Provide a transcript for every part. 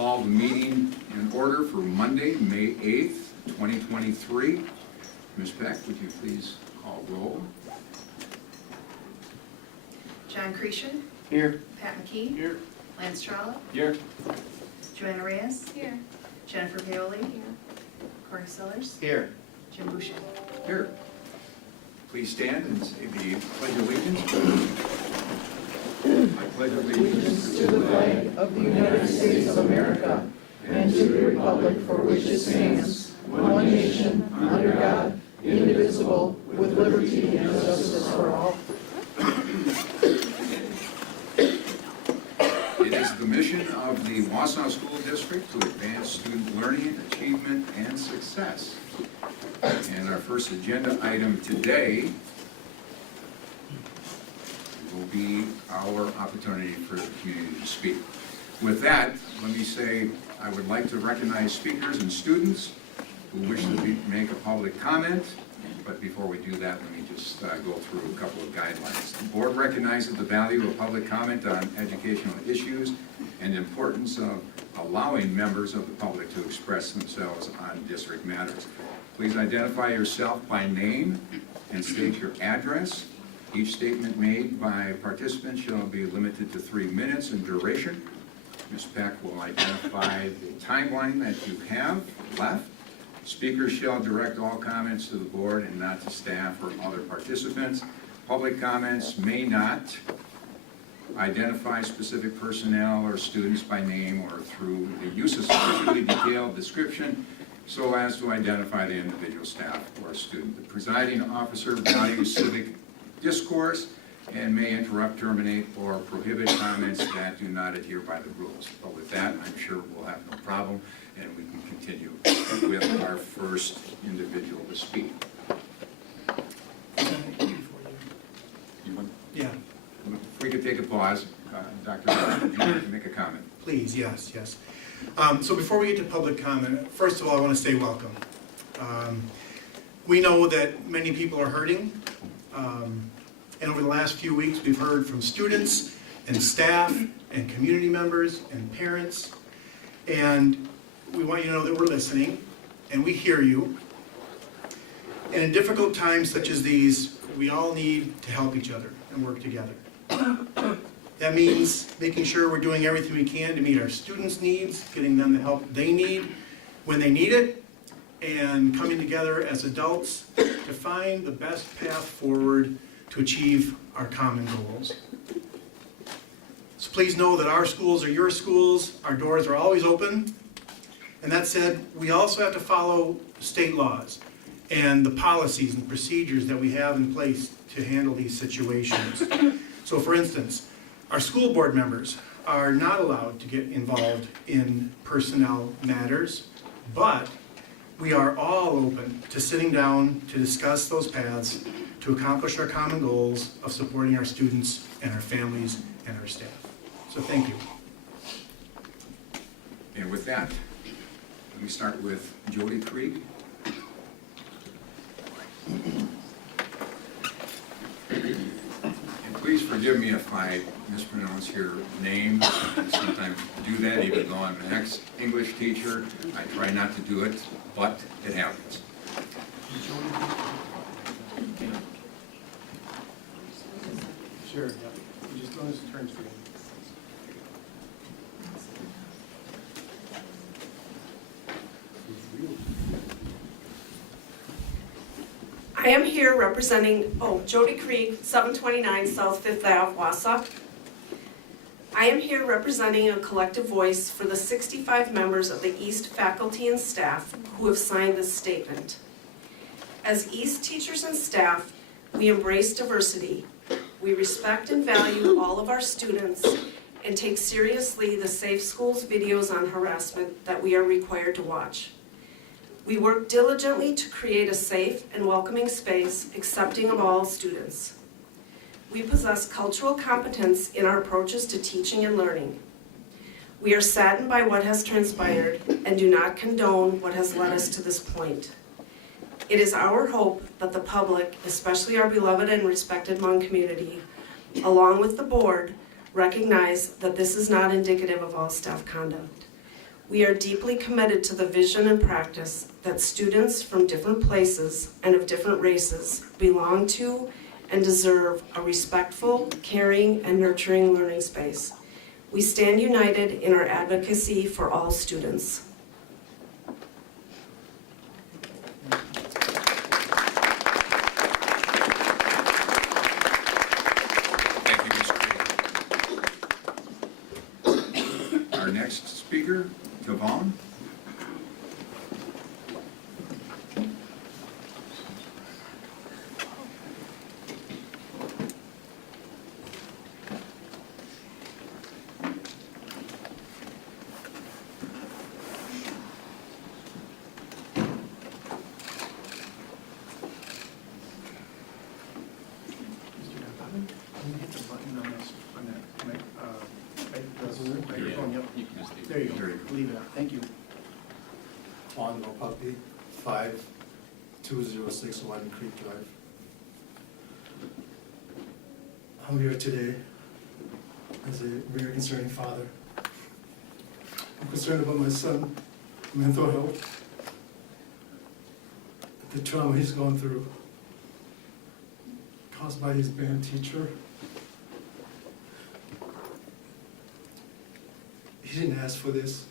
call the meeting in order for Monday, May 8th, 2023. Ms. Peck, would you please call roll? John Cretion. Here. Pat McKee. Here. Lance Trollope. Here. Joanna Reyes. Here. Jennifer Paoli. Here. Corey Sellers. Here. Jim Boucher. Here. Please stand and say the Pledge of Allegiance. I pledge allegiance to the flag of the United States of America and to the republic for which it stands, one nation, under God, indivisible, with liberty and justice for all. It is the mission of the Wausau School District to advance student learning, achievement, and success. And our first agenda item today will be our opportunity for the community to speak. With that, let me say I would like to recognize speakers and students who wish to make a public comment. But before we do that, let me just go through a couple of guidelines. The board recognizes the value of public comment on educational issues and the importance of allowing members of the public to express themselves on district matters. Please identify yourself by name and state your address. Each statement made by participants shall be limited to 3 minutes in duration. Ms. Peck will identify the timeline that you have left. Speakers shall direct all comments to the board and not to staff or other participants. Public comments may not identify specific personnel or students by name or through the use of sufficiently detailed description so as to identify the individual staff or student. The presiding officer values civic discourse and may interrupt, terminate, or prohibit comments that do not adhere by the rules. But with that, I'm sure we'll have no problem, and we can continue with our first individual to speak. Yeah, If we could take a pause, Dr. Ross, would you like to make a comment? please, yes. So before we get to public comment, first of all, I want to say welcome. We know that many people are hurting, and over the last few weeks, we've heard from students and staff and community members and parents, and we want you to know that we're listening and we hear you. And in difficult times such as these, we all need to help each other and work together. That means making sure we're doing everything we can to meet our students' needs, getting them the help they need when they need it, and coming together as adults to find the best path forward to achieve our common goals. So please know that our schools are your schools, our doors are always open. And that said, we also have to follow state laws and the policies and procedures that we have in place to handle these situations. So for instance, our school board members are not allowed to get involved in personnel matters, but we are all open to sitting down to discuss those paths to accomplish our common goals of supporting our students and our families and our staff. So thank you. And with that, let me start with Jody Krieg. And please forgive me if I mispronounce your name. I sometimes do that, even though I'm an ex-English teacher. I try not to do it, but it happens. Sure, yeah. You just notice the turn screen. I am here representing, Jody Krieg, 729 South 5th Ave, Wausau. I am here representing a collective voice for the 65 members of the East faculty and staff who have signed this statement. As East teachers and staff, we embrace diversity. We respect and value all of our students and take seriously the Safe Schools videos on harassment that we are required to watch. We work diligently to create a safe and welcoming space accepting of all students. We possess cultural competence in our approaches to teaching and learning. We are saddened by what has transpired and do not condone what has led us to this point. It is our hope that the public, especially our beloved and respected Hmong community, along with the board, recognize that this is not indicative of all staff conduct. We are deeply committed to the vision and practice that students from different places and of different races belong to and deserve a respectful, caring, and nurturing learning space. We stand united in our advocacy for all students. Thank you, Ms. Green. Our next speaker, Tavon. Can you hit the button on this, on that microphone? Yep. There you There you go. Leave it out. Thank you. On No Puppy, 52061 Creek Drive. I'm here today as a very concerning father. I'm concerned about my son, mental health, the trauma he's gone through, caused by his band teacher. He didn't ask for this.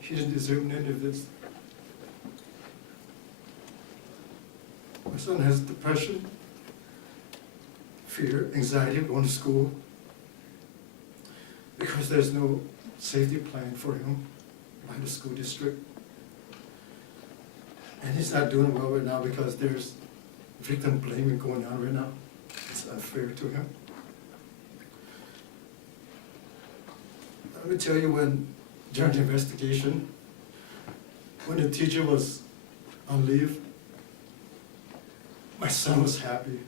He didn't deserve any of this. My son has depression, fear, anxiety of going to school because there's no safety plan for him by the school district. And he's not doing well right now because there's victim blaming going on right now. It's unfair to him. Let me tell you, during the investigation, when the teacher was on leave, my son was happy.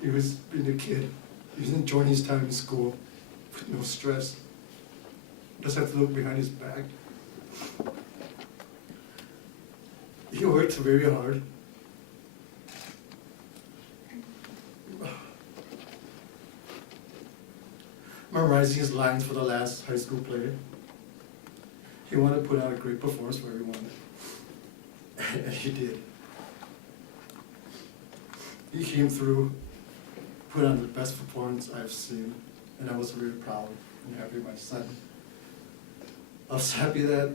He was being a kid. He was enjoying his time in school with no stress. Doesn't have to look behind his back. He worked very hard. Memorizing his lines for the last high school play. He wanted to put out a great performance for everyone. And he did. He came through, put on the best performance I've seen, and I was really proud and happy with my son. I was happy that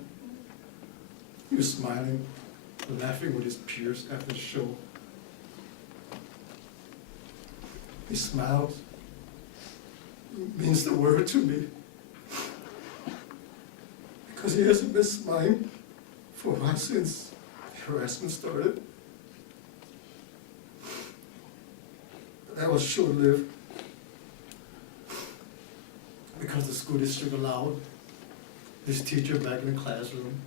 he was smiling, laughing with his peers after the show. He smiled. It means the world to me. Because he hasn't been smiling for a while since the harassment started. That was short-lived because the school district allowed this teacher back in the classroom.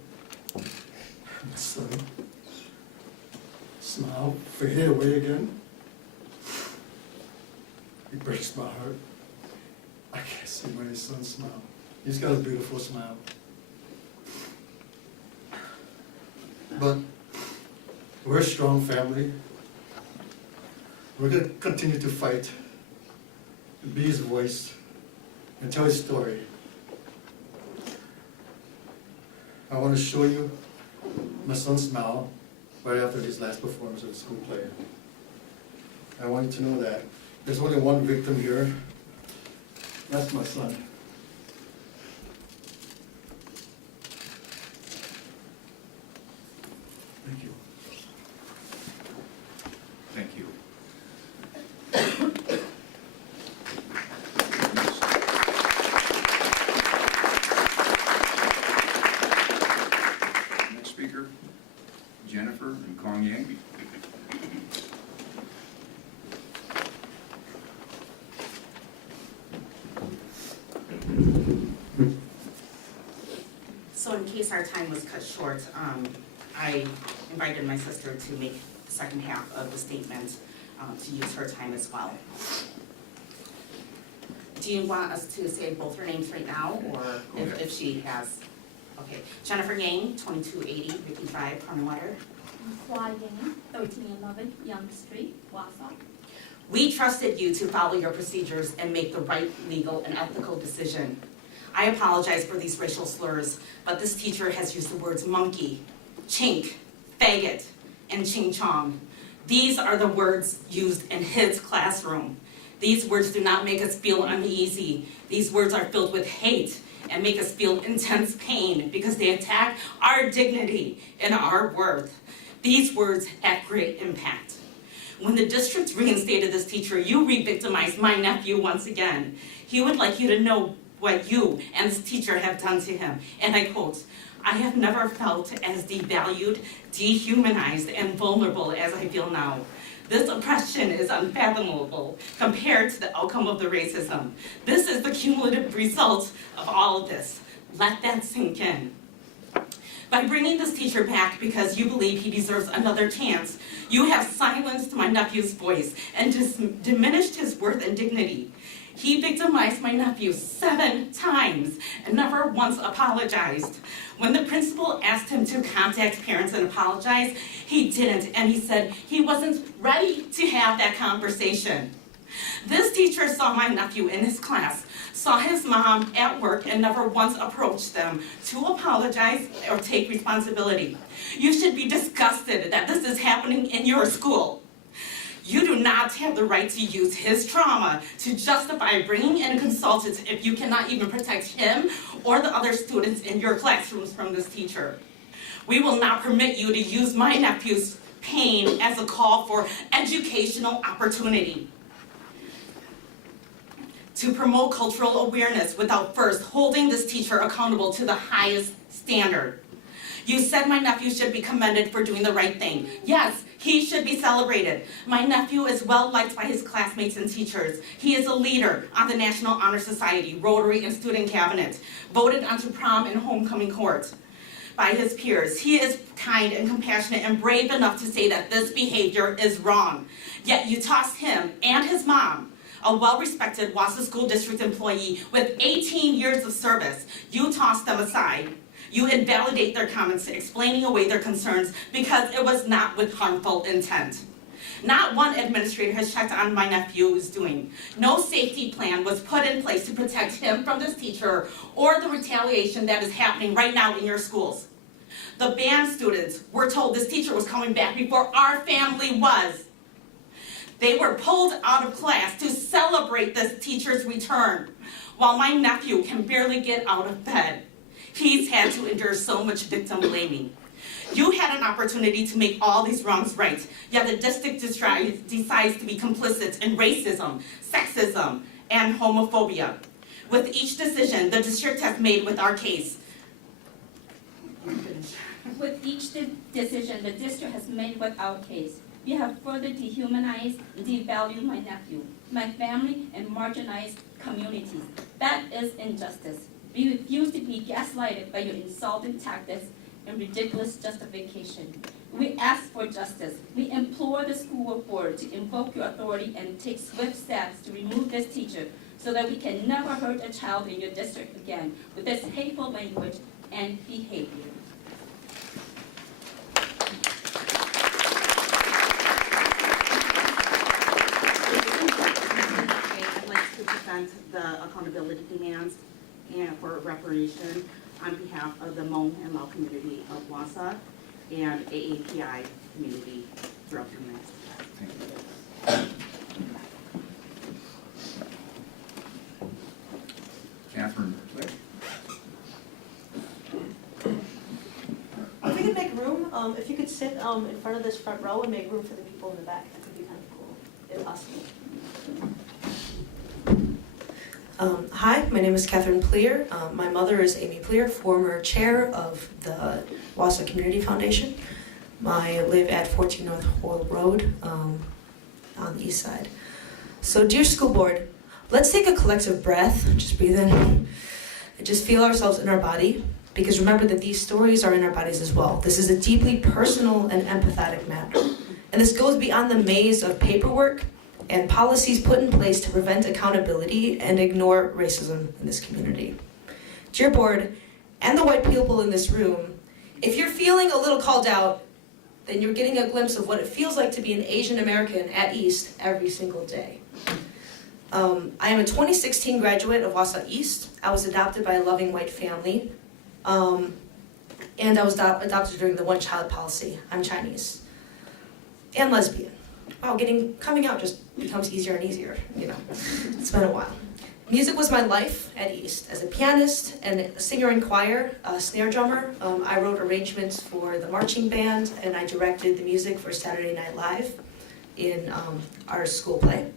My son smiled, faded away again. It breaks my heart. I can't see my son smile. He's got a beautiful smile. But we're a strong family. We're going to continue to fight, be his voice, and tell his story. I want to show you my son's smile right after his last performance at the school play. I want you to know that there's only one victim here. That's my son. Thank you. Thank you. Next speaker, Jennifer and Kong Yang. So in case our time was cut short, I invited my sister to make the second half of the statement, to use her time as well. Do you want us to say both her names right now, or if she has? Okay, Jennifer Yang, 2280 Ricky Drive, Harmon-Water. Hua Yang, 1311 Young Street, Wausau. We trusted you to follow your procedures and make the right legal and ethical decision. I apologize for these racial slurs, but this teacher has used the words monkey, chink, faggot, and ching chong. These are the words used in his classroom. These words do not make us feel uneasy. These words are filled with hate and make us feel intense pain because they attack our dignity and our worth. These words have great impact. When the district reinstated this teacher, you re-victimized my nephew once again. He would like you to know what you and this teacher have done to him. And I quote, "I have never felt as devalued, dehumanized, and vulnerable as I feel now. This oppression is unfathomable compared to the outcome of the racism. This is the cumulative result of all of this. Let that sink in." By bringing this teacher back because you believe he deserves another chance, you have silenced my nephew's voice and diminished his worth and dignity. He victimized my nephew 7 times and never once apologized. When the principal asked him to contact parents and apologize, he didn't, and he said he wasn't ready to have that conversation. This teacher saw my nephew in his class, saw his mom at work, and never once approached them to apologize or take responsibility. You should be disgusted that this is happening in your school. You do not have the right to use his trauma to justify bringing in consultants if you cannot even protect him or the other students in your classrooms from this teacher. We will not permit you to use my nephew's pain as a call for educational opportunity, to promote cultural awareness without first holding this teacher accountable to the highest standard. You said my nephew should be commended for doing the right thing. Yes, he should be celebrated. My nephew is well liked by his classmates and teachers. He is a leader on the National Honor Society, Rotary, and Student Cabinet, voted onto prom and homecoming court by his peers. He is kind and compassionate and brave enough to say that this behavior is wrong. Yet you tossed him and his mom, a well-respected Wausau School District employee with 18 years of service, you tossed them aside. You invalidate their comments, explaining away their concerns because it was not with harmful intent. Not one administrator has checked on my nephew's doing. No safety plan was put in place to protect him from this teacher or the retaliation that is happening right now in your schools. The band students were told this teacher was coming back before our family was. They were pulled out of class to celebrate this teacher's return, while my nephew can barely get out of bed. He's had to endure so much victim blaming. You had an opportunity to make all these wrongs right, yet the district decides to be complicit in racism, sexism, and homophobia. With each decision the district has made with our case, With each decision the district has made with our case, we have further dehumanized and devalued my nephew, my family, and marginalized communities. That is injustice. We refuse to be gaslighted by your insulting tactics and ridiculous justification. We ask for justice. We implore the school board to invoke your authority and take swift steps to remove this teacher so that we can never hurt a child in your district again with this hateful language and behavior. I'd like to present the accountability demands and for reparation on behalf of the Hmong and Lao community of Wausau and AAPI community throughout the United States. Catherine, please. If we could make room, if you could sit in front of this front row and make room for the people in the back, that could be kind of cool, if possible. Hi, my name is Catherine Pleer. My mother is Amy Pleer, former chair of the Wausau Community Foundation. I live at 14 North Hoyle Road on the east side. So dear school board, let's take a collective breath, just breathe in, and just feel ourselves in our body, because remember that these stories are in our bodies as well. This is a deeply personal and empathetic matter. And this goes beyond the maze of paperwork and policies put in place to prevent accountability and ignore racism in this community. Dear board, and the white people in this room, if you're feeling a little called out, then you're getting a glimpse of what it feels like to be an Asian American at East every single day. I am a 2016 graduate of Wausau East. I was adopted by a loving white family, and I was adopted during the one-child policy. I'm Chinese and lesbian. Wow, coming out just becomes easier and easier, you know. It's been a while. Music was my life at East. As a pianist and a singer in choir, a snare drummer, I wrote arrangements for the marching band, and I directed the music for Saturday Night Live in our school play.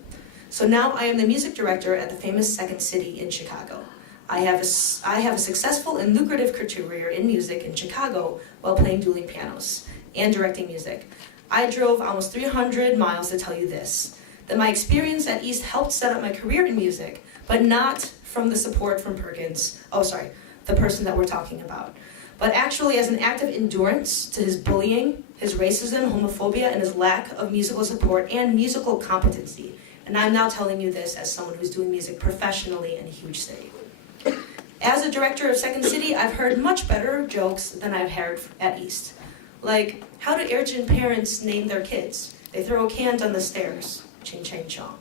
So now I am the music director at the famous Second City in Chicago. I have a successful and lucrative career in music in Chicago while playing dueling pianos and directing music. I drove almost 300 miles to tell you this, that my experience at East helped set up my career in music, but not from the support from Perkins, the person that we're talking about, but actually as an act of endurance to his bullying, his racism, homophobia, and his lack of musical support and musical competency. And I'm now telling you this as someone who's doing music professionally in a huge city. As a director of Second City, I've heard much better jokes than I've heard at East. Like, how do Asian parents name their kids? They throw a can down the stairs, ching ching chong.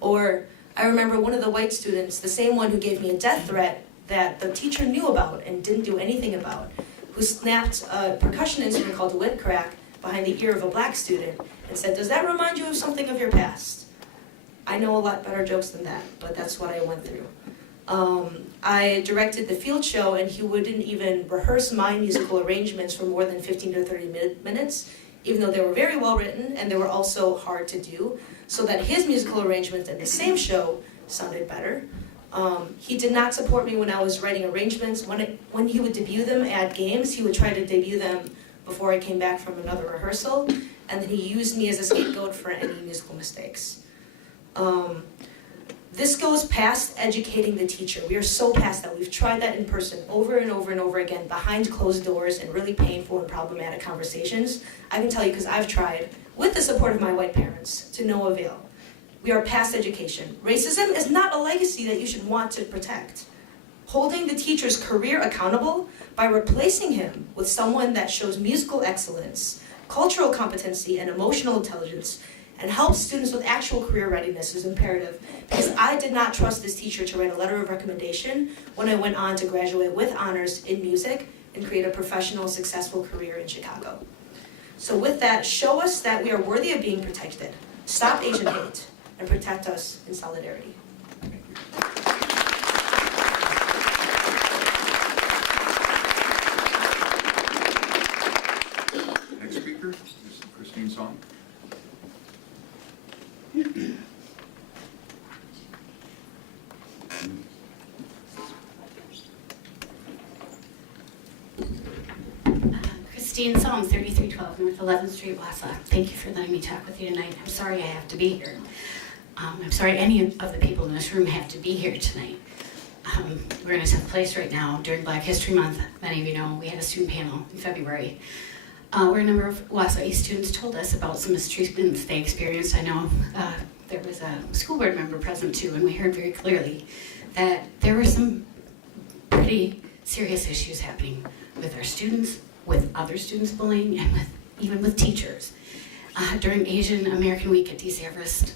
Or, I remember one of the white students, the same one who gave me a death threat that the teacher knew about and didn't do anything about, who snapped a percussion instrument called a whip crack behind the ear of a black student and said, "Does that remind you of something of your past?" I know a lot better jokes than that, but that's what I went through. I directed the field show, and he wouldn't even rehearse my musical arrangements for more than 15 to 30 minutes, even though they were very well written and they were also hard to do, so that his musical arrangements in the same show sounded better. He did not support me when I was writing arrangements. When he would debut them at games, he would try to debut them before I came back from another rehearsal, and then he used me as a scapegoat for any musical mistakes. This goes past educating the teacher. We are so past that. We've tried that in person over and over and over again, behind closed doors and really painful and problematic conversations. I can tell you because I've tried, with the support of my white parents, to no avail. We are past education. Racism is not a legacy that you should want to protect. Holding the teacher's career accountable by replacing him with someone that shows musical excellence, cultural competency, and emotional intelligence, and helps students with actual career readiness is imperative, because I did not trust this teacher to write a letter of recommendation when I went on to graduate with honors in music and create a professional, successful career in Chicago. So with that, show us that we are worthy of being protected. Stop Asian hate and protect us in solidarity. Next speaker is Christine Song. Christine Psalm 3312 North 11th Street, Wausau. Thank you for letting me talk with you tonight. I'm sorry I have to be here. I'm sorry any of the people in this room have to be here tonight. We're in a tough place right now during Black History Month. Many of you know we had a student panel in February where a number of Wausau East students told us about some mistreatments they experienced. I know there was a school board member present too, and we heard very clearly that there were some pretty serious issues happening with our students, with other students bullying, and even with teachers. During Asian American Week at DC Everest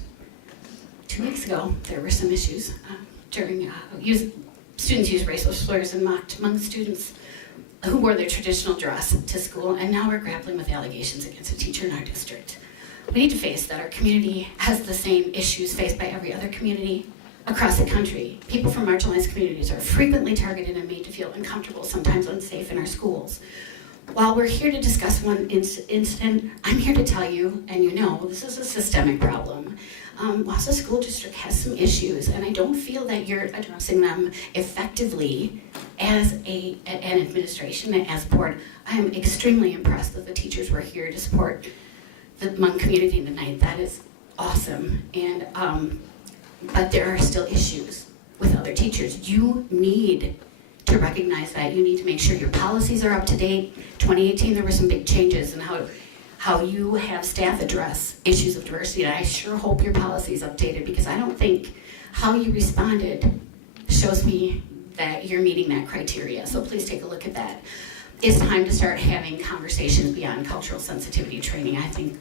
2 weeks ago, there were some issues during students used racial slurs and mocked among students who wore their traditional dress to school, and now we're grappling with allegations against a teacher in our district. We need to face that our community has the same issues faced by every other community across the country. People from marginalized communities are frequently targeted and made to feel uncomfortable, sometimes unsafe in our schools. While we're here to discuss one incident, I'm here to tell you, and you know, this is a systemic problem. Wausau School District has some issues, and I don't feel that you're addressing them effectively as an administration, as a board. I am extremely impressed that the teachers were here to support the Hmong community tonight. That is awesome, and but there are still issues with other teachers. You need to recognize that. You need to make sure your policies are up to date. 2018, there were some big changes in how you have staff address issues of diversity, and I sure hope your policy is updated, because I don't think how you responded shows me that you're meeting that criteria. So please take a look at that. It's time to start having conversations beyond cultural sensitivity training. I think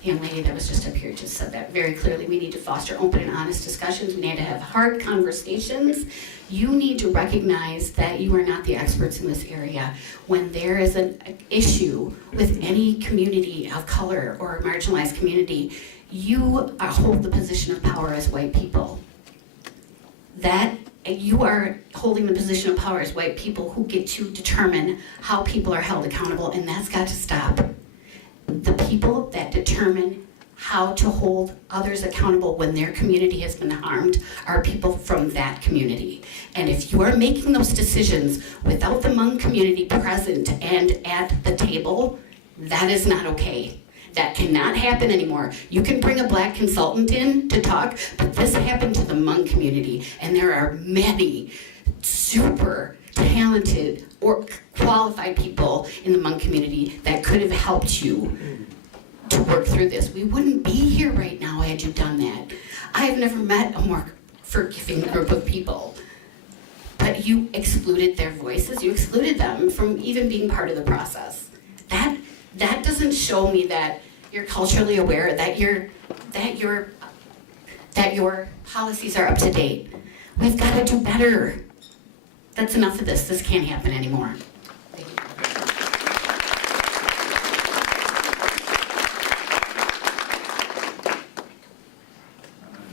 The young lady that was just up here just said that very clearly. We need to foster open and honest discussions. We need to have hard conversations. You need to recognize that you are not the experts in this area. When there is an issue with any community of color or a marginalized community, you hold the position of power as white people. That you are holding the position of power as white people who get to determine how people are held accountable, and that's got to stop. The people that determine how to hold others accountable when their community has been harmed are people from that community. And if you are making those decisions without the Hmong community present and at the table, that is not okay. That cannot happen anymore. You can bring a black consultant in to talk, but this happened to the Hmong community, and there are many super talented or qualified people in the Hmong community that could have helped you to work through this. We wouldn't be here right now had you done that. I have never met a more forgiving group of people. But you excluded their voices, you excluded them from even being part of the process. That doesn't show me that you're culturally aware, that your policies are up to date. We've got to do better. That's enough of this. This can't happen anymore. Thank you.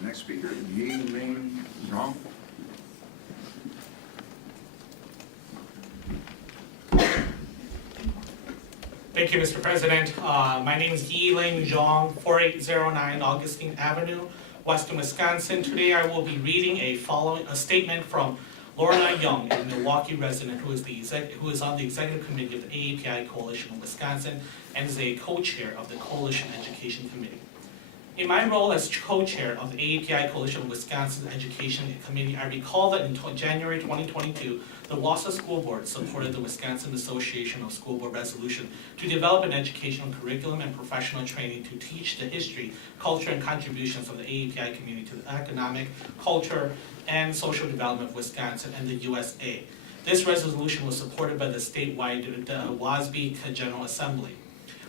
Next speaker, Yi-Ling Zhang. Thank you, Mr. President. My name is Yi-Ling Zhang, 4809 Augustine Avenue, Western Wisconsin. Today I will be reading a statement from Lorna Young, a Milwaukee resident who is on the executive committee of the AAPI Coalition of Wisconsin and is a co-chair of the Coalition Education Committee. In my role as co-chair of the AAPI Coalition of Wisconsin Education Committee, I recall that in January 2022, the Wausau School Board supported the Wisconsin Association of School Board resolution to develop an educational curriculum and professional training to teach the history, culture, and contributions of the AAPI community to the economic, culture, and social development of Wisconsin and the USA. This resolution was supported by the statewide WASB General Assembly.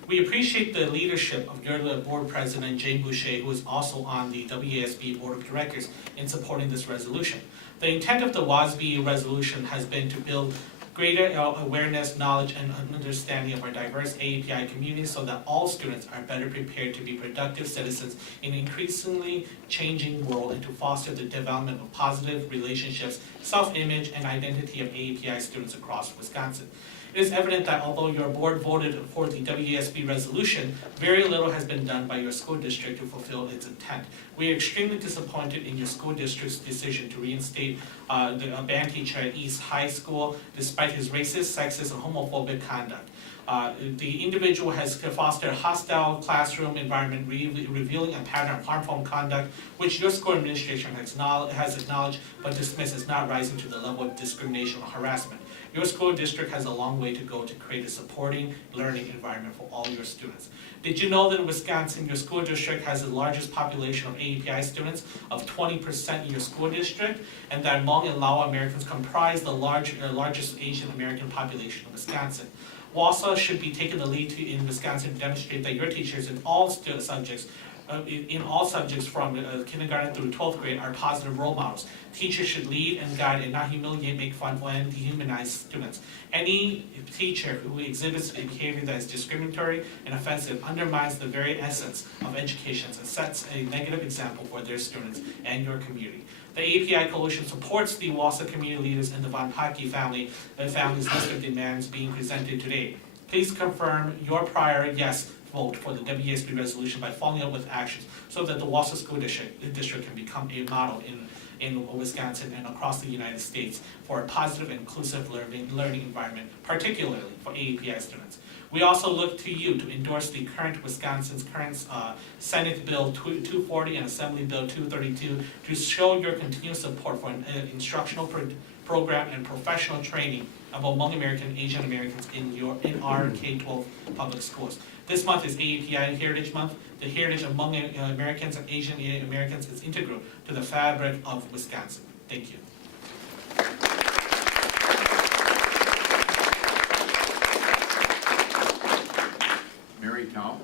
We appreciate the leadership of your board president, Jane Boucher, who is also on the WASB Board of Directors in supporting this resolution. The intent of the WASB resolution has been to build greater awareness, knowledge, and understanding of our diverse AAPI community so that all students are better prepared to be productive citizens in an increasingly changing world and to foster the development of positive relationships, self-image, and identity of AAPI students across Wisconsin. It is evident that although your board voted for the WASB resolution, very little has been done by your school district to fulfill its intent. We are extremely disappointed in your school district's decision to reinstate the band teacher at East High School despite his racist, sexist, and homophobic conduct. The individual has fostered a hostile classroom environment, revealing a pattern of harmful conduct, which your school administration has acknowledged but dismissed as not rising to the level of discrimination or harassment. Your school district has a long way to go to create a supporting learning environment for all your students. Did you know that in Wisconsin, your school district has the largest population of AAPI students of 20% in your school district, and that Hmong and Lao Americans comprise the largest Asian American population of Wisconsin? Wausau should be taking the lead in Wisconsin to demonstrate that your teachers in all subjects from kindergarten through 12th grade are positive role models. Teachers should lead and guide and not humiliate, make fun, and dehumanize students. Any teacher who exhibits a behavior that is discriminatory and offensive undermines the very essence of education and sets a negative example for their students and your community. The AAPI Coalition supports the Wausau community leaders and the Von Pocky family's list of demands being presented today. Please confirm your prior yes vote for the WASB resolution by following up with actions so that the Wausau School District can become a model in Wisconsin and across the United States for a positive and inclusive learning environment, particularly for AAPI students. We also look to you to endorse the Wisconsin's current Senate Bill 240 and Assembly Bill 232 to show your continued support for an instructional program and professional training of Hmong American and Asian Americans in our K-12 public schools. This month is AAPI Heritage Month. The heritage of Hmong Americans and Asian Americans is integral to the fabric of Wisconsin. Thank you. Mary Cow.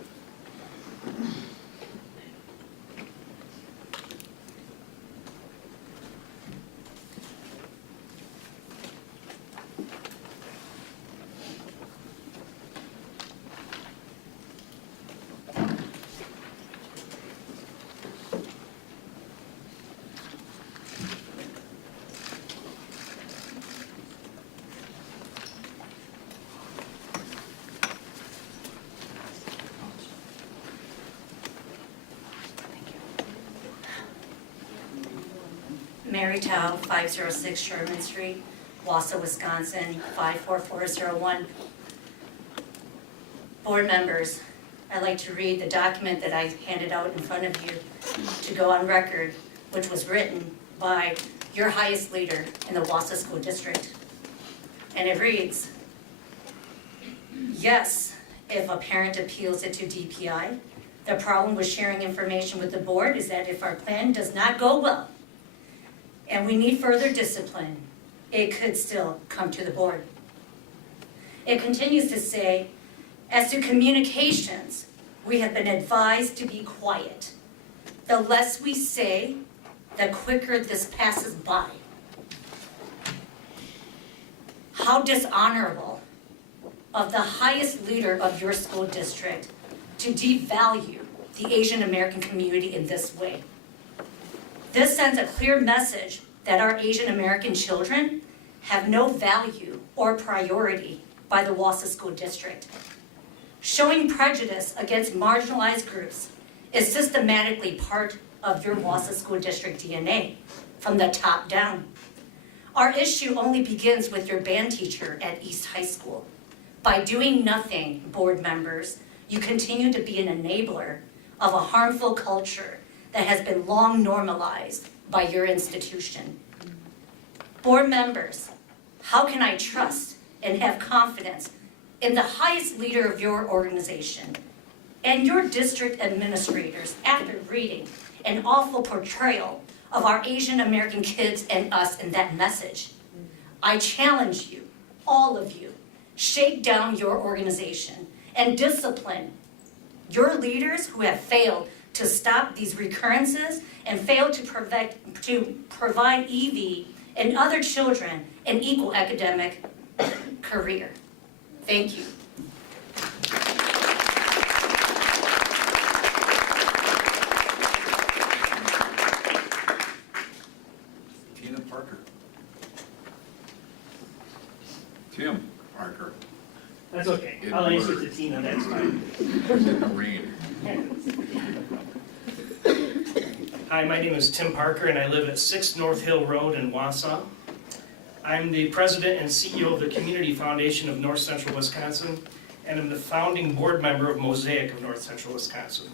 Mary Tao, 506 Sherman Street, Wausau, Wisconsin, 54401. Board members, I'd like to read the document that I handed out in front of you to go on record, which was written by your highest leader in the Wausau School District. And it reads, yes, if a parent appeals it to DPI, the problem with sharing information with the board is that if our plan does not go well and we need further discipline, it could still come to the board. It continues to say, as to communications, we have been advised to be quiet. The less we say, the quicker this passes by. How dishonorable of the highest leader of your school district to devalue the Asian American community in this way. This sends a clear message that our Asian American children have no value or priority by the Wausau School District. Showing prejudice against marginalized groups is systematically part of your Wausau School District DNA, from the top down. Our issue only begins with your band teacher at East High School. By doing nothing, board members, you continue to be an enabler of a harmful culture that has been long normalized by your institution. Board members, how can I trust and have confidence in the highest leader of your organization and your district administrators after reading an awful portrayal of our Asian American kids and us in that message? I challenge you, all of you, shake down your organization and discipline your leaders who have failed to stop these recurrences and failed to provide EV and other children an equal academic career. Thank you. Tina Parker. Tim Parker. That's okay. It I'll answer worked. to Tina, that's fine. It's in the rain. Hi, my name is Tim Parker, and I live at 6 North Hill Road in Wausau. I'm the president and CEO of the Community Foundation of North Central Wisconsin, and I'm the founding board member of Mosaic of North Central Wisconsin.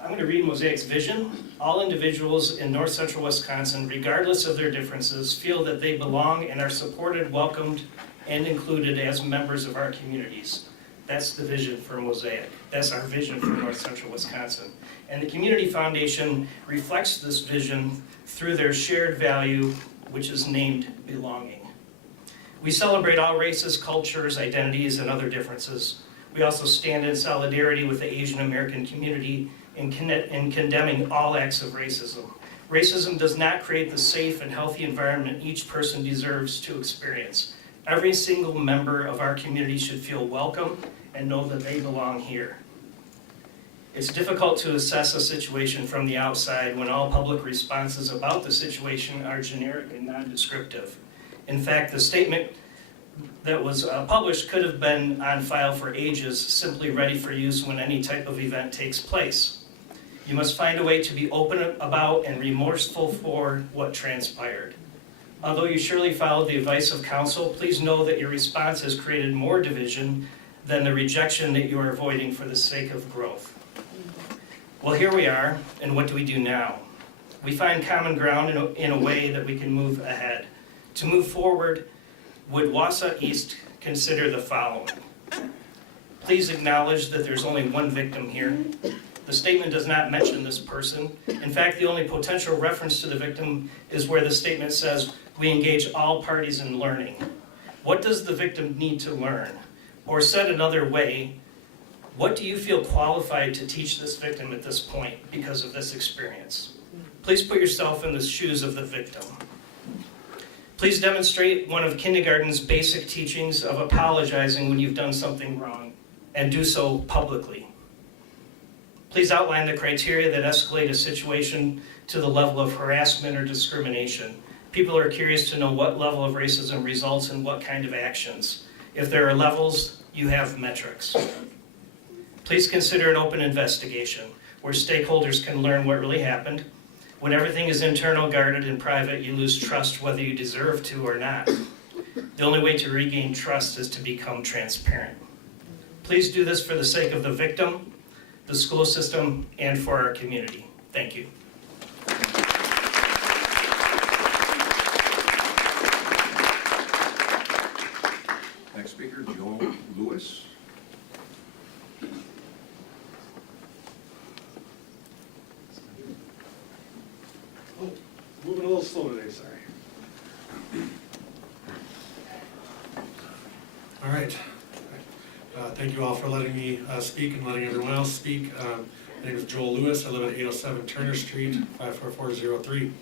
I'm going to read Mosaic's vision. All individuals in North Central Wisconsin, regardless of their differences, feel that they belong and are supported, welcomed, and included as members of our communities. That's the vision for Mosaic. That's our vision for North Central Wisconsin. And the Community Foundation reflects this vision through their shared value, which is named belonging. We celebrate all races, cultures, identities, and other differences. We also stand in solidarity with the Asian American community in condemning all acts of racism. Racism does not create the safe and healthy environment each person deserves to experience. Every single member of our community should feel welcome and know that they belong here. It's difficult to assess a situation from the outside when all public responses about the situation are generic and non-descriptive. In fact, the statement that was published could have been on file for ages, simply ready for use when any type of event takes place. You must find a way to be open about and remorseful for what transpired. Although you surely followed the advice of counsel, please know that your response has created more division than the rejection that you are avoiding for the sake of growth. Well, here we are, and what do we do now? We find common ground in a way that we can move ahead. To move forward, would Wausau East consider the following? Please acknowledge that there's only one victim here. The statement does not mention this person. In fact, the only potential reference to the victim is where the statement says, we engage all parties in learning. What does the victim need to learn? Or said another way, what do you feel qualified to teach this victim at this point because of this experience? Please put yourself in the shoes of the victim. Please demonstrate one of kindergarten's basic teachings of apologizing when you've done something wrong, and do so publicly. Please outline the criteria that escalate a situation to the level of harassment or discrimination. People are curious to know what level of racism results in what kind of actions. If there are levels, you have metrics. Please consider an open investigation where stakeholders can learn what really happened. When everything is internal, guarded, and private, you lose trust whether you deserve to or not. The only way to regain trust is to become transparent. Please do this for the sake of the victim, the school system, and for our community. Thank you. Next speaker, Joel Lewis. Oh, moving a little slow today, sorry. All right. Thank you all for letting me speak and letting everyone else speak. My name is Joel Lewis. I live at 807 Turner Street, 54403.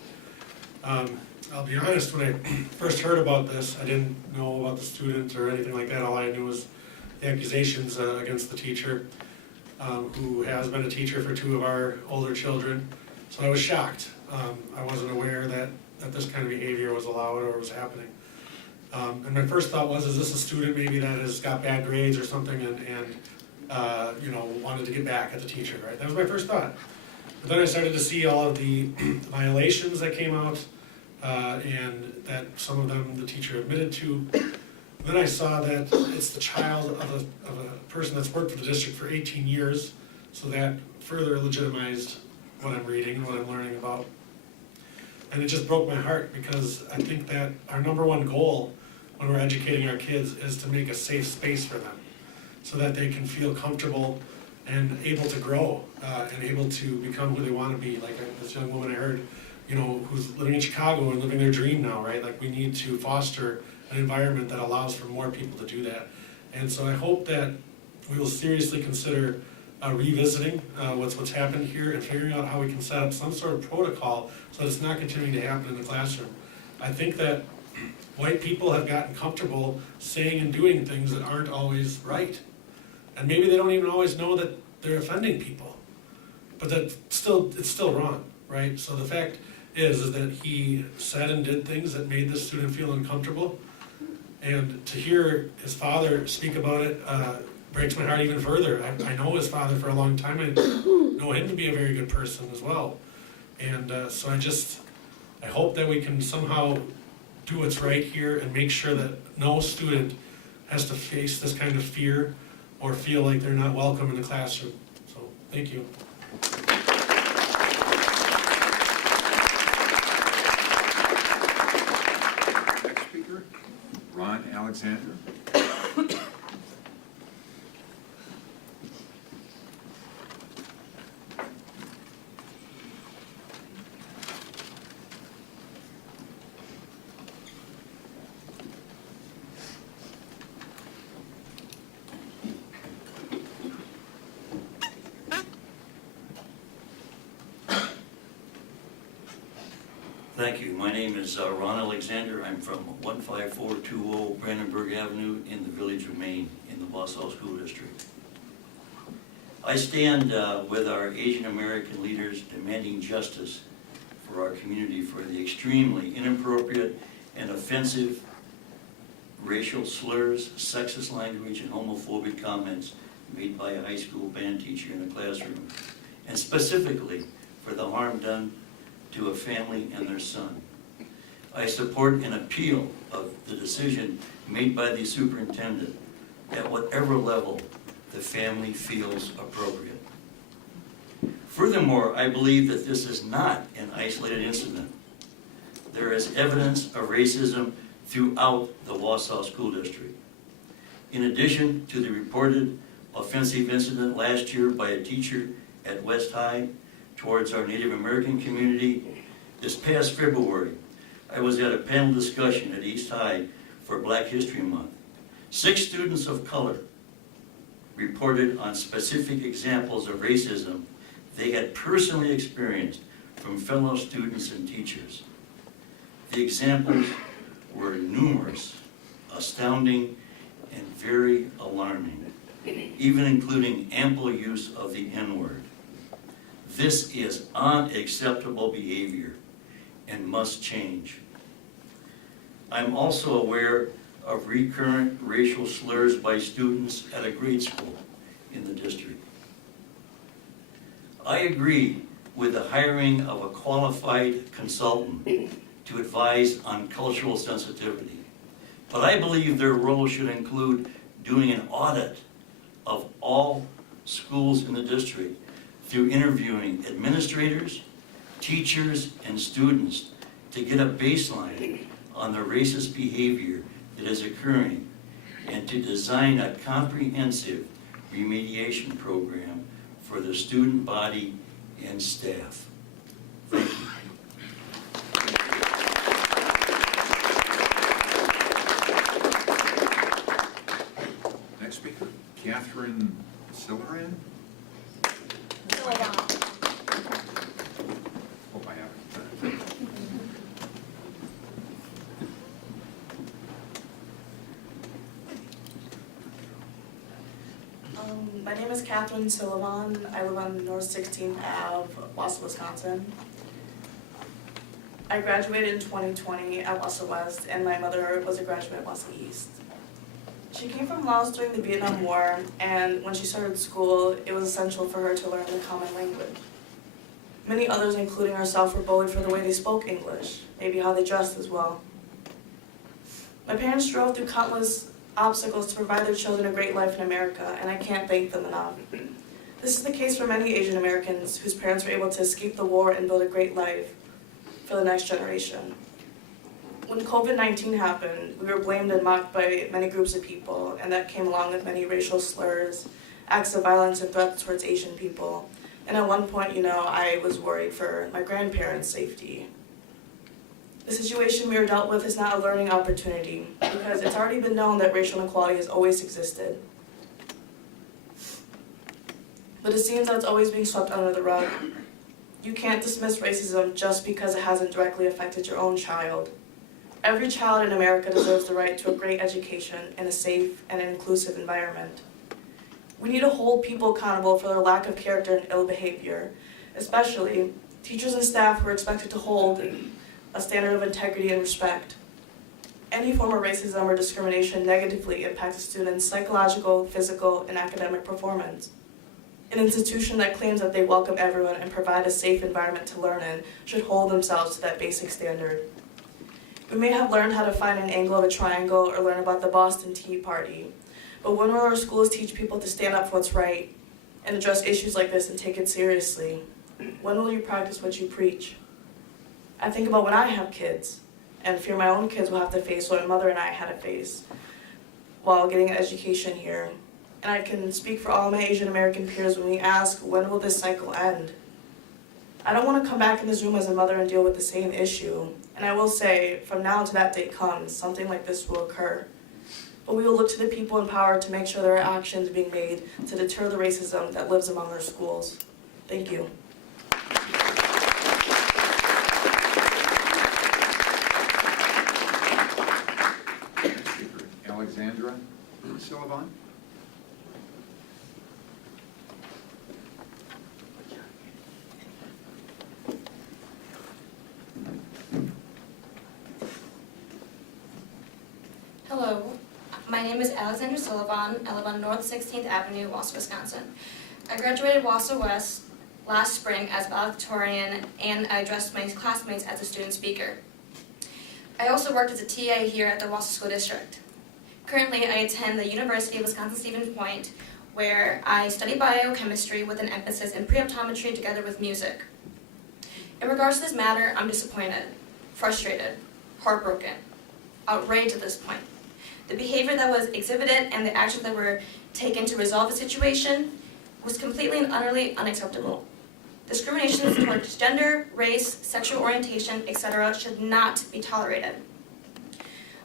I'll be honest, when I first heard about this, I didn't know about the student or anything like that. All I knew was the accusations against the teacher, who has been a teacher for 2 of our older children. So I was shocked. I wasn't aware that this kind of behavior was allowed or was happening. And my first thought was, is this a student maybe that has got bad grades or something and you know, wanted to get back at the teacher, right? That was my first thought. But then I started to see all of the violations that came out, and that some of them the teacher admitted to. Then I saw that it's the child of a person that's worked for the district for 18 years, so that further legitimized what I'm reading and what I'm learning about. And it just broke my heart, because I think that our #1 goal when we're educating our kids is to make a safe space for them, so that they can feel comfortable and able to grow, and able to become who they want to be. Like this young woman I heard, you know, who's living in Chicago and living their dream now, right? Like we need to foster an environment that allows for more people to do that. And so I hope that we will seriously consider revisiting what's happened here and figuring out how we can set up some sort of protocol so that it's not continuing to happen in the classroom. I think that white people have gotten comfortable saying and doing things that aren't always right. And maybe they don't even always know that they're offending people. But it's still wrong, right? So the fact is that he said and did things that made this student feel uncomfortable. And to hear his father speak about it breaks my heart even further. I know his father for a long time. I know him to be a very good person as well. And so I hope that we can somehow do what's right here and make sure that no student has to face this kind of fear or feel like they're not welcome in the classroom. So, thank you. Next speaker, Ron Alexander. Thank you. My name is Ron Alexander. I'm from 15420 Brandenburg Avenue in the village of Maine in the Wausau School District. I stand with our Asian American leaders demanding justice for our community for the extremely inappropriate and offensive racial slurs, sexist language, and homophobic comments made by a high school band teacher in a classroom, and specifically for the harm done to a family and their son. I support an appeal of the decision made by the superintendent at whatever level the family feels appropriate. Furthermore, I believe that this is not an isolated incident. There is evidence of racism throughout the Wausau School District. In addition to the reported offensive incident last year by a teacher at West High towards our Native American community, this past February, I was at a panel discussion at East High for Black History Month. 6 students of color reported on specific examples of racism they had personally experienced from fellow students and teachers. The examples were numerous, astounding, and very alarming, even including ample use of the N-word. This is unacceptable behavior and must change. I'm also aware of recurrent racial slurs by students at a grade school in the district. I agree with the hiring of a qualified consultant to advise on cultural sensitivity. But I believe their role should include doing an audit of all schools in the district through interviewing administrators, teachers, and students to get a baseline on the racist behavior that is occurring and to design a comprehensive remediation program for the student body and staff. Thank you. Next speaker, Catherine Silveran. Hope I have it. My name is Catherine Sullivan. I live on North 16th Ave, Wausau, Wisconsin. I graduated in 2020 at Wausau West, and my mother was a graduate at Wausau East. She came from Laos during the Vietnam War, and when she started school, it was essential for her to learn the common language. Many others, including herself, were bullied for the way they spoke English, maybe how they dressed as well. My parents drove through countless obstacles to provide their children a great life in America, and I can't thank them enough. This is the case for many Asian Americans whose parents were able to escape the war and build a great life for the next generation. When COVID-19 happened, we were blamed and mocked by many groups of people, and that came along with many racial slurs, acts of violence, and threats towards Asian people. And at one point, I was worried for my grandparents' safety. The situation we were dealt with is not a learning opportunity, because it's already been known that racial inequality has always existed. But it seems that it's always being swept under the rug. You can't dismiss racism just because it hasn't directly affected your own child. Every child in America deserves the right to a great education in a safe and inclusive environment. We need to hold people accountable for their lack of character and ill behavior, especially teachers and staff who are expected to hold a standard of integrity and respect. Any form of racism or discrimination negatively impacts a student's psychological, physical, and academic performance. An institution that claims that they welcome everyone and provide a safe environment to learn in should hold themselves to that basic standard. We may have learned how to find an angle of a triangle or learn about the Boston Tea Party, but when will our schools teach people to stand up for what's right and address issues like this and take it seriously? When will you practice what you preach? I think about when I have kids, and fear my own kids will have to face what my mother and I had to face while getting an education here. And I can speak for all my Asian American peers when we ask, when will this cycle end? I don't want to come back in this room as a mother and deal with the same issue. And I will say, from now until that day comes, something like this will occur. But we will look to the people in power to make sure there are actions being made to deter the racism that lives among our schools. Thank you. Alexandra Sullivan. Hello, my name is Alexandra Sullivan. I live on North 16th Avenue, Wausau, Wisconsin. I graduated Wausau West last spring as valedictorian, and I addressed my classmates as a student speaker. I also worked as a TA here at the Wausau School District. Currently, I attend the University of Wisconsin-Stevens Point, where I study biochemistry with an emphasis in pre-optometry together with music. In regards to this matter, I'm disappointed, frustrated, heartbroken, outraged at this point. The behavior that was exhibited and the actions that were taken to resolve the situation was completely and utterly unacceptable. Discrimination towards gender, race, sexual orientation, etc. should not be tolerated.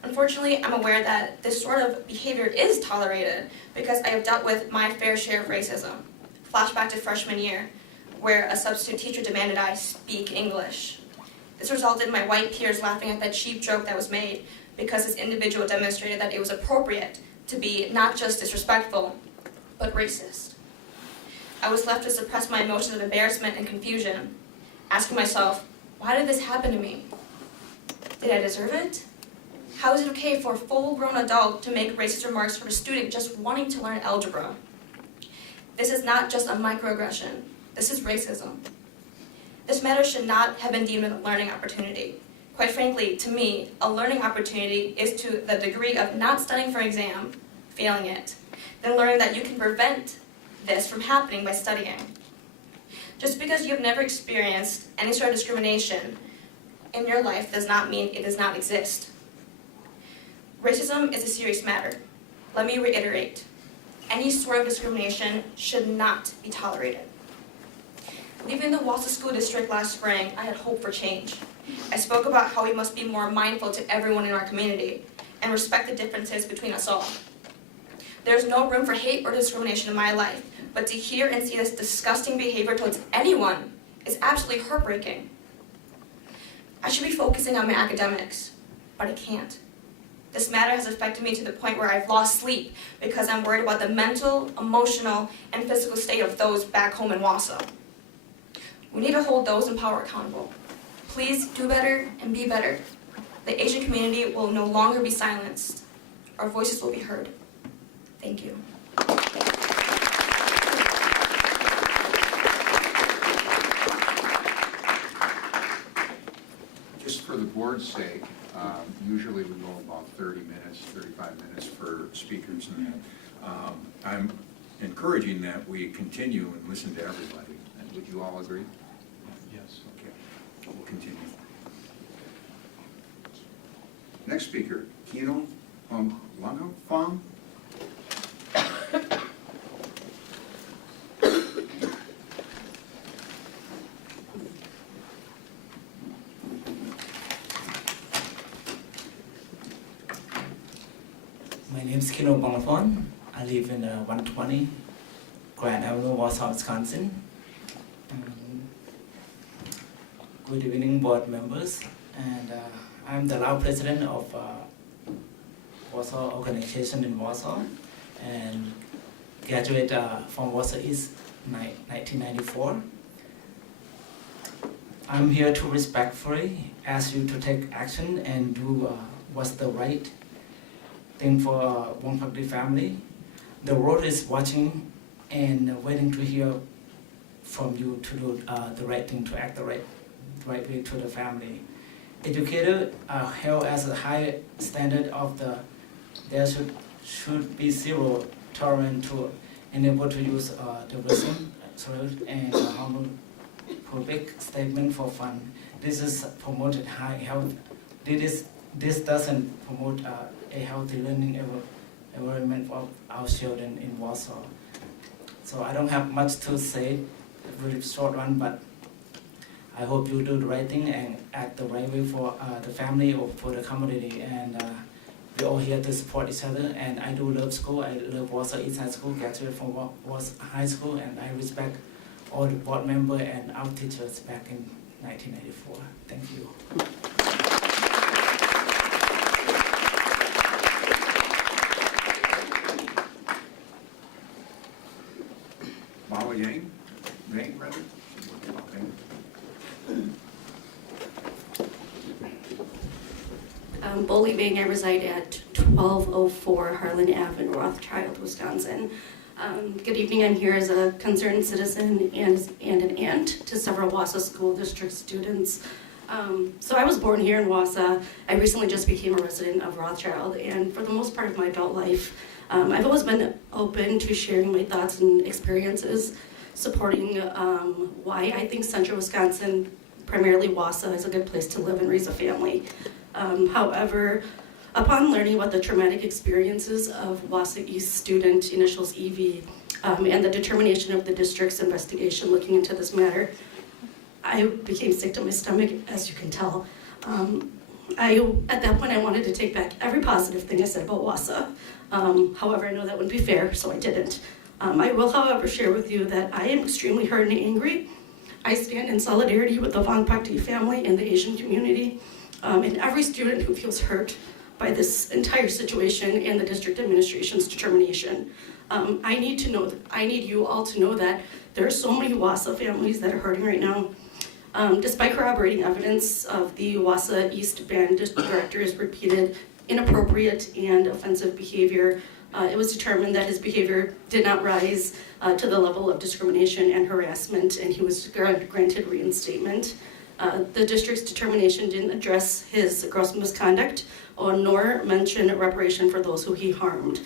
Unfortunately, I'm aware that this sort of behavior is tolerated because I have dealt with my fair share of racism. Flashback to freshman year, where a substitute teacher demanded I speak English. This resulted in my white peers laughing at that cheap joke that was made because this individual demonstrated that it was appropriate to be not just disrespectful, but racist. I was left to suppress my emotions of embarrassment and confusion, asking myself, why did this happen to me? Did I deserve it? How is it okay for a full-grown adult to make racist remarks for a student just wanting to learn algebra? This is not just a microaggression. This is racism. This matter should not have been deemed a learning opportunity. Quite frankly, to me, a learning opportunity is to the degree of not studying for an exam, failing it, then learning that you can prevent this from happening by studying. Just because you have never experienced any sort of discrimination in your life does not mean it does not exist. Racism is a serious matter. Let me reiterate, any sort of discrimination should not be tolerated. Leaving the Wausau School District last spring, I had hope for change. I spoke about how we must be more mindful to everyone in our community and respect the differences between us all. There's no room for hate or discrimination in my life, but to hear and see this disgusting behavior towards anyone is absolutely heartbreaking. I should be focusing on my academics, but I can't. This matter has affected me to the point where I've lost sleep because I'm worried about the mental, emotional, and physical state of those back home in Wausau. We need to hold those in power accountable. Please do better and be better. The Asian community will no longer be silenced. Our voices will be heard. Thank you. Just for the board's sake, usually we go about 30 minutes, 35 minutes for speakers and that. I'm encouraging that we continue and listen to everybody. And would you all agree? Yes. Okay, we'll continue. Next speaker, Kino Langafong. My name is Kino Bangafon. I live in 120 Grand Avenue, Wausau, Wisconsin. Good evening, board members. And I'm the now president of Wausau organization in Wausau, and graduated from Wausau East 1994. I'm here to respectfully ask you to take action and do what's the right thing for Wong Pak Di family. The world is watching and waiting to hear from you to do the right thing, to act the right way to the family. Educators are held as a high standard of there should be zero tolerance to enable to use terrorism and homophobic statement for fun. This is promoted high health. This doesn't promote a healthy learning environment for our children in Wausau. So I don't have much to say, a really short one, but I hope you do the right thing and act the right way for the family or for the community. And we're all here to support each other. And I do love school. I love Wausau East High School, graduated from Wausau High School, and I respect all the board members and our teachers back in 1994. Thank you. Mao Yang, rather. Bully Bang, I reside at 1204 Harlan Ave in Rothschild, Wisconsin. Good evening, I'm here as a concerned citizen and an aunt to several Wausau School District students. So I was born here in Wausau. I recently just became a resident of Rothschild, and for the most part of my adult life, I've always been open to sharing my thoughts and experiences, supporting why I think Central Wisconsin, primarily Wausau, is a good place to live and raise a family. However, upon learning about the traumatic experiences of Wausau East student initials EV and the determination of the district's investigation looking into this matter, I became sick to my stomach, as you can tell. At that point, I wanted to take back every positive thing I said about Wausau. However, I know that wouldn't be fair, so I didn't. I will, however, share with you that I am extremely hurt and angry. I stand in solidarity with the Wong Pak Di family and the Asian community, and every student who feels hurt by this entire situation and the district administration's determination. I need you all to know that there are so many Wausau families that are hurting right now. Despite corroborating evidence of the Wausau East Band director's repeated inappropriate and offensive behavior, It was determined that his behavior did not rise to the level of discrimination and harassment, and he was granted reinstatement. The district's determination didn't address his gross misconduct nor mention reparation for those who he harmed.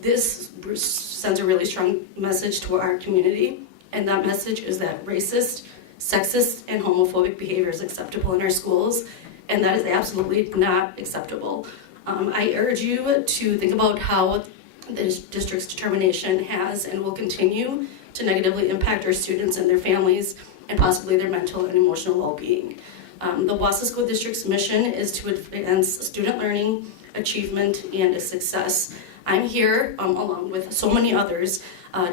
This sends a really strong message to our community, and that message is that racist, sexist, and homophobic behavior is acceptable in our schools, and that is absolutely not acceptable. I urge you to think about how the district's determination has and will continue to negatively impact our students and their families, and possibly their mental and emotional well-being. The Wausau School District's mission is to advance student learning, achievement, and success. I'm here, along with so many others,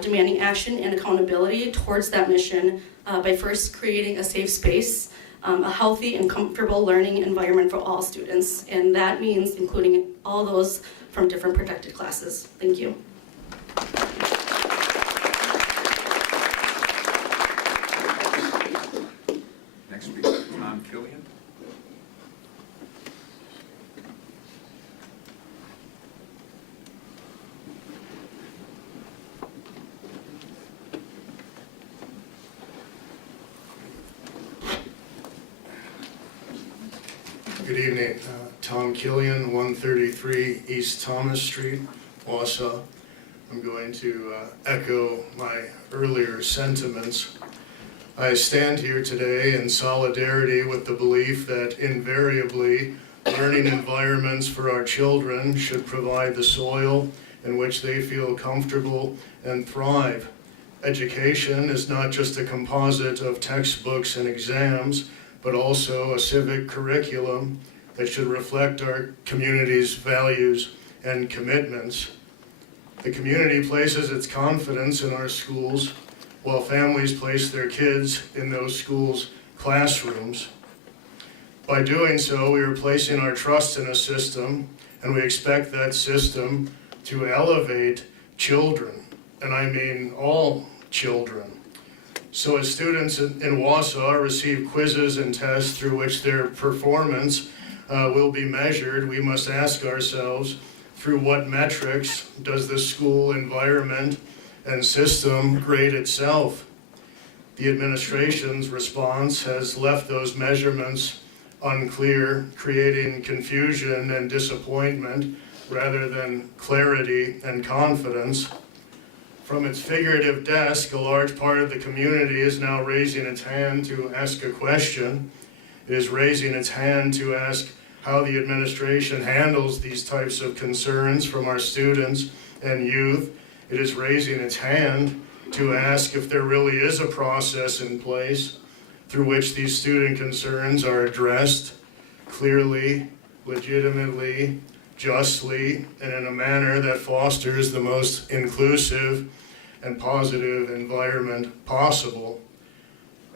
demanding action and accountability towards that mission by first creating a safe space, a healthy and comfortable learning environment for all students, and that means including all those from different protected classes. Thank you. Next speaker, Tom Killian. Good evening. Tom Killian, 133 East Thomas Street, Wausau. I'm going to echo my earlier sentiments. I stand here today in solidarity with the belief that invariably learning environments for our children should provide the soil in which they feel comfortable and thrive. Education is not just a composite of textbooks and exams, but also a civic curriculum that should reflect our community's values and commitments. The community places its confidence in our schools, while families place their kids in those schools' classrooms. By doing so, we are placing our trust in a system, and we expect that system to elevate children, and I mean all children. So as students in Wausau receive quizzes and tests through which their performance will be measured, we must ask ourselves, through what metrics does the school environment and system grade itself? The administration's response has left those measurements unclear, creating confusion and disappointment rather than clarity and confidence. From its figurative desk, a large part of the community is now raising its hand to ask a question. It is raising its hand to ask how the administration handles these types of concerns from our students and youth. It is raising its hand to ask if there really is a process in place through which these student concerns are addressed clearly, legitimately, justly, and in a manner that fosters the most inclusive and positive environment possible.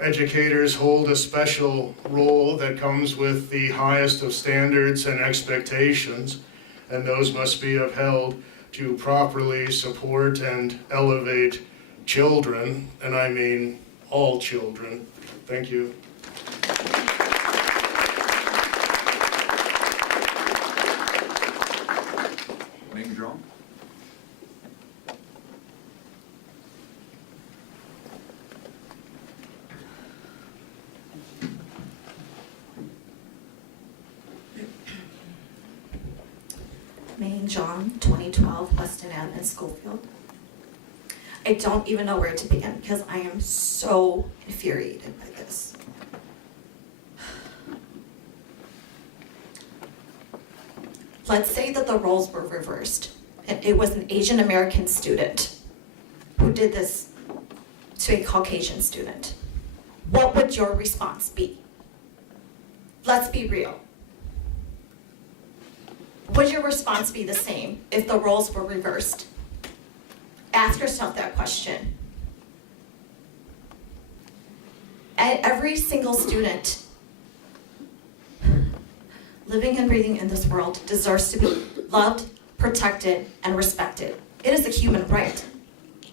Educators hold a special role that comes with the highest of standards and expectations, and those must be upheld to properly support and elevate children, and I mean all children. Thank you. Ming Zhong. Maine John, 2012 Weston Ave in Schofield. I don't even know where to begin because I am so infuriated by this. Let's say that the roles were reversed. It was an Asian American student who did this to a Caucasian student. What would your response be? Let's be real. Would your response be the same if the roles were reversed? Ask yourself that question. Every single student living and breathing in this world deserves to be loved, protected, and respected. It is a human right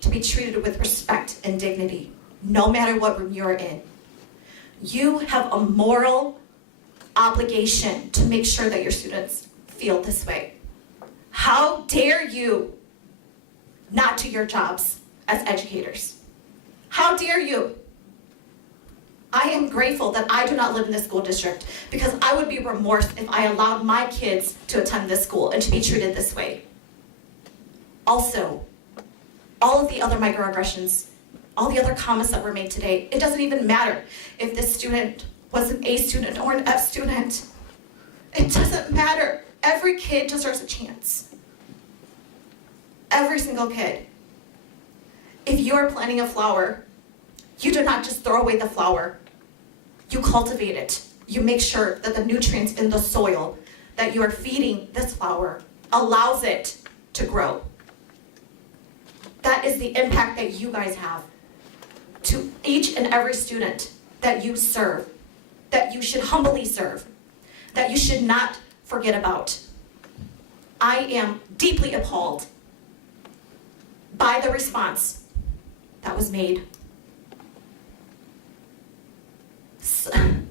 to be treated with respect and dignity, no matter what room you're in. You have a moral obligation to make sure that your students feel this way. How dare you not do your jobs as educators? How dare you? I am grateful that I do not live in this school district because I would be remorse if I allowed my kids to attend this school and to be treated this way. Also, all of the other microaggressions, all the other comments that were made today, it doesn't even matter if this student was an A student or an F student. It doesn't matter. Every kid deserves a chance. Every single kid. If you are planting a flower, you do not just throw away the flower. You cultivate it. You make sure that the nutrients in the soil that you are feeding this flower allows it to grow. That is the impact that you guys have to each and every student that you serve, that you should humbly serve, that you should not forget about. I am deeply appalled by the response that was made.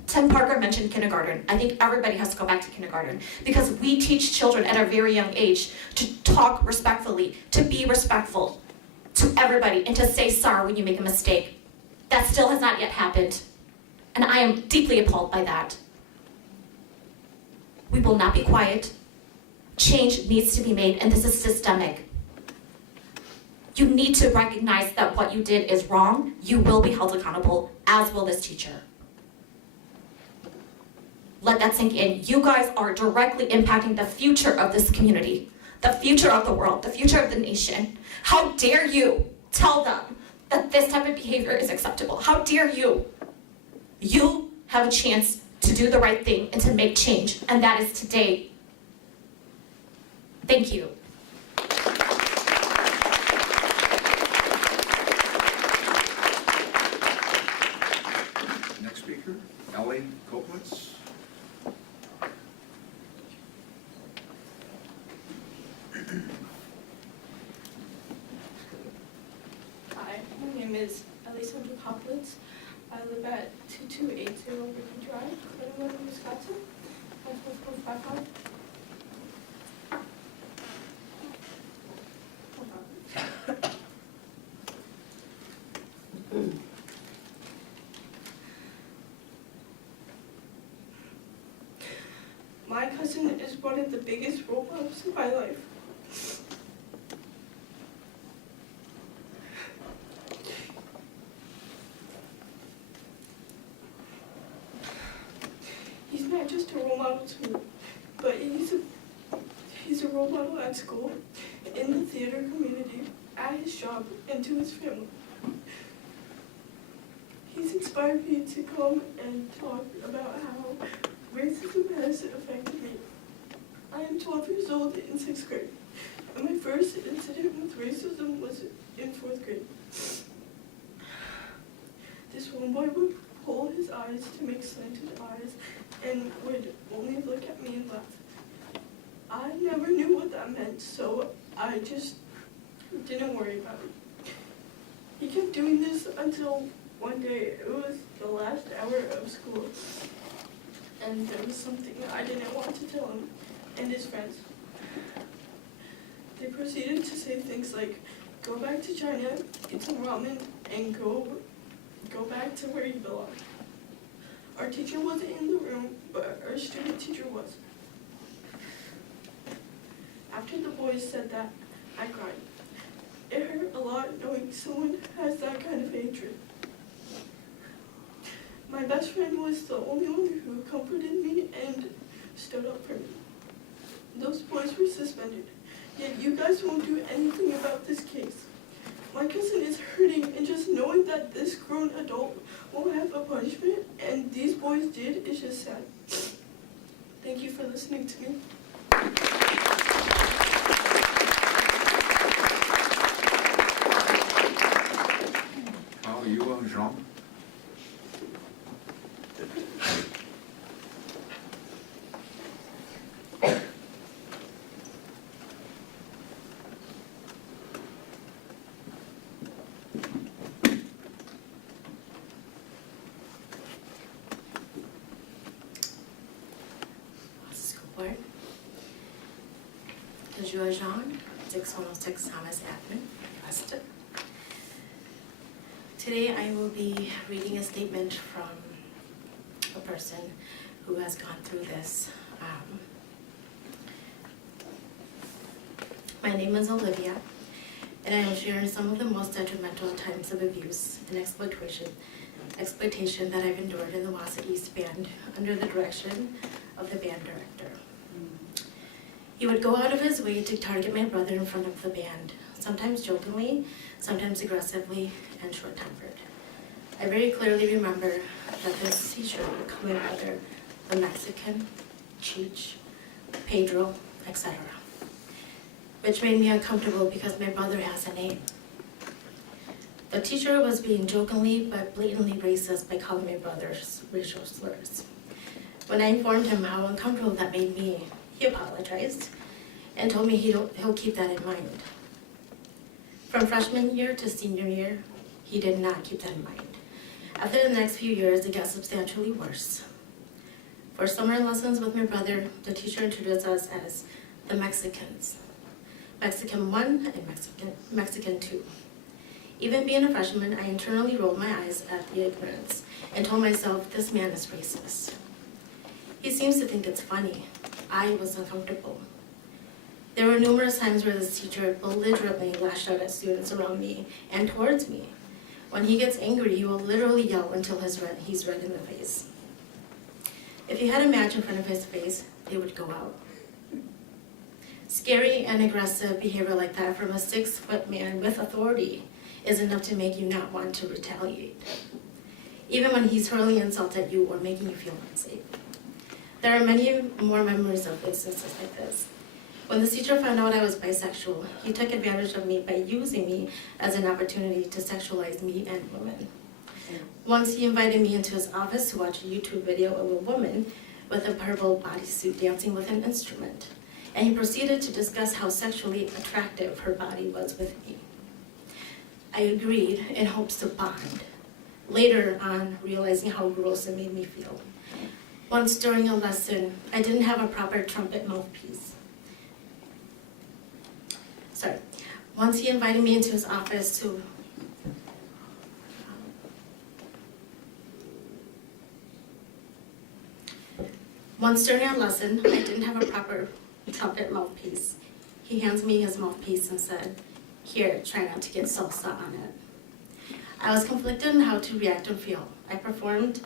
Tim Parker mentioned kindergarten. I think everybody has to go back to kindergarten because we teach children at a very young age to talk respectfully, to be respectful to everybody, and to say sorry when you make a mistake. That still has not yet happened, and I am deeply appalled by that. We will not be quiet. Change needs to be made, and this is systemic. You need to recognize that what you did is wrong. You will be held accountable, as will this teacher. Let that sink in. You guys are directly impacting the future of this community, the future of the world, the future of the nation. How dare you tell them that this type of behavior is acceptable? How dare you? You have a chance to do the right thing and to make change, and that is today. Thank you. Next speaker, Ellie Koplitz. Hi, my name is Alessandra Koplitz. I live at 2280 River Drive, Clinton, Wisconsin, 54455. My cousin is one of the biggest role models in my life. He's not just a role model to me, but he's a role model at school, in the theater community, at his job, and to his family. He's inspired me to come and talk about how racism has affected me. I am 12 years old in 6th grade, and my first incident with racism was in 4th grade. This one boy would pull his eyes to make slanted eyes and would only look at me and laugh. I never knew what that meant, so I just didn't worry about it. He kept doing this until one day, it was the last hour of school, and there was something I didn't want to tell him and his friends. They proceeded to say things like, go back to China, get some ramen, and go back to where you belong. Our teacher wasn't in the room, but our student teacher was. After the boys said that, I cried. It hurt a lot knowing someone has that kind of hatred. My best friend was the only one who comforted me and stood up for me. Those boys were suspended, yet you guys won't do anything about this case. My cousin is hurting, and just knowing that this grown adult won't have a punishment, and these boys did, is just sad. Thank you for listening to me. How are you, Jean? School board. Joa Jean, 6106 Thomas Avenue, Weston. Today I will be reading a statement from a person who has gone through this. My name is Olivia, and I am sharing some of the most detrimental types of abuse and exploitation that I've endured in the Wausau East Band under the direction of the band director. He would go out of his way to target my brother in front of the band, sometimes jokingly, sometimes aggressively, and short-tempered. I very clearly remember that this teacher would call my brother the Mexican, Cheech, Pedro, etc., which made me uncomfortable because my brother has a name. The teacher was being jokingly but blatantly racist by calling my brother's racial slurs. When I informed him how uncomfortable that made me, he apologized and told me he'll keep that in mind. From freshman year to senior year, he did not keep that in mind. After the next few years, it got substantially worse. For summer lessons with my brother, the teacher introduced us as the Mexicans. Mexican 1 and Mexican 2. Even being a freshman, I internally rolled my eyes at the ignorance and told myself, this man is racist. He seems to think it's funny. I was uncomfortable. There were numerous times where this teacher belligerently lashed out at students around me and towards me. When he gets angry, he will literally yell until he's red in the face. If he had a match in front of his face, they would go out. Scary and aggressive behavior like that from a 6-foot man with authority is enough to make you not want to retaliate, even when he's hurling insults at you or making you feel unsafe. There are many more memories of instances like this. When the teacher found out I was bisexual, he took advantage of me by using me as an opportunity to sexualize me and women. Once he invited me into his office to watch a YouTube video of a woman with a purple bodysuit dancing with an instrument, and he proceeded to discuss how sexually attractive her body was with me. I agreed in hopes to bond, later on realizing how gross it made me feel. Once during a lesson, I didn't have a proper trumpet mouthpiece. Once he invited me into his office to Once during our lesson, I didn't have a proper trumpet mouthpiece. He hands me his mouthpiece and said, "Here, try not to get salsa on it." I was conflicted on how to react and feel. I performed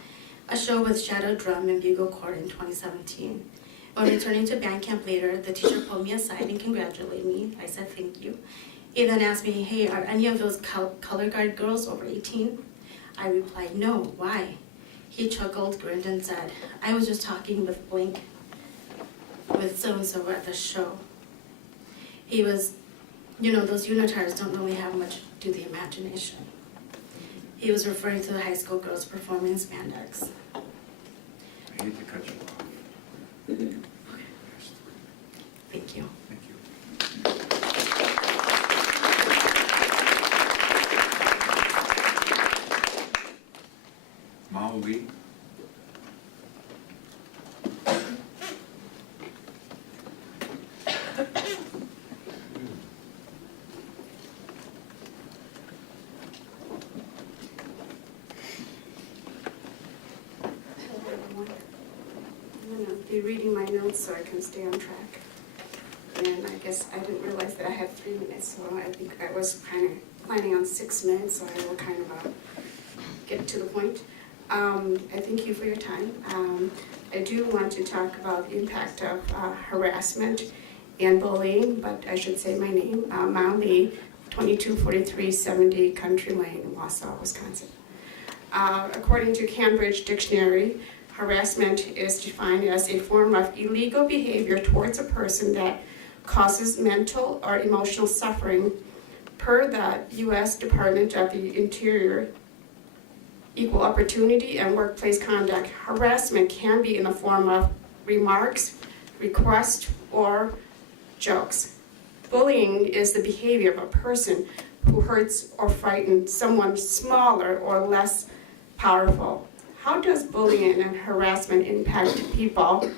a show with shadow drum and bugle corps in 2017. When returning to band camp later, the teacher pulled me aside and congratulated me. I said thank you. He then asked me, "Hey, are any of those color guard girls over 18? I replied, "No, why?" He chuckled, grinned, and said, "I was just talking with blank, with so-and-so at the show." He was, those unitards don't really have much to the imagination. He was referring to the high school girls performing spandex. I hate to cut you off. Thank you. Thank you. Mao Lee. I'm going to be reading my notes so I can stay on track. And I guess I didn't realize that I had 3 minutes, so I think I was kind of planning on 6 minutes, so I will kind of get to the point. I thank you for your time. I do want to talk about the impact of harassment and bullying, but I should say my name, Mao Lee, 224370 Country Lane, Wausau, Wisconsin. According to Cambridge Dictionary, harassment is defined as a form of illegal behavior towards a person that causes mental or emotional suffering. Per the U.S. Department of the Interior, Equal Opportunity and Workplace Conduct, harassment can be in the form of remarks, requests, or jokes. Bullying is the behavior of a person who hurts or frightens someone smaller or less powerful. How does bullying and harassment impact people?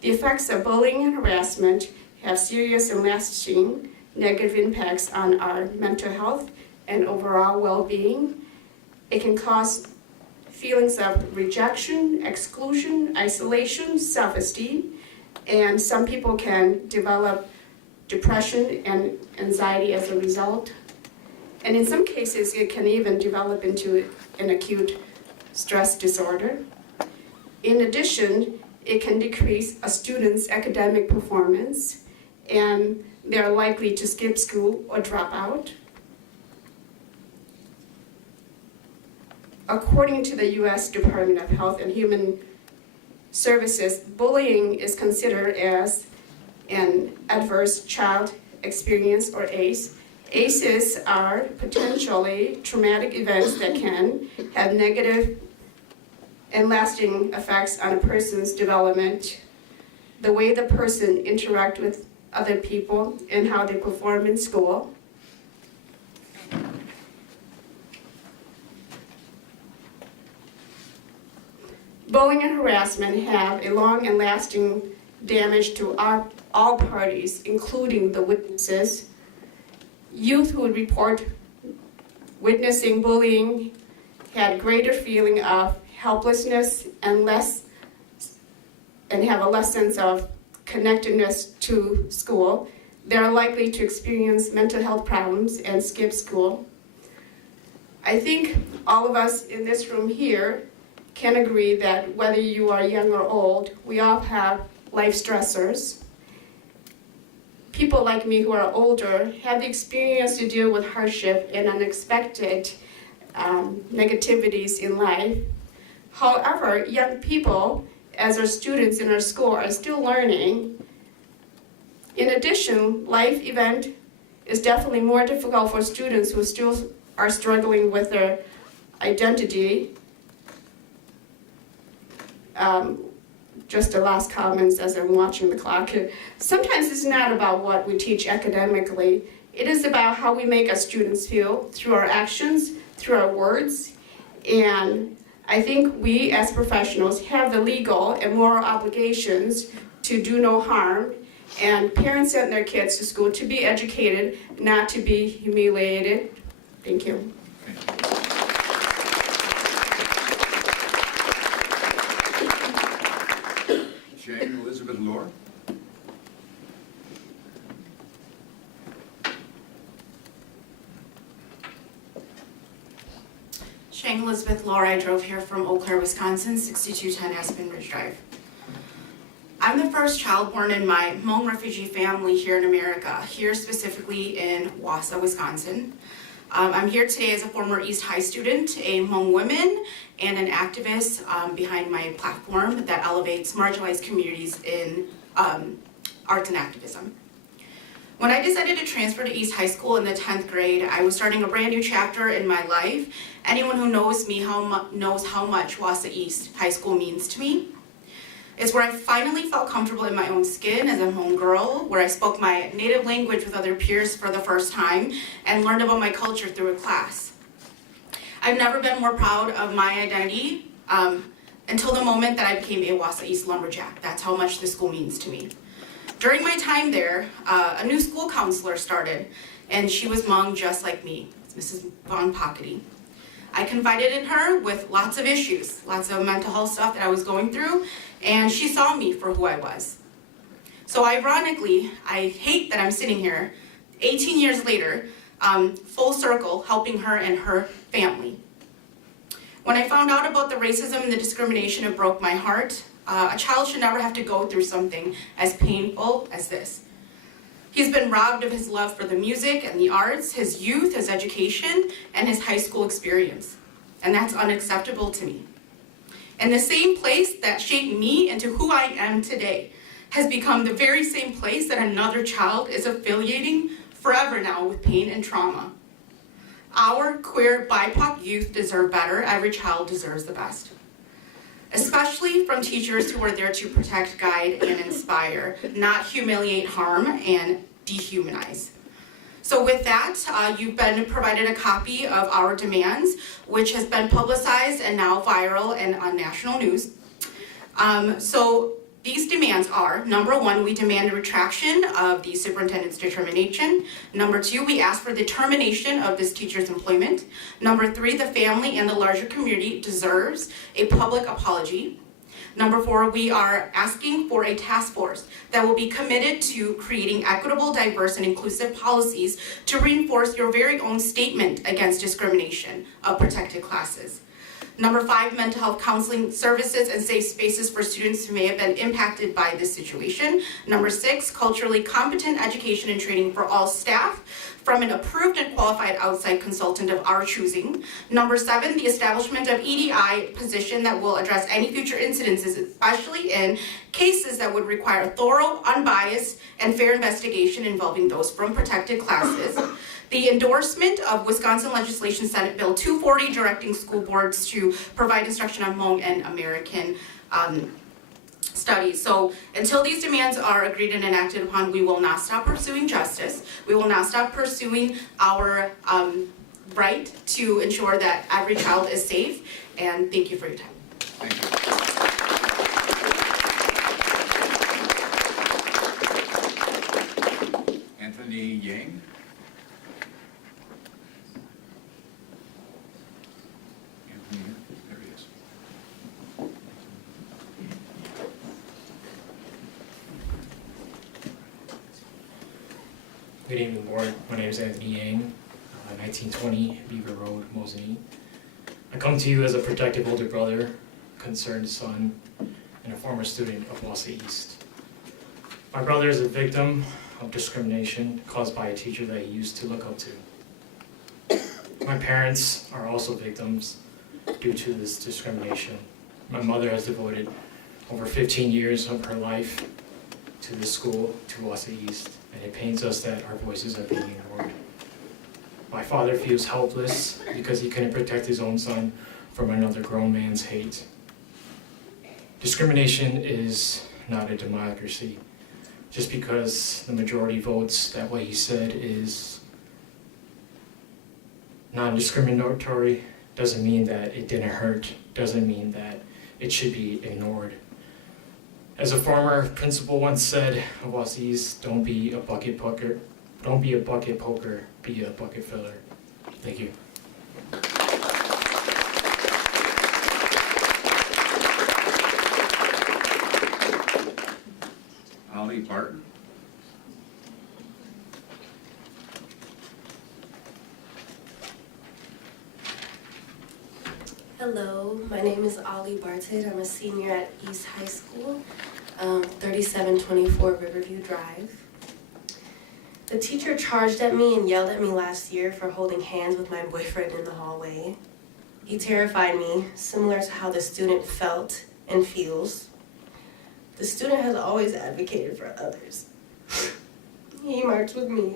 The effects of bullying and harassment have serious and lasting negative impacts on our mental health and overall well-being. It can cause feelings of rejection, exclusion, isolation, self-esteem, and some people can develop depression and anxiety as a result. And in some cases, it can even develop into an acute stress disorder. In addition, it can decrease a student's academic performance, and they're likely to skip school or drop out. According to the U.S. Department of Health and Human Services, bullying is considered as an adverse child experience, or ACE. ACEs are potentially traumatic events that can have negative and lasting effects on a person's development, the way the person interacts with other people, and how they perform in school. Bullying and harassment have a long and lasting damage to all parties, including the witnesses. Youth who report witnessing bullying had greater feeling of helplessness and have a less sense of connectedness to school. They are likely to experience mental health problems and skip school. I think all of us in this room here can agree that whether you are young or old, we all have life stressors. People like me who are older have the experience to deal with hardship and unexpected negativities in life. However, young people, as our students in our school, are still learning. In addition, life event is definitely more difficult for students who still are struggling with their identity. Just the last comments as I'm watching the clock. Sometimes it's not about what we teach academically. It is about how we make our students feel through our actions, through our words. And I think we as professionals have the legal and moral obligations to do no harm. And parents send their kids to school to be educated, not to be humiliated. Thank you. Jane Elizabeth Lohr. Shane Elizabeth Lohr, I drove here from Eau Claire, Wisconsin, 6210 Aspen Ridge Drive. I'm the first child born in my Hmong refugee family here in America, here specifically in Wausau, Wisconsin. I'm here today as a former East High student, a Hmong woman, and an activist behind my platform that elevates marginalized communities in arts and activism. When I decided to transfer to East High School in the 10th grade, I was starting a brand new chapter in my life. Anyone who knows me knows how much Wausau East High School means to me. It's where I finally felt comfortable in my own skin as a Hmong girl, where I spoke my native language with other peers for the first time and learned about my culture through a class. I've never been more proud of my identity until the moment that I became a Wausau East lumberjack. That's how much the school means to me. During my time there, a new school counselor started, and she was Hmong just like me. It's Mrs. Von Pockety. I confided in her with lots of issues, lots of mental health stuff that I was going through, and she saw me for who I was. So ironically, I hate that I'm sitting here 18 years later, full circle, helping her and her family. When I found out about the racism and the discrimination, it broke my heart. A child should never have to go through something as painful as this. He's been robbed of his love for the music and the arts, his youth, his education, and his high school experience. And that's unacceptable to me. And the same place that shaped me into who I am today has become the very same place that another child is affiliating forever now with pain and trauma. Our queer BIPOC youth deserve better. Every child deserves the best. Especially from teachers who are there to protect, guide, and inspire, not humiliate, harm, and dehumanize. So with that, you've been provided a copy of our demands, which has been publicized and now viral and on national news. So These demands are, number one, we demand a retraction of the superintendent's determination. Number two, we ask for the termination of this teacher's employment. Number three, the family and the larger community deserves a public apology. Number four, we are asking for a task force that will be committed to creating equitable, diverse, and inclusive policies to reinforce your very own statement against discrimination of protected classes. Number five, mental health counseling services and safe spaces for students who may have been impacted by this situation. Number six, culturally competent education and training for all staff from an approved and qualified outside consultant of our choosing. Number seven, the establishment of EDI position that will address any future incidences, especially in cases that would require a thorough, unbiased, and fair investigation involving those from protected classes. The endorsement of Wisconsin Legislation Senate Bill 240 directing school boards to provide instruction on Hmong and American studies. So until these demands are agreed and enacted upon, we will not stop pursuing justice. We will not stop pursuing our right to ensure that every child is safe. And thank you for your time. Thank you. Anthony Yang. There he is. Good evening, board. My name is Anthony Yang, 1920 Beaver Road, Mosinee. I come to you as a protective older brother, concerned son, and a former student of Wausau East. My brother is a victim of discrimination caused by a teacher that he used to look up to. My parents are also victims due to this discrimination. My mother has devoted over 15 years of her life to this school, to Wausau East, and it pains us that our voices are being ignored. My father feels helpless because he couldn't protect his own son from another grown man's hate. Discrimination is not a democracy. Just because the majority votes that what he said is non-discriminatory doesn't mean that it didn't hurt, doesn't mean that it should be ignored. As a former principal once said of Wausau East, don't be a bucket poker, be a bucket filler. Thank you. Ollie Barton. Hello, my name is Ollie Barted. I'm a senior at East High School, 3724 Riverview Drive. The teacher charged at me and yelled at me last year for holding hands with my boyfriend in the hallway. He terrified me, similar to how the student felt and feels. The student has always advocated for others. He marched with me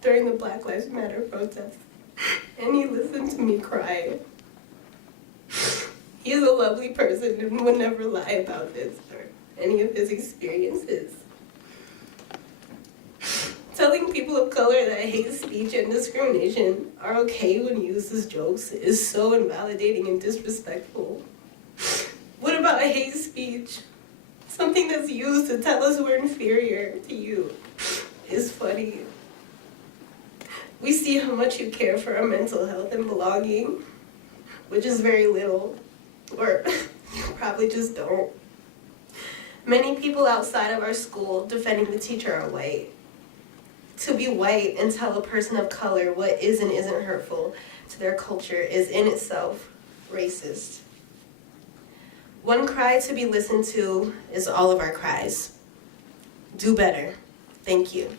during the Black Lives Matter protest, and he listened to me cry. He is a lovely person and would never lie about this or any of his experiences. Telling people of color that hate speech and discrimination are okay when used as jokes is so invalidating and disrespectful. What about hate speech? Something that's used to tell us we're inferior to you is funny. We see how much you care for our mental health and belonging, which is very little, or you probably just don't. Many people outside of our school defending the teacher are white. To be white and tell a person of color what is and isn't hurtful to their culture is in itself racist. One cry to be listened to is all of our cries. Do better. Thank you.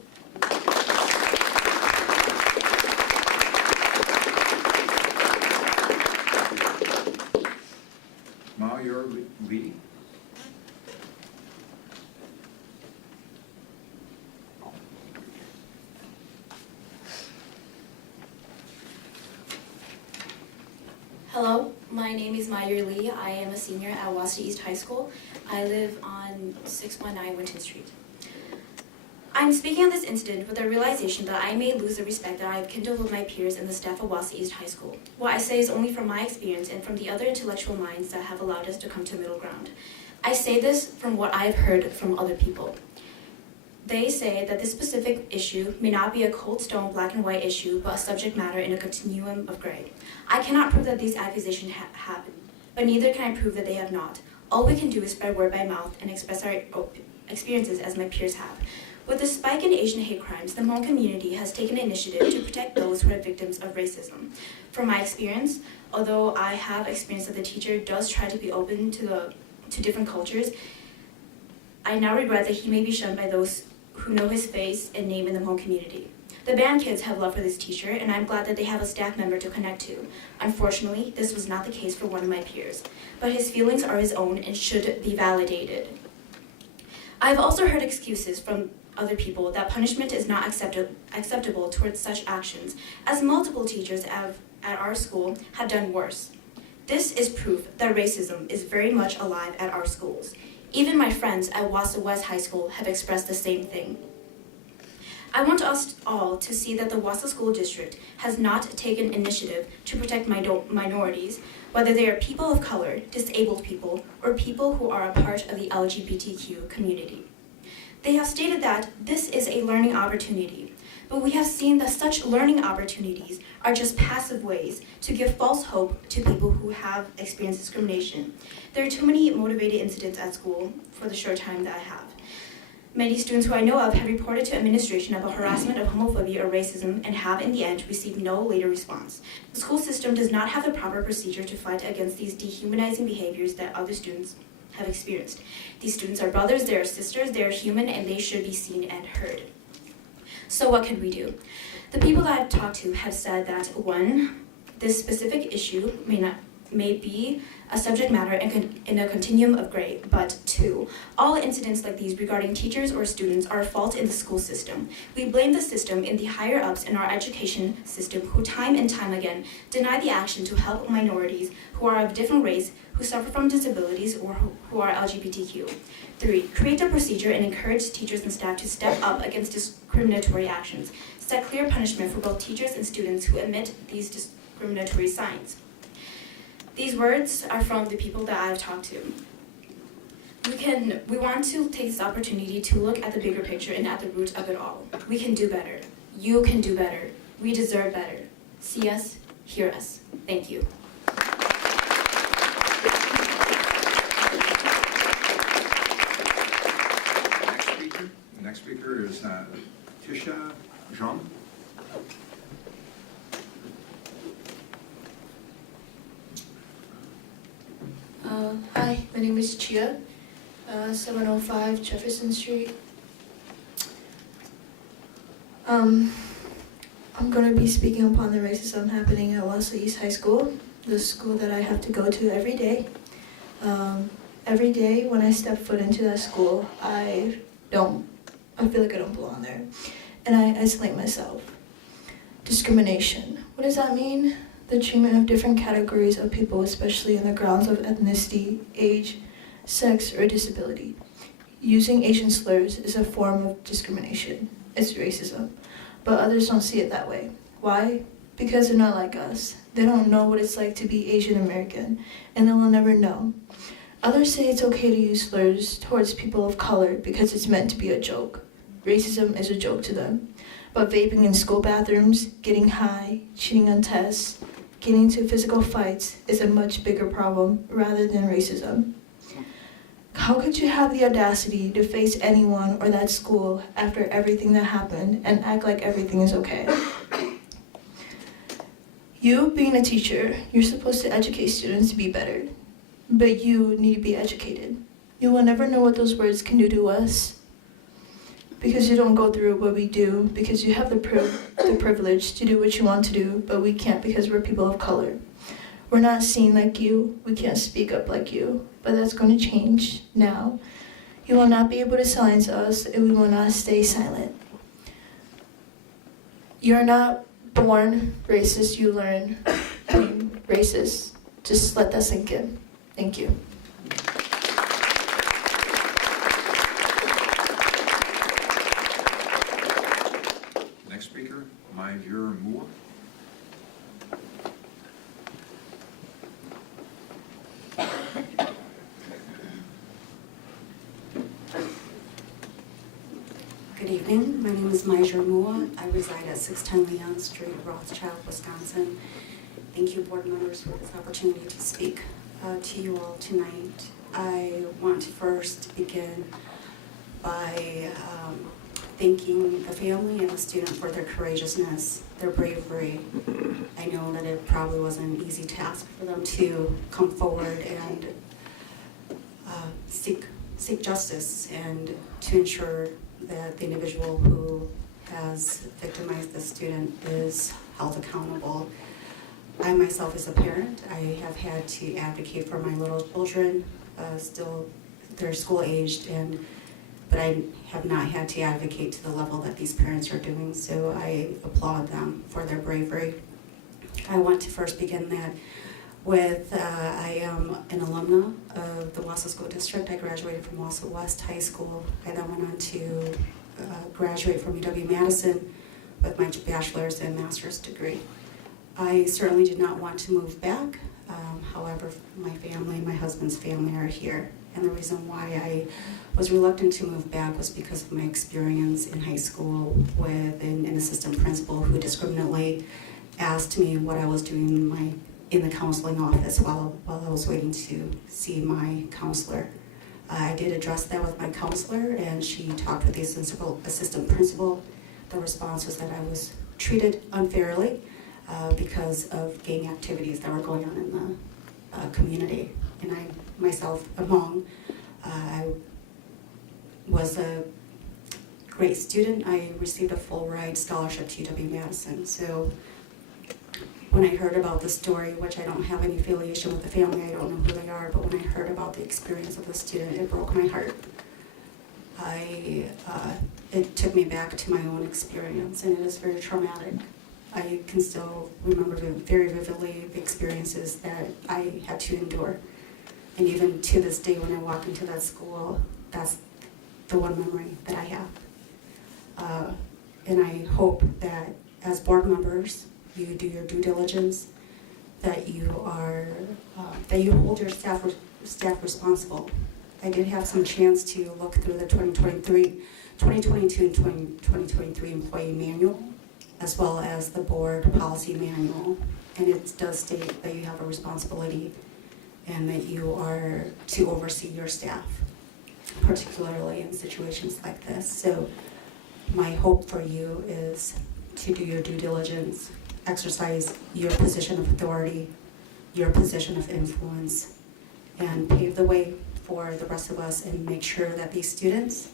Mayor Lee. Hello, my name is Mayur Lee. I am a senior at Wausau East High School. I live on 619 Winton Street. I'm speaking on this incident with the realization that I may lose the respect that I have kindled with my peers and the staff of Wausau East High School. What I say is only from my experience and from the other intellectual minds that have allowed us to come to a middle ground. I say this from what I've heard from other people. They say that this specific issue may not be a cold stone black and white issue, but a subject matter in a continuum of gray. I cannot prove that these accusations happen, but neither can I prove that they have not. All we can do is spread word by mouth and express our experiences as my peers have. With the spike in Asian hate crimes, the Hmong community has taken initiative to protect those who are victims of racism. From my experience, although I have experienced that the teacher does try to be open to different cultures, I now regret that he may be shunned by those who know his face and name in the Hmong community. The band kids have love for this teacher, and I'm glad that they have a staff member to connect to. Unfortunately, this was not the case for one of my peers, but his feelings are his own and should be validated. I've also heard excuses from other people that punishment is not acceptable towards such actions, as multiple teachers at our school have done worse. This is proof that racism is very much alive at our schools. Even my friends at Wausau West High School have expressed the same thing. I want us all to see that the Wausau School District has not taken initiative to protect minorities, whether they are people of color, disabled people, or people who are a part of the LGBTQ community. They have stated that this is a learning opportunity, but we have seen that such learning opportunities are just passive ways to give false hope to people who have experienced discrimination. There are too many motivated incidents at school for the short time that I have. Many students who I know of have reported to administration about harassment of homophobia or racism and have in the end received no later response. The school system does not have the proper procedure to fight against these dehumanizing behaviors that other students have experienced. These students are brothers, they are sisters, they are human, and they should be seen and heard. So what can we do? The people that I've talked to have said that 1, this specific issue may be a subject matter in a continuum of gray, but 2, all incidents like these regarding teachers or students are a fault in the school system. We blame the system in the higher ups in our education system who time and time again deny the action to help minorities who are of different race, who suffer from disabilities, or who are LGBTQ. 3, create a procedure and encourage teachers and staff to step up against discriminatory actions. Set clear punishment for both teachers and students who emit these discriminatory signs. These words are from the people that I've talked to. We want to take this opportunity to look at the bigger picture and at the root of it all. We can do better. You can do better. We deserve better. See us, hear us. Thank you. Next speaker is Tisha Zhang. Hi, my name is Chia, 705 Jefferson Street. I'm going to be speaking upon the racism happening at Wausau East High School, the school that I have to go to every day. Every day when I step foot into that school, I feel like I don't belong there, and I isolate myself. Discrimination. What does that mean? The treatment of different categories of people, especially on the grounds of ethnicity, age, sex, or disability. Using Asian slurs is a form of discrimination. It's racism. But others don't see it that way. Why? Because they're not like us. They don't know what it's like to be Asian American, and they will never know. Others say it's okay to use slurs towards people of color because it's meant to be a joke. Racism is a joke to them. But vaping in school bathrooms, getting high, cheating on tests, getting into physical fights is a much bigger problem rather than racism. How could you have the audacity to face anyone or that school after everything that happened and act like everything is okay? You, being a teacher, you're supposed to educate students to be better, but you need to be educated. You will never know what those words can do to us because you don't go through what we do, because you have the privilege to do what you want to do, but we can't because we're people of color. We're not seen like you, we can't speak up like you, but that's going to change now. You will not be able to silence us, and we will not stay silent. You're not born racist, you learn being racist. Just let that sink in. Thank you. Next speaker, Myvur Moore. evening. My name is Maija Moa. I reside at 610 Leon Street, Rothschild, Wisconsin. Thank you, board members, for this opportunity to speak to you all tonight. I want to first begin by thanking the family and the student for their courageousness, their bravery. I know that it probably wasn't an easy task for them to come forward and seek justice and to ensure that the individual who has victimized the student is held accountable. I myself, as a parent, I have had to advocate for my little children. Still, they're school aged, but I have not had to advocate to the level that these parents are doing, so I applaud them for their bravery. I want to first begin that with, I am an alumna of the Wausau School District. I graduated from Wausau West High School. I then went on to graduate from UW-Madison with my bachelor's and master's degree. I certainly did not want to move back. However, my family, my husband's family are here. And the reason why I was reluctant to move back was because of my experience in high school with an assistant principal who discriminately asked me what I was doing in the counseling office while I was waiting to see my counselor. I did address that with my counselor, and she talked with the assistant principal. The response was that I was treated unfairly because of gang activities that were going on in the community. And I myself among, I was a great student. I received a full ride scholarship to UW-Madison. So when I heard about the story, which I don't have any affiliation with the family, I don't know who they are, but when I heard about the experience of the student, it broke my heart. It took me back to my own experience, and it is very traumatic. I can still remember very vividly the experiences that I had to endure. And even to this day, when I walk into that school, that's the one memory that I have. And I hope that as board members, you do your due diligence, that you hold your staff responsible. I did have some chance to look through the 2022 and 2023 employee manual, as well as the board policy manual, and it does state that you have a responsibility and that you are to oversee your staff, particularly in situations like this. So my hope for you is to do your due diligence, exercise your position of authority, your position of influence, and pave the way for the rest of us and make sure that these students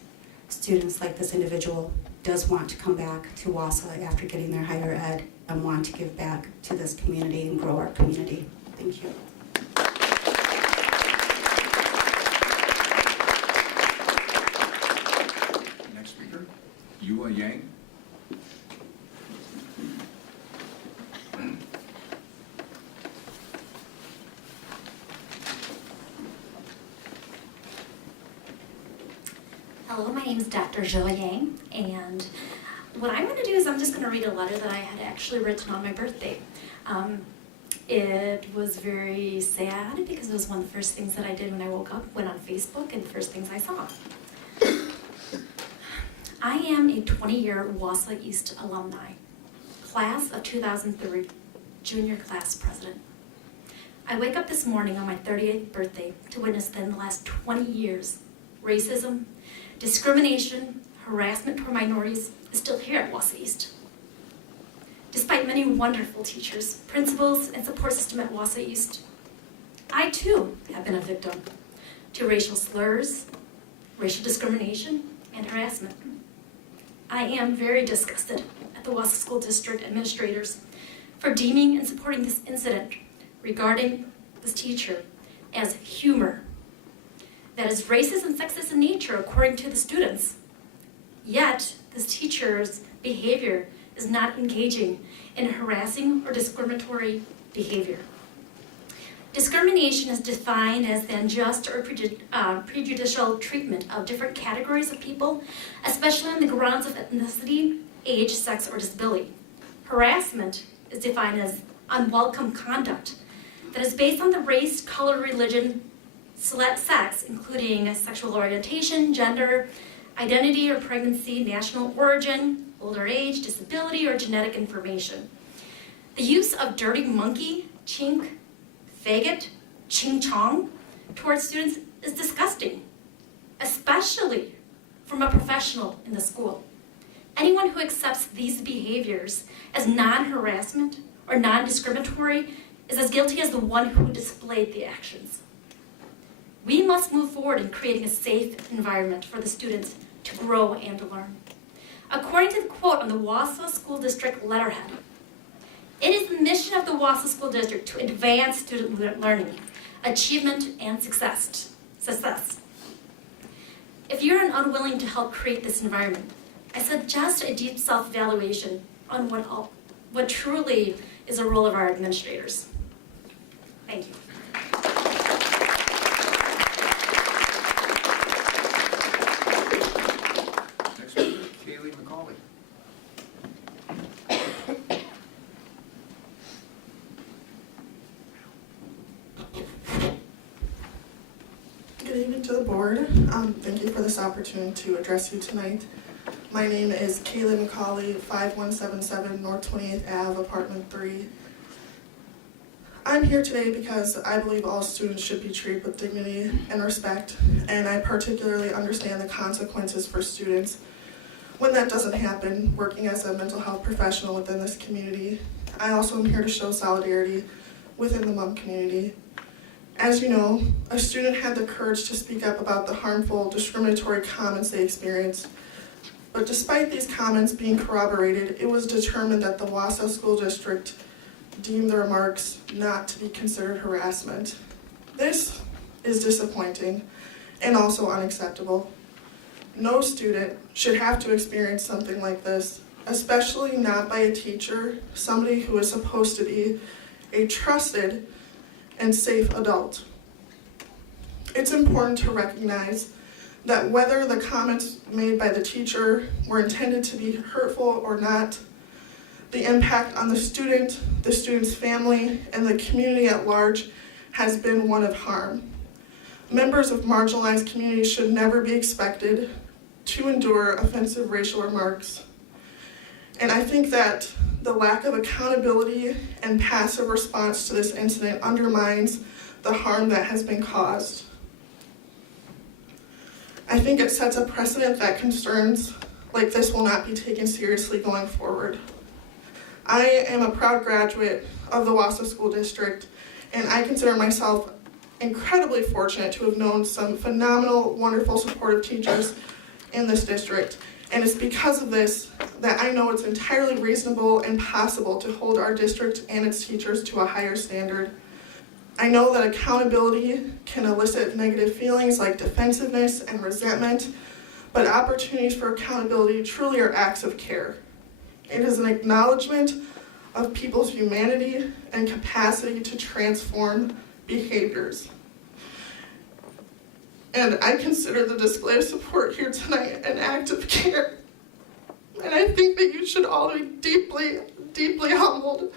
like this individual, does want to come back to Wausau after getting their higher ed and want to give back to this community and grow our community. Thank you. Next speaker, Yua Yang. Hello, my name is Dr. Zhou Yang, and what I'm going to do is I'm just going to read a letter that I had actually written on my birthday. It was very sad because it was one of the first things that I did when I woke up, went on Facebook, and the first things I saw. I am a 20-year Wausau East alumni, class of 2003, junior class president. I wake up this morning on my 38th birthday to witness that in the last 20 years, racism, discrimination, harassment for minorities is still here at Wausau East. Despite many wonderful teachers, principals, and support system at Wausau East, I too have been a victim to racial slurs, racial discrimination, and harassment. I am very disgusted at the Wausau School District administrators for deeming and supporting this incident regarding this teacher as humor that is racist and sexist in nature according to the students. Yet, this teacher's behavior is not engaging in harassing or discriminatory behavior. Discrimination is defined as the unjust or prejudicial treatment of different categories of people, especially on the grounds of ethnicity, age, sex, or disability. Harassment is defined as unwelcome conduct that is based on the race, color, religion, sex, including sexual orientation, gender, identity or pregnancy, national origin, older age, disability, or genetic information. The use of dirty monkey, chink, faggot, ching chong towards students is disgusting, especially from a professional in the school. Anyone who accepts these behaviors as non-harassment or non-discriminatory is as guilty as the one who displayed the actions. We must move forward in creating a safe environment for the students to grow and to learn. According to the quote on the Wausau School District letterhead, it is the mission of the Wausau School District to advance student learning, achievement, and success. If you're unwilling to help create this environment, I suggest a deep self-evaluation on what truly is a role of our administrators. Thank you. Next speaker, Kaylee McCauley. Good evening to the board. Thank you for this opportunity to address you tonight. My name is Kaylee McCauley, 5177 North 28th Ave, Apartment 3. I'm here today because I believe all students should be treated with dignity and respect, and I particularly understand the consequences for students when that doesn't happen, working as a mental health professional within this community. I also am here to show solidarity within the MUM community. As you know, a student had the courage to speak up about the harmful, discriminatory comments they experienced. But despite these comments being corroborated, it was determined that the Wausau School District deemed the remarks not to be considered harassment. This is disappointing and also unacceptable. No student should have to experience something like this, especially not by a teacher, somebody who is supposed to be a trusted and safe adult. It's important to recognize that whether the comments made by the teacher were intended to be hurtful or not, the impact on the student's family, and the community at large has been one of harm. Members of marginalized communities should never be expected to endure offensive racial remarks. And I think that the lack of accountability and passive response to this incident undermines the harm that has been caused. I think it sets a precedent that concerns like this will not be taken seriously going forward. I am a proud graduate of the Wausau School District, and I consider myself incredibly fortunate to have known some phenomenal, wonderful, supportive teachers in this district. And it's because of this that I know it's entirely reasonable and possible to hold our district and its teachers to a higher standard. I know that accountability can elicit negative feelings like defensiveness and resentment, but opportunities for accountability truly are acts of care. It is an acknowledgement of people's humanity and capacity to transform behaviors. And I consider the display of support here tonight an act of care. And I think that you should all be deeply, deeply humbled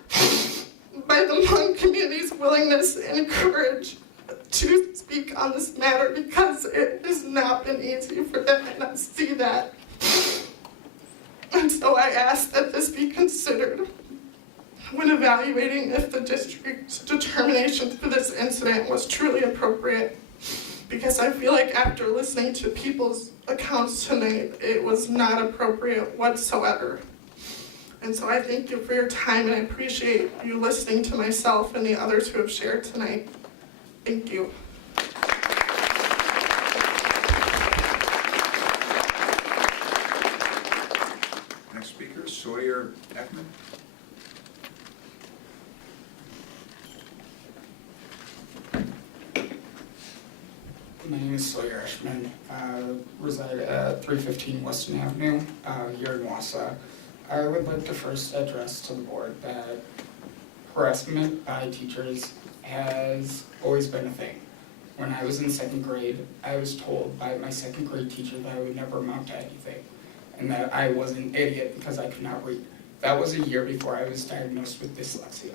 by the Hmong community's willingness and courage to speak on this matter, because it has not been easy for them, and I see that. And so I ask that this be considered when evaluating if the district's determination for this incident was truly appropriate. Because I feel like after listening to people's accounts tonight, it was not appropriate whatsoever. And so I thank you for your time, and I appreciate you listening to myself and the others who have shared tonight. Thank you. Next speaker, Sawyer Ekman. My name is Sawyer Ashman. I reside at 315 Western Avenue here in Wausau. I would like to first address to the board that harassment by teachers has always been a thing. When I was in second grade, I was told by my second grade teacher that I would never amount to anything, and that I was an idiot because I could not read. That was a year before I was diagnosed with dyslexia.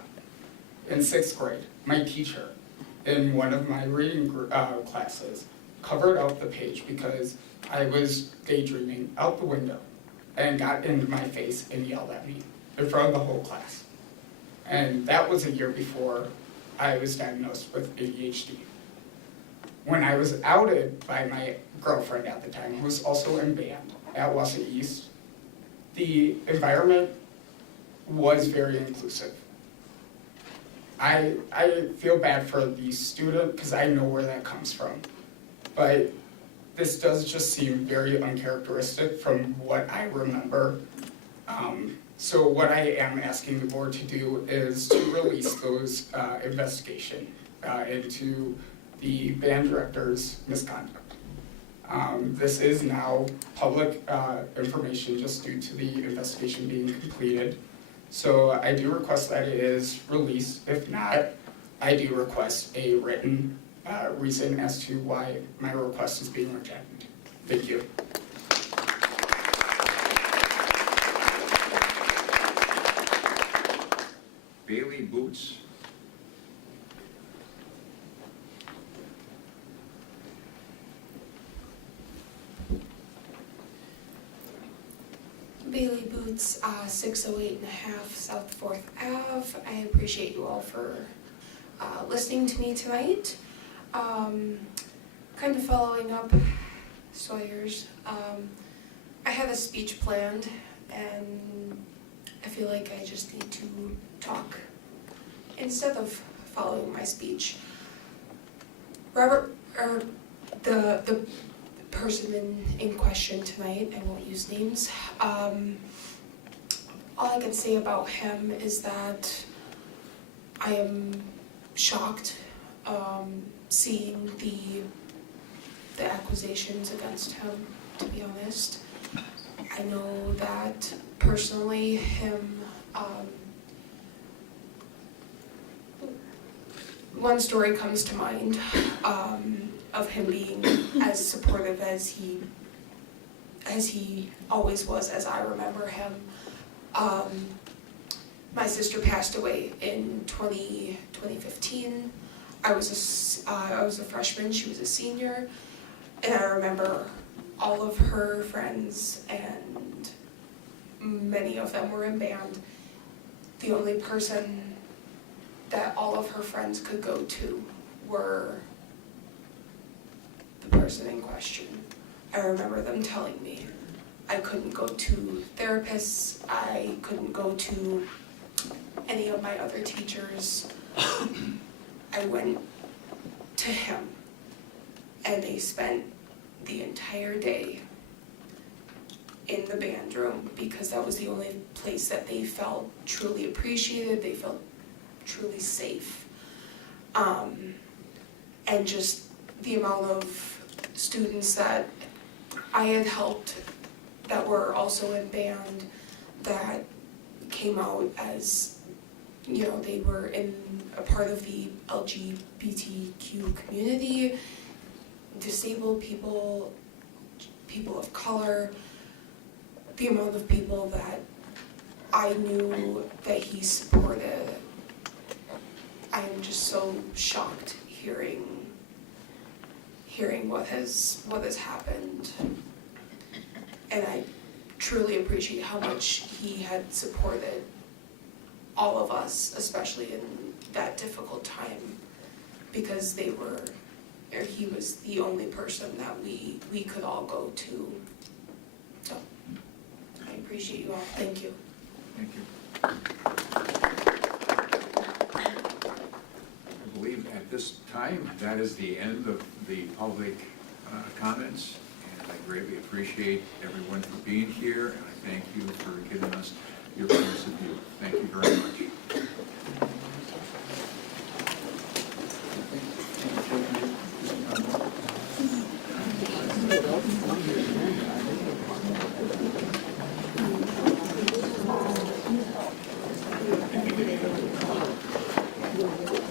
In sixth grade, my teacher, in one of my reading classes, covered up the page because I was daydreaming out the window and got into my face and yelled at me in front of the whole class. And that was a year before I was diagnosed with ADHD. When I was outed by my girlfriend at the time, who was also in band at Wausau East, the environment was very inclusive. I feel bad for the student because I know where that comes from. But this does just seem very uncharacteristic from what I remember. So what I am asking the board to do is to release those investigation into the band director's misconduct. This is now public information just due to the investigation being completed. So I do request that it is released. If not, I do request a written reason as to why my request is being rejected. Thank you. Bailey Boots. Bailey Boots, 608 and a half South 4th Ave. I appreciate you all for listening to me tonight. Kind of following up Sawyer's, I have a speech planned and I feel like I just need to talk instead of following my speech. The person in question tonight, I won't use names, all I can say about him is that I am shocked seeing the accusations against him, to be honest. I know that personally him, one story comes to mind of him being as supportive as he always was, as I remember him. My sister passed away in 2015. I was a freshman, she was a senior, and I remember all of her friends, and many of them were in band. The only person that all of her friends could go to were the person in question. I remember them telling me I couldn't go to therapists, I couldn't go to any of my other teachers. I went to him, and they spent the entire day in the band room because that was the only place that they felt truly appreciated, they felt truly safe. And just the amount of students that I had helped that were also in band that came out as, you know, they were in a part of the LGBTQ community, disabled people, people of color, the amount of people that I knew that he supported. I am just so shocked hearing what has happened. And I truly appreciate how much he had supported all of us, especially in that difficult time, because he was the only person that we could all go to. So I appreciate you all. Thank you. Thank you. I believe at this time, that is the end of the public comments, and I greatly appreciate everyone for being here, and I thank you for giving us your points of view. Thank you very much.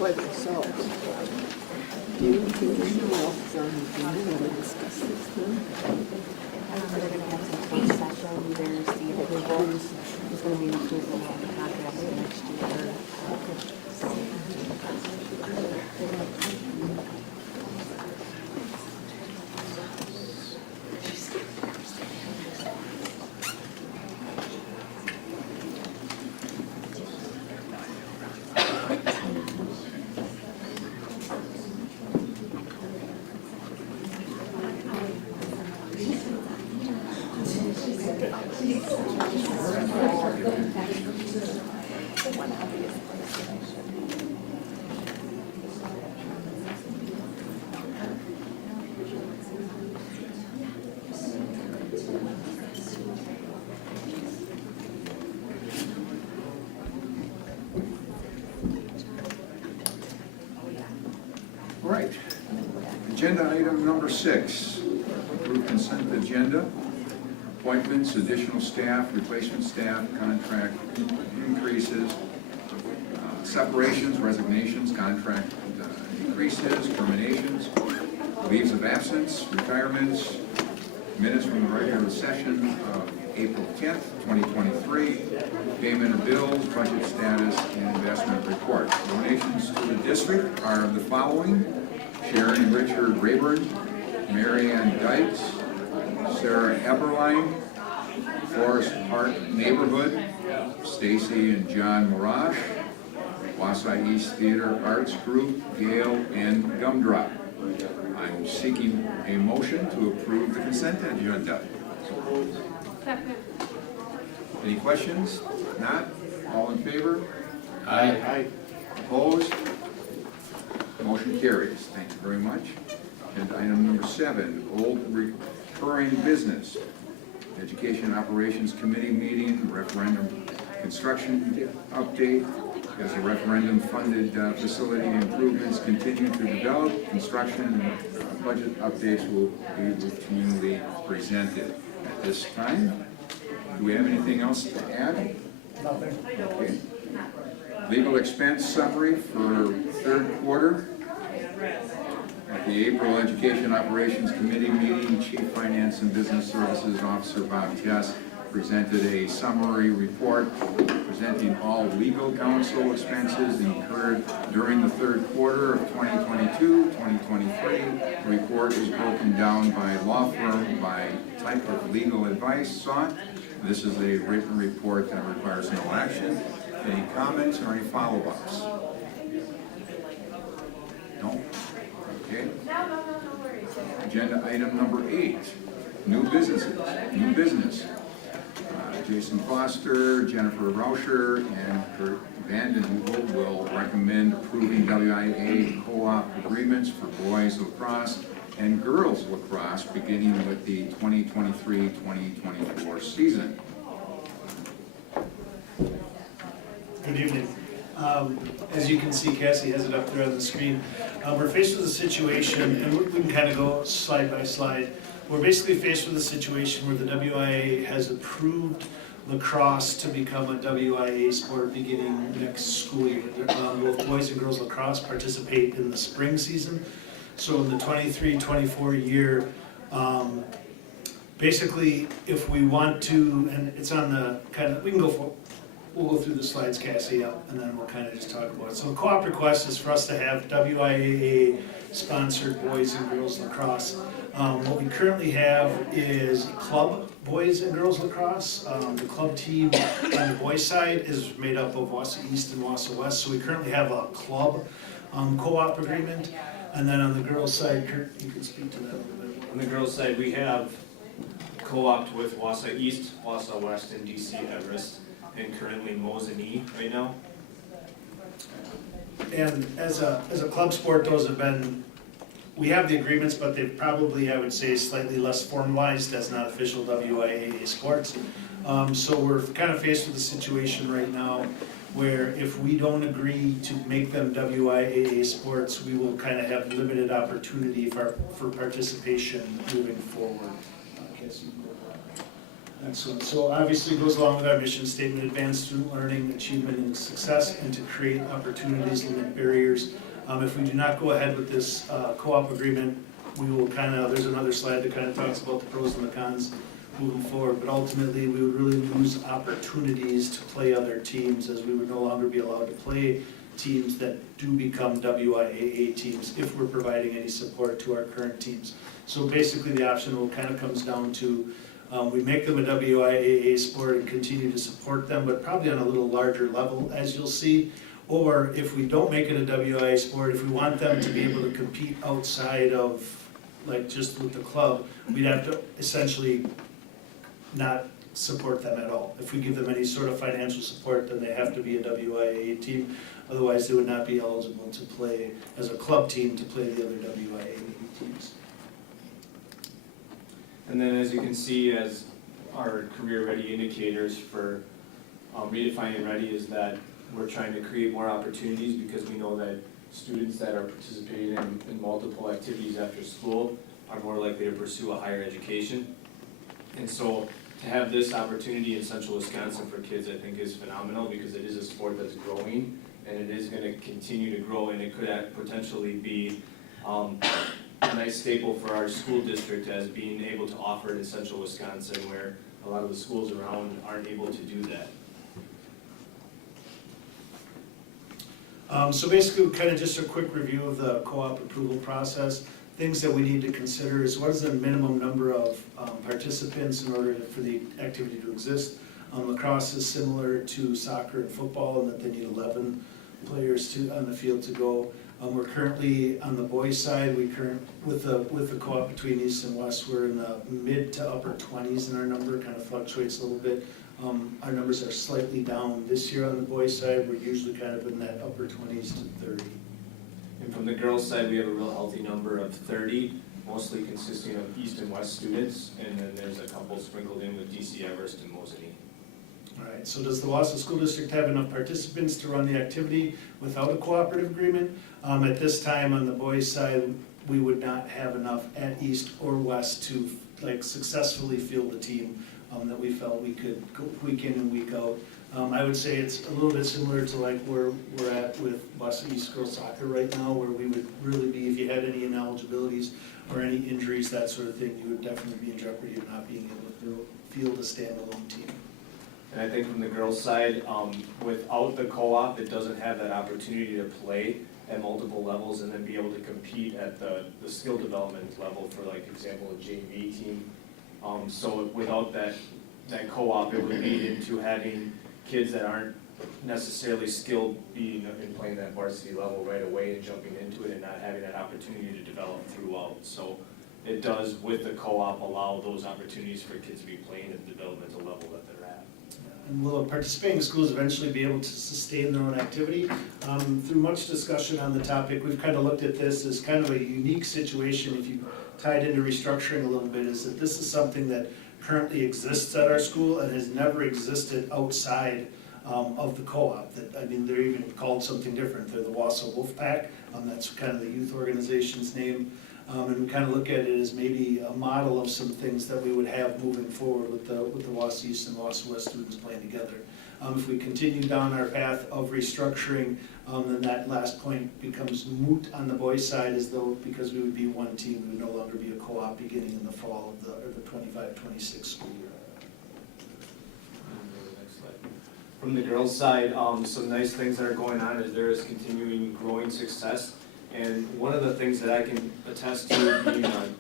By themselves. Do you think anyone else is on the agenda to discuss this then? They're going to have some closed session, there's the approval, there's going to be an approval of the contract for next year. All right. Agenda item number 6, approved consent agenda. Appointments, additional staff, replacement staff, contract increases, separations, resignations, contract increases, terminations, leaves of absence, retirements, minutes from the regular session of April 10th, 2023, payment of bills, budget status, and investment report. Donations to the district are of the following: Sharon and Richard Rayburn, Mary Ann Dykes, Sarah Eberlein, Forest Park Neighborhood, Stacy and John Marash, Wausau East Theater Arts Group, Gale and Gumdrop. I'm seeking a motion to approve the consent agenda. Second. Any questions? Not? All in favor? Aye. Opposed? Motion carries. Thank you very much. And item number 7, old recurring business. Education Operations Committee meeting, referendum construction update. As the referendum-funded facility improvements continue to develop, construction and budget updates will be routinely presented. At this time, do we have anything else to add? Nothing. Okay. Legal expense summary for third quarter. At the April Education Operations Committee meeting, Chief Finance and Business Services Officer Bob Tess presented a summary report presenting all legal counsel expenses incurred during the third quarter of 2022-2023. The report is broken down by law firm, by type of legal advice sought. This is a written report that requires no action. Any comments or any follow-ups? No? Okay. Agenda item number 8, new businesses. New business. Jason Foster, Jennifer Rauscher, and Kurt Vandenheuvel will recommend approving WIA co-op agreements for boys lacrosse and girls lacrosse beginning with the 2023-2024 season. Good evening. As you can see, Cassie has it up there on the screen. We're faced with a situation, and we can kind of go slide by slide. We're basically faced with a situation where the WIA has approved lacrosse to become a WIA sport beginning next school year. Both boys and girls lacrosse participate in the spring season. So in the 23-24 year, basically, if we want to, and it's on the kind of, we'll go through the slides, Cassie, and then we'll kind of just talk about it. So the co-op request is for us to have WIAA sponsored boys and girls lacrosse. What we currently have is club boys and girls lacrosse. The club team on the boys side is made up of Wausau East and Wausau West. So we currently have a club co-op agreement. And then on the girls side, Kurt, you can speak to that a little bit. On the girls side, we have co-opted with Wausau East, Wausau West, and DC Everest, and currently Mosinee right now. And as a club sport, those have been, we have the agreements, but they've probably, I would say, slightly less formalized as not official WIAA sports. So we're kind of faced with a situation right now where if we don't agree to make them WIAA sports, we will kind of have limited opportunity for participation moving forward. Excellent. So obviously it goes along with our mission statement: advance student learning, achievement, and success, and to create opportunities, limit barriers. If we do not go ahead with this co-op agreement, we will kind of, there's another slide that kind of talks about the pros and the cons moving forward, but ultimately we would really lose opportunities to play other teams, as we would no longer be allowed to play teams that do become WIAA teams if we're providing any support to our current teams. So basically the option will kind of comes down to we make them a WIAA sport and continue to support them, but probably on a little larger level, as you'll see. Or if we don't make it a WIAA sport, if we want them to be able to compete outside of, like just with the club, we'd have to essentially not support them at all. If we give them any sort of financial support, then they have to be a WIAA team. Otherwise, they would not be eligible to play as a club team to play the other WIAA teams. And then as you can see, as our career ready indicators for redefining ready is that we're trying to create more opportunities, because we know that students that are participating in multiple activities after school are more likely to pursue a higher education. And so to have this opportunity in central Wisconsin for kids, I think is phenomenal because it is a sport that's growing and it is gonna continue to grow, and it could potentially be a nice staple for our school district as being able to offer it in central Wisconsin where a lot of the schools around aren't able to do that. So basically, kind of just a quick review of the co-op approval process. Things that we need to consider is what is the minimum number of participants in order for the activity to exist. Lacrosse is similar to soccer and football in that they need 11 players on the field to go. We're currently on the boys' side. With the co-op between East and West, we're in the mid to upper 20s, and our number kind of fluctuates a little bit. Our numbers are slightly down this year on the boys' side. We're usually kind of in that upper 20s to 30. And from the girls' side, we have a real healthy number of 30, mostly consisting of East and West students, and then there's a couple sprinkled in with DC Everest and Mosinee. All right, so does the Wausau School District have enough participants to run the activity without a cooperative agreement? At this time, on the boys' side, we would not have enough at East or West to successfully field the team that we felt we could go week in and week out. I would say it's a little bit similar to where we're at with Wausau East girls soccer right now, where we would really be, if you had any ineligibilities or any injuries, that sort of thing, you would definitely be in jeopardy of not being able to field a standalone team. And I think from the girls' side, without the co-op, it doesn't have that opportunity to play at multiple levels and then be able to compete at the skill development level for, example, a JV team. So without that co-op, it would lead into having kids that aren't necessarily skilled being in playing that varsity level right away and jumping into it and not having that opportunity to develop throughout. So it does, with the co-op, allow those opportunities for kids to be playing at the developmental level that they're at. And will participating schools eventually be able to sustain their own activity? Through much discussion on the topic, we've kind of looked at this as kind of a unique situation, if you tie it into restructuring a little bit, is that this is something that currently exists at our school and has never existed outside of the co-op. They're even called something different. They're the Wausau Wolfpack. That's kind of the youth organization's name. And we kind of look at it as maybe a model of some things that we would have moving forward with the Wausau East and Wausau West students playing together. If we continue down our path of restructuring, then that last point becomes moot on the boys' side, as though because we would be one team, we would no longer be a co-op beginning in the fall of the 25-26 school year. From the girls' side, some nice things that are going on is there is continuing growing success. And one of the things that I can attest to being an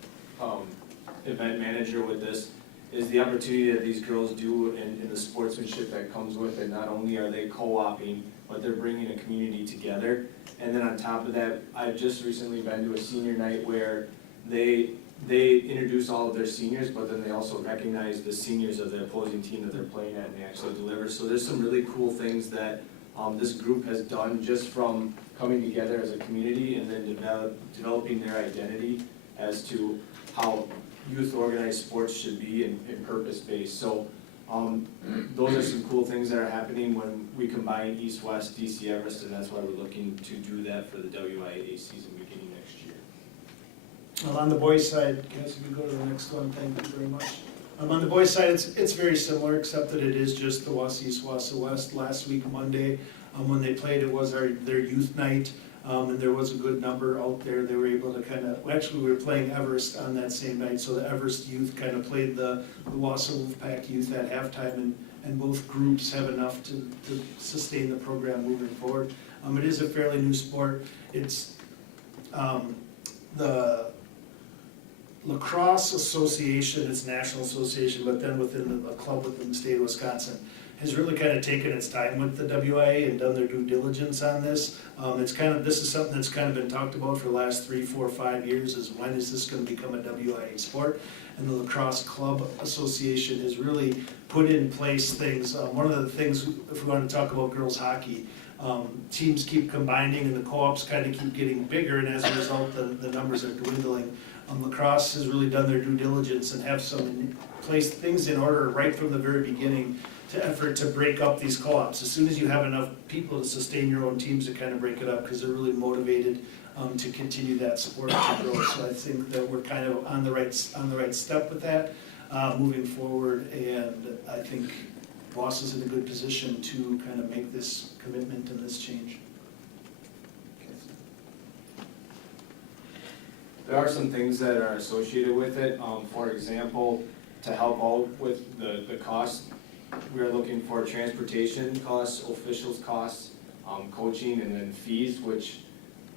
event manager with this is the opportunity that these girls do and the sportsmanship that comes with it. Not only are they co-oping, but they're bringing a community together. And then on top of that, I've just recently been to a senior night where they introduce all of their seniors, but then they also recognize the seniors of the opposing team that they're playing at, and they actually deliver. So there's some really cool things that this group has done just from coming together as a community and then developing their identity as to how youth organized sports should be and purpose-based. So those are some cool things that are happening when we combine East, West, DC Everest, and that's why we're looking to do that for the WIAA season beginning next year. Well, on the boys' side, Cass, if we go to the next one, thank you very much. On the boys' side, it's very similar, except that it is just the Wausau East, Wausau West. Last week, Monday, when they played, it was their youth night, and there was a good number out there. They were able to actually we were playing Everest on that same night, so the Everest youth kind of played the Wausau Wolfpack youth at halftime, and both groups have enough to sustain the program moving forward. It is a fairly new sport. It's the Lacrosse Association, it's national association, but then within a club within the state of Wisconsin, has really kind of taken its time with the WIA and done their due diligence on this. This is something that's kind of been talked about for the last 3, 4, 5 years, is when is this going to become a WIA sport? And the Lacrosse Club Association has really put in place things. One of the things, if we want to talk about girls hockey, teams keep combining and the co-ops kind of keep getting bigger, and as a result the numbers are dwindling. Lacrosse has really done their due diligence and have place things in order right from the very beginning to effort to break up these co-ops. As soon as you have enough people to sustain your own teams, to kind of break it up, because they're really motivated to continue that sport to grow. So I think that we're kind of on the right step with that moving forward, and I think Wausau is in a good position to kind of make this commitment and this change. There are some things that are associated with it. For example, to help out with the cost, we are looking for transportation costs, officials costs, coaching, and then fees, which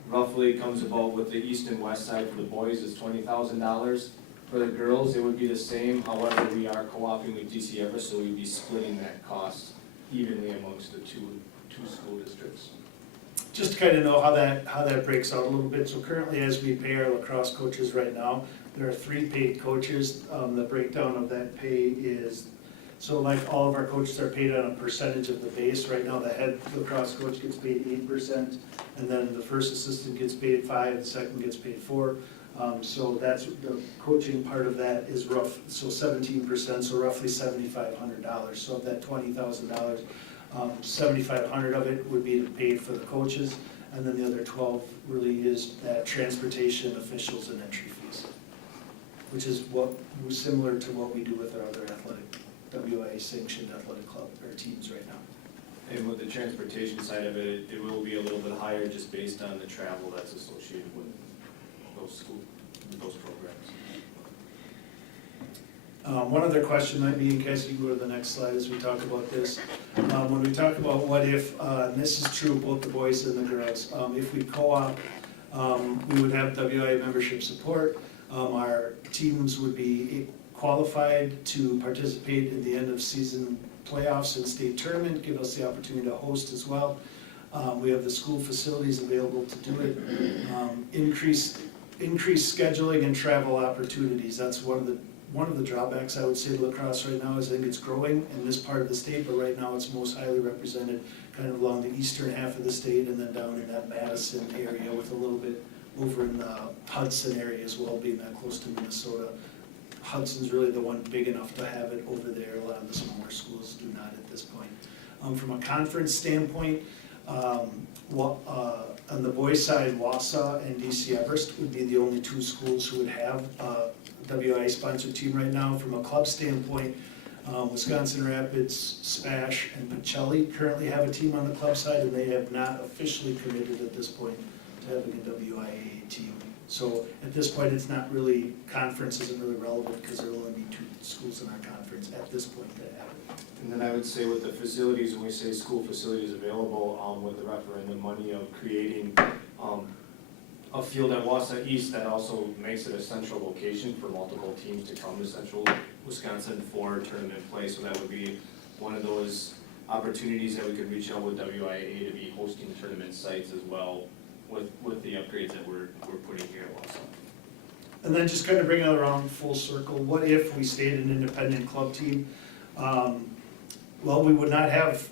roughly comes about with the east and west side for the boys is $20,000. For the girls, it would be the same. However, we are co-oping with DC Everest, so we'd be splitting that cost evenly amongst the two school districts. Just to kind of know how that breaks out a little bit. So currently, as we pay our lacrosse coaches right now, there are 3 paid coaches. The breakdown of that pay is, so like all of our coaches are paid on a percentage of the base. Right now, the head lacrosse coach gets paid 8%, and then the first assistant gets paid 5%, the second gets paid 4%. So that's the coaching part of that is rough. So 17%, so roughly $7,500. So of that $20,000. $7,500 of it would be paid for the coaches, and then the other 12 really is that transportation, officials, and entry fees, which is similar to what we do with our other athletic, WIA sanctioned athletic club or teams right now. And with the transportation side of it, it will be a little bit higher just based on the travel that's associated with those programs. One other question might be, in case you can go to the next slide as we talk about this. When we talk about what if, and this is true both the boys and the girls, if we co-op, we would have WIA membership support. Our teams would be qualified to participate in the end of season playoffs and state tournament, give us the opportunity to host as well. We have the school facilities available to do it. Increased scheduling and travel opportunities. That's one of the drawbacks I would say to lacrosse right now is I think it's growing in this part of the state, but right now it's most highly represented kind of along the eastern half of the state and then down in that Madison area with a little bit over in the Hudson area as well, being that close to Minnesota. Hudson's really the one big enough to have it over there. A lot of the smaller schools do not at this point. From a conference standpoint, on the boys' side, Wausau and DC Everest would be the only 2 schools who would have a WIA-sponsored team right now. From a club standpoint, Wisconsin Rapids, Spash, and Pacelli currently have a team on the club side, and they have not officially committed at this point to having a WIA team. So at this point, it's not really, conference isn't really relevant because there will only be 2 schools in our conference at this point that have it. And then I would say with the facilities, when we say school facilities available, with the referendum money of creating a field at Wausau East that also makes it a central location for multiple teams to come to central Wisconsin for tournament play. So that would be one of those opportunities that we could reach out with WIA to be hosting tournament sites as well with the upgrades that we're putting here at Wausau. And then just kind of bring it around full circle, what if we stayed an independent club team? Well, we would not have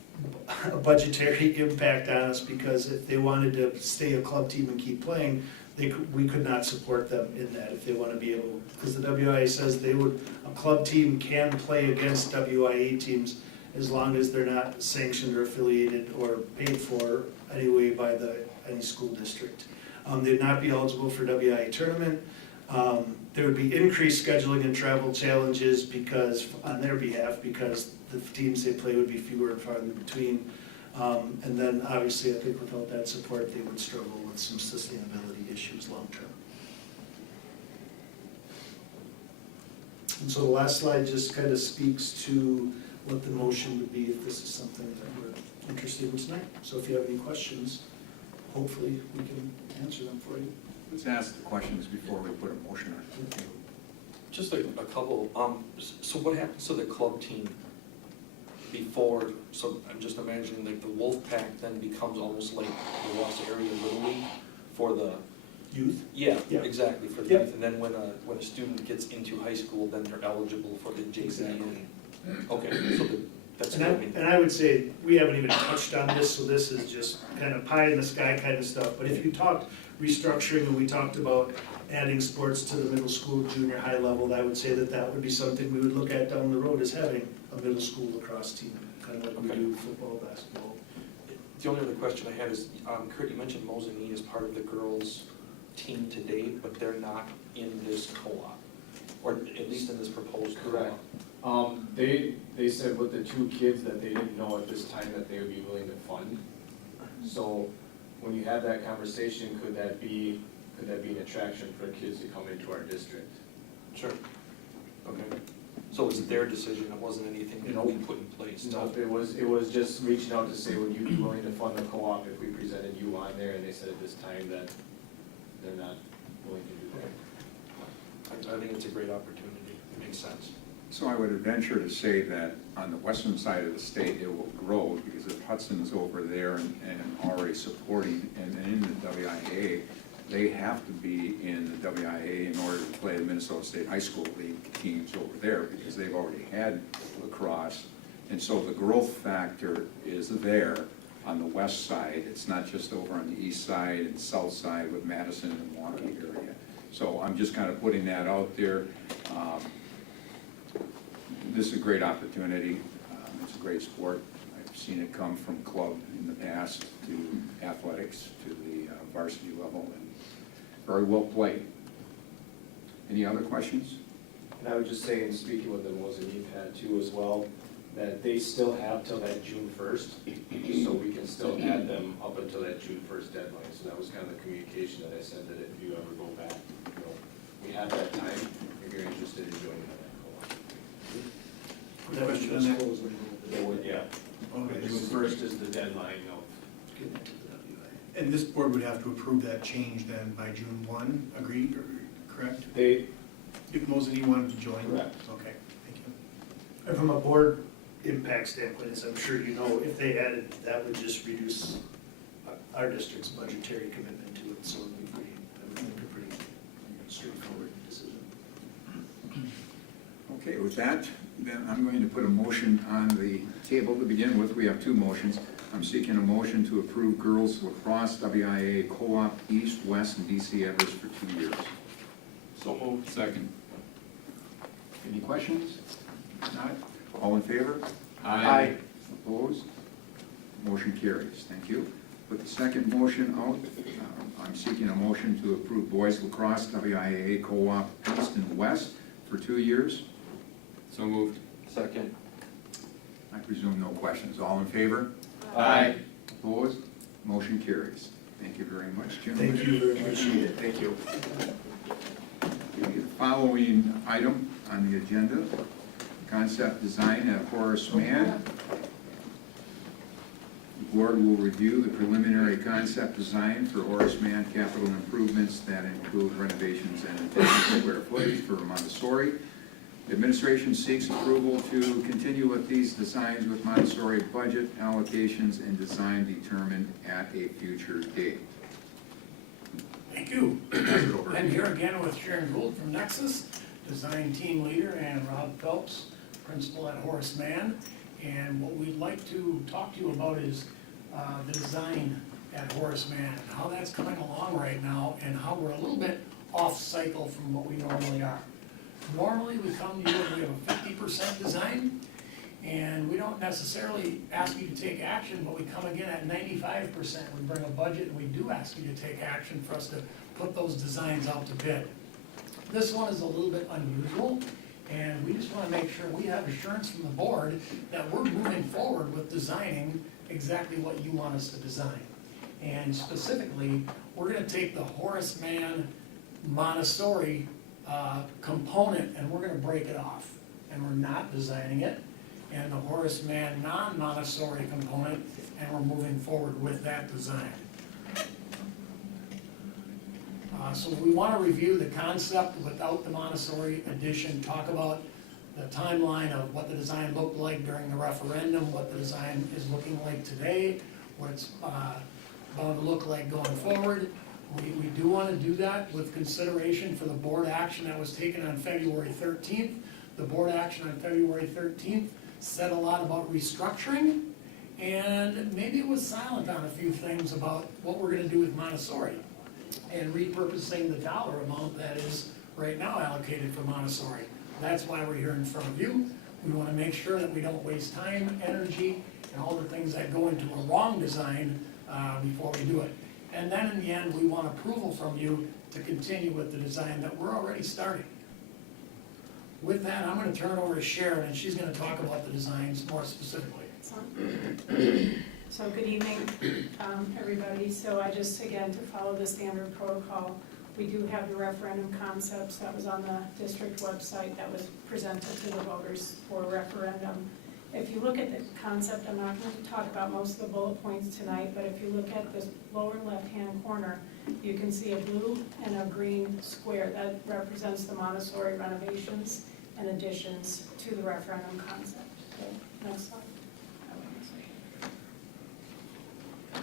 a budgetary impact on us because if they wanted to stay a club team and keep playing, we could not support them in that if they want to be able, because the WIA says a club team can play against WIA teams as long as they're not sanctioned or affiliated or paid for anyway by any school district. They'd not be eligible for WIA tournament. There would be increased scheduling and travel challenges on their behalf because the teams they play would be fewer and farther between. And then obviously I think without that support they would struggle with some sustainability issues long term. And so the last slide just kind of speaks to what the motion would be if this is something that we're interested in tonight. So if you have any questions, hopefully we can answer them for you. Let's ask the questions before we put a motion on it. Just a couple. So what happens to the club team before? So I'm just imagining like the Wolf Pack then becomes almost like the Wausau Area Little League for the youth. Yeah, exactly, for the youth. And then when a student gets into high school, then they're eligible for the JV. Exactly. Okay, so That's And good. and I would say, we haven't even touched on this, so this is just kind of pie in the sky kind of stuff. But if you talked restructuring and we talked about adding sports to the middle school, junior high level, I would say that that would be something we would look at down the road, is having a middle school lacrosse team, kind of like we do football, basketball. The only other question I had is, Kurt, you mentioned Mosinee is part of the girls' team to date, but they're not in this co-op, or at least in this proposed co-op. Correct. They said with the two kids that they didn't know at this time that they would be willing to fund. So when you have that conversation, could that be an attraction for kids to come into our district? Sure. Okay. So it's their decision, it wasn't anything that we put in place? No, it was just reaching out to say, would you be willing to fund the co-op if we presented you on there? And they said at this time that they're not willing to do that. I think it's a great opportunity, it makes sense. So I would venture to say that on the western side of the state, it will grow, because if Hudson's over there and already supporting, and in the WIA, they have to be in the WIA in order to play the Minnesota State High School League teams over there, because they've already had lacrosse. And so the growth factor is there on the west side. It's not just over on the east side and south side with Madison and Milwaukee area. So I'm just kind of putting that out there. This is a great opportunity. It's a great sport. I've seen it come from club in the past to athletics to the varsity level, and very well played. Any other questions? And I would just say, in speaking with the Mosinee pad too as well, that they still have till that June 1st, so we can still add them up until that June 1st deadline. So that was kind of the communication that I said, that if you ever go back, we have that time if you're interested in joining that co-op. Question on that? They would, yeah. Okay. June 1st is the deadline of. And this board would have to approve that change then by June 1, agreed, or correct? They. If Mosinee wanted to join? Correct. Okay, thank you. And from a board impact standpoint, as I'm sure you know, if they added, that would just reduce our district's budgetary commitment to it, so it would be a pretty straightforward decision. Okay, with that, then I'm going to put a motion on the table to begin with. We have two motions. I'm seeking a motion to approve girls lacrosse WIA co-op East, West, and DC Everest for 2 years. So moved. Second. Any questions? Not? All in favor? Aye. Opposed? Motion carries. Thank you. Put the second motion out. I'm seeking a motion to approve boys lacrosse WIA co-op East and West for 2 years. So moved. Second. I presume no questions. All in favor? Aye. Opposed? Motion carries. Thank you very much, Jim. Thank you very much. Appreciate it. Thank you. The following item on the agenda, concept design at Horace Mann. The board will review the preliminary concept design for Horace Mann capital improvements that include renovations and additional square footage for Montessori. The administration seeks approval to continue with these designs with Montessori budget allocations and design determined at a future date. Thank you. Pass it over. I'm here again with Sharon Gould from Nexus, design team leader, and Rob Phelps, principal at Horace Mann. And what we'd like to talk to you about is the design at Horace Mann, and how that's coming along right now, and how we're a little bit off cycle from what we normally are. Normally, we come to you and we have a 50% design, and we don't necessarily ask you to take action, but we come again at 95%. We bring a budget and we do ask you to take action for us to put those designs out to bid. This one is a little bit unusual, and we just want to make sure we have assurance from the board that we're moving forward with designing exactly what you want us to design. And specifically, we're going to take the Horace Mann Montessori component, and we're going to break it off. And we're not designing it. And the Horace Mann non-Montessori component, and we're moving forward with that design. So we want to review the concept without the Montessori addition, talk about the timeline of what the design looked like during the referendum, what the design is looking like today, what it's going to look like going forward. We do want to do that with consideration for the board action that was taken on February 13th. The board action on February 13th said a lot about restructuring, and maybe it was silent on a few things about what we're gonna do with Montessori and repurposing the dollar amount that is right now allocated for Montessori. That's why we're here in front of you. We wanna make sure that we don't waste time, energy, and all the things that go into a wrong design before we do it. And then in the end, we want approval from you to continue with the design that we're already starting. With that, I'm gonna turn it over to Sharon, and she's gonna talk about the designs more specifically. So good evening, everybody. So I just, again, to follow the standard protocol, we do have the referendum concepts that was on the district website that was presented to the voters for referendum. If you look at the concept, I'm not going to talk about most of the bullet points tonight, but if you look at this lower left-hand corner, you can see a blue and a green square. That represents the Montessori renovations and additions to the referendum concept. So, next slide.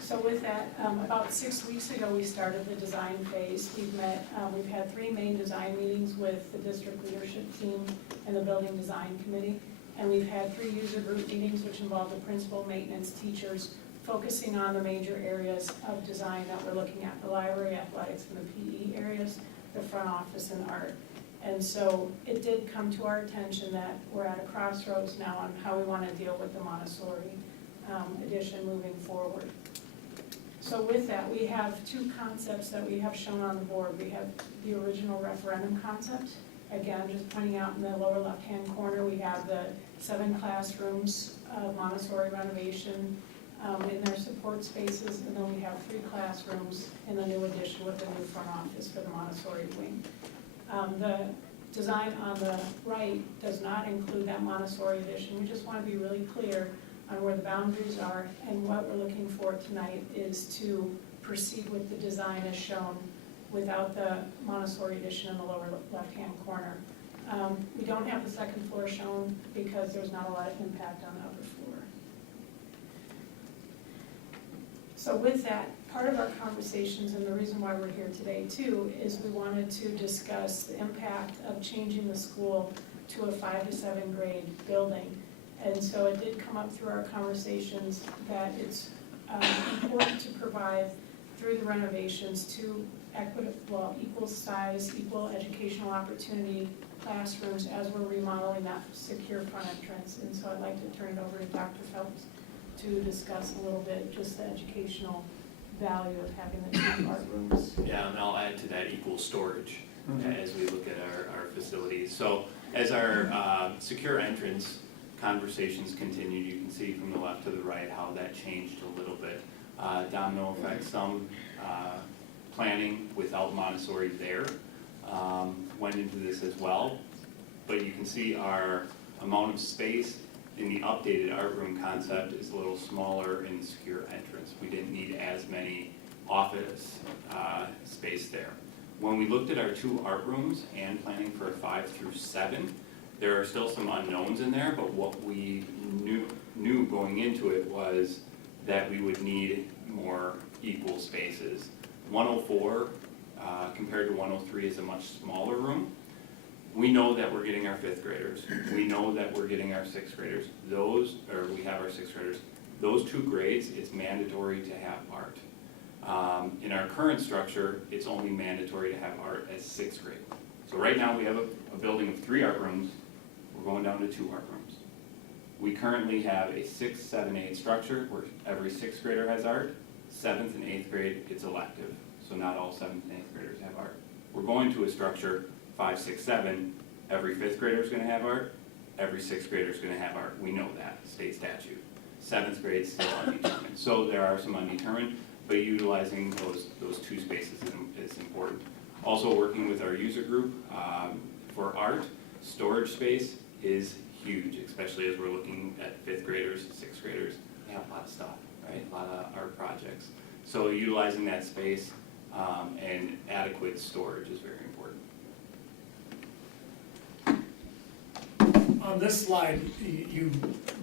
So with that, about 6 weeks ago, we started the design phase. We've had 3 main design meetings with the district leadership team and the building design committee. And we've had 3 user group meetings, which involve the principal, maintenance, teachers, focusing on the major areas of design that we're looking at: the library, athletics, and the PE areas, the front office, and art. And so it did come to our attention that we're at a crossroads now on how we want to deal with the Montessori addition moving forward. So with that, we have 2 concepts that we have shown on the board. We have the original referendum concept. Again, just pointing out in the lower left-hand corner, we have the 7 classrooms of Montessori renovation in their support spaces, and then we have 3 classrooms in the new addition with the new front office for the Montessori wing. The design on the right does not include that Montessori addition. We just want to be really clear on where the boundaries are, and what we're looking for tonight is to proceed with the design as shown without the Montessori addition in the lower left-hand corner. We don't have the second floor shown because there's not a lot of impact on the upper floor. So with that, part of our conversations, and the reason why we're here today too, is we wanted to discuss the impact of changing the school to a 5 to 7 grade building. And so it did come up through our conversations that it's important to provide, through the renovations, 2 equal size, equal educational opportunity classrooms as we're remodeling that secure front entrance. And so I'd like to turn it over to Dr. Phelps to discuss a little bit just the educational value of having the 2 art rooms. Yeah, and I'll add to that equal storage as we look at our facilities. So as our secure entrance conversations continued, you can see from the left to the right how that changed a little bit. Domino effect, some planning without Montessori there went into this as well. But you can see our amount of space in the updated art room concept is a little smaller in the secure entrance. We didn't need as many office space there. When we looked at our 2 art rooms and planning for a 5 through 7, there are still some unknowns in there, but what we knew going into it was that we would need more equal spaces. 104 compared to 103 is a much smaller room. We know that we're getting our 5th graders. We know that we're getting our 6th graders. We have our 6th graders. Those 2 grades, it's mandatory to have art. In our current structure, it's only mandatory to have art as 6th grade. So right now we have a building of 3 art rooms. We're going down to 2 art rooms. We currently have a 6, 7, 8 structure where every 6th grader has art. 7th and 8th grade, it's elective. So not all 7th and 8th graders have art. We're going to a structure 5, 6, 7, every 5th grader is going to have art, every 6th grader is going to have art. We know that, state statute. 7th grade is still undetermined. So there are some undetermined, but utilizing those 2 spaces is important. Also working with our user group for art, storage space is huge, especially as we're looking at 5th graders, 6th graders. They have a lot of stuff, right? A lot of art projects. So utilizing that space and adequate storage is very important. On this slide, you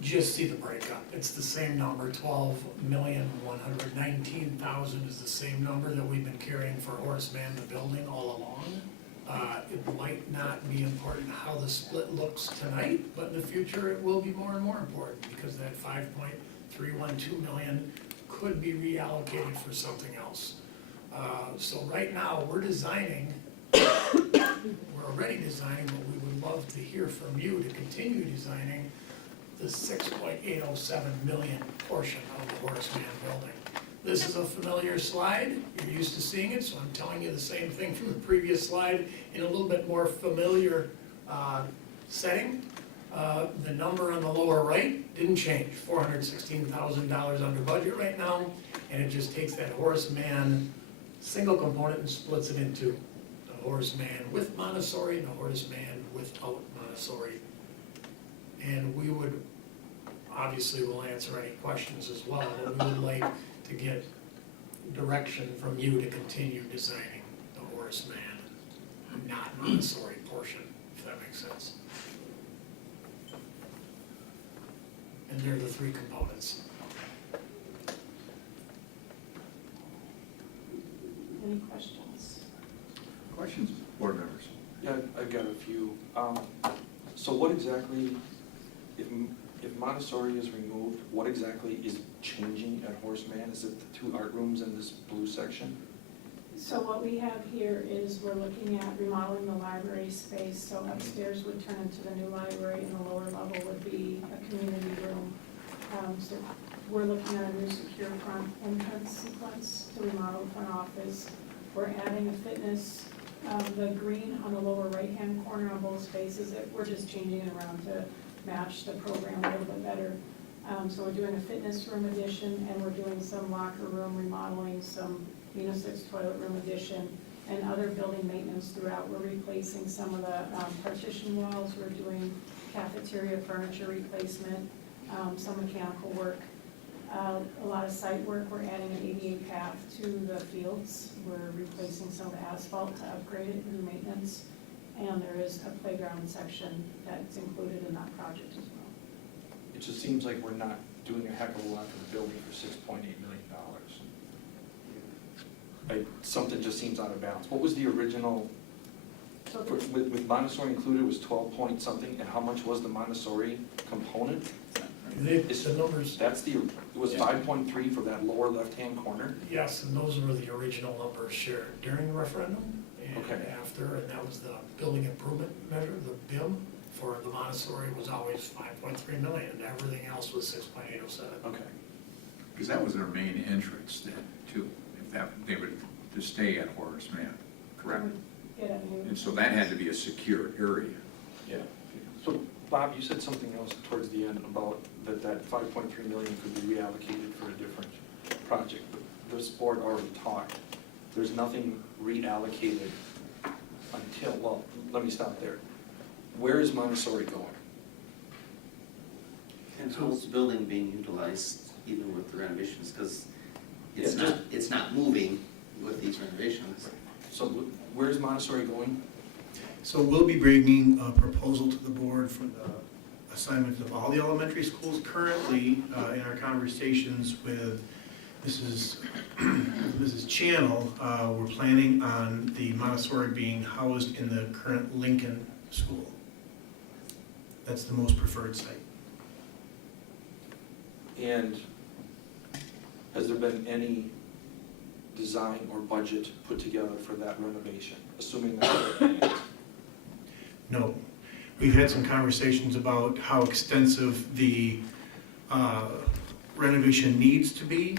just see the breakup. It's the same number, 12,119,000 is the same number that we've been carrying for Horace Mann, the building, all along. It might not be important how the split looks tonight, but in the future it will be more and more important because that 5.312 million could be reallocated for something else. So right now, we're designing, we're already designing, but we would love to hear from you to continue designing the 6.807 million portion of the Horace Mann building. This is a familiar slide. You're used to seeing it, so I'm telling you the same thing from the previous slide in a little bit more familiar setting. The number on the lower right didn't change, $416,000 under budget right now, and it just takes that Horace Mann single component and splits it into the Horace Mann with Montessori and the Horace Mann without Montessori. And we would, obviously will answer any questions as well, but we would like to get direction from you to continue designing the Horace Mann, not Montessori portion, if that makes sense. And they're the three components. Any questions? Questions, board members? Yeah, I've got a few. So what exactly, if Montessori is removed, what exactly is changing at Horace Mann? Is it the 2 art rooms in this blue section? So what we have here is we're looking at remodeling the library space. So upstairs would turn into the new library and the lower level would be a community room. So we're looking at a new secure front entrance sequence to remodel the front office. We're adding a fitness, the green on the lower right-hand corner on both spaces, we're just changing it around to match the program a little bit better. So we're doing a fitness room addition and we're doing some locker room remodeling, some unisex toilet room addition, and other building maintenance throughout. We're replacing some of the partition walls, we're doing cafeteria furniture replacement, some mechanical work, a lot of site work. We're adding an ADA path to the fields. We're replacing some of the asphalt to upgrade it, new maintenance, and there is a playground section that's included in that project as well. It just seems like we're not doing a heck of a lot to the building for $6.8 million. Something just seems out of balance. What was the original, with Montessori included, was 12 point something, and how much was the Montessori component? The numbers. That's it was 5.3 for that lower left-hand corner? Yes, and those were the original numbers shared during the referendum and after, and that was the building improvement measure, the BIM for the Montessori was always 5.3 million, and everything else was 6.807. Okay. Because that was their main entrance then, too. If that, they would just stay at Horace Mann, correct? And so that had to be a secure area. Yeah. So Bob, you said something else towards the end about that 5.3 million could be reallocated for a different project. But this board already talked. There's nothing reallocated until, well, let me stop there. Where is Montessori going? And how's the building being utilized even with the renovations? Because it's not moving with these renovations. So where's Montessori going? So we'll be bringing a proposal to the board for the assignment of all the elementary schools. Currently, in our conversations with Mrs. Channel, we're planning on the Montessori being housed in the current Lincoln school. That's the most preferred site. And has there been any design or budget put together for that renovation, assuming that? No. We've had some conversations about how extensive the renovation needs to be.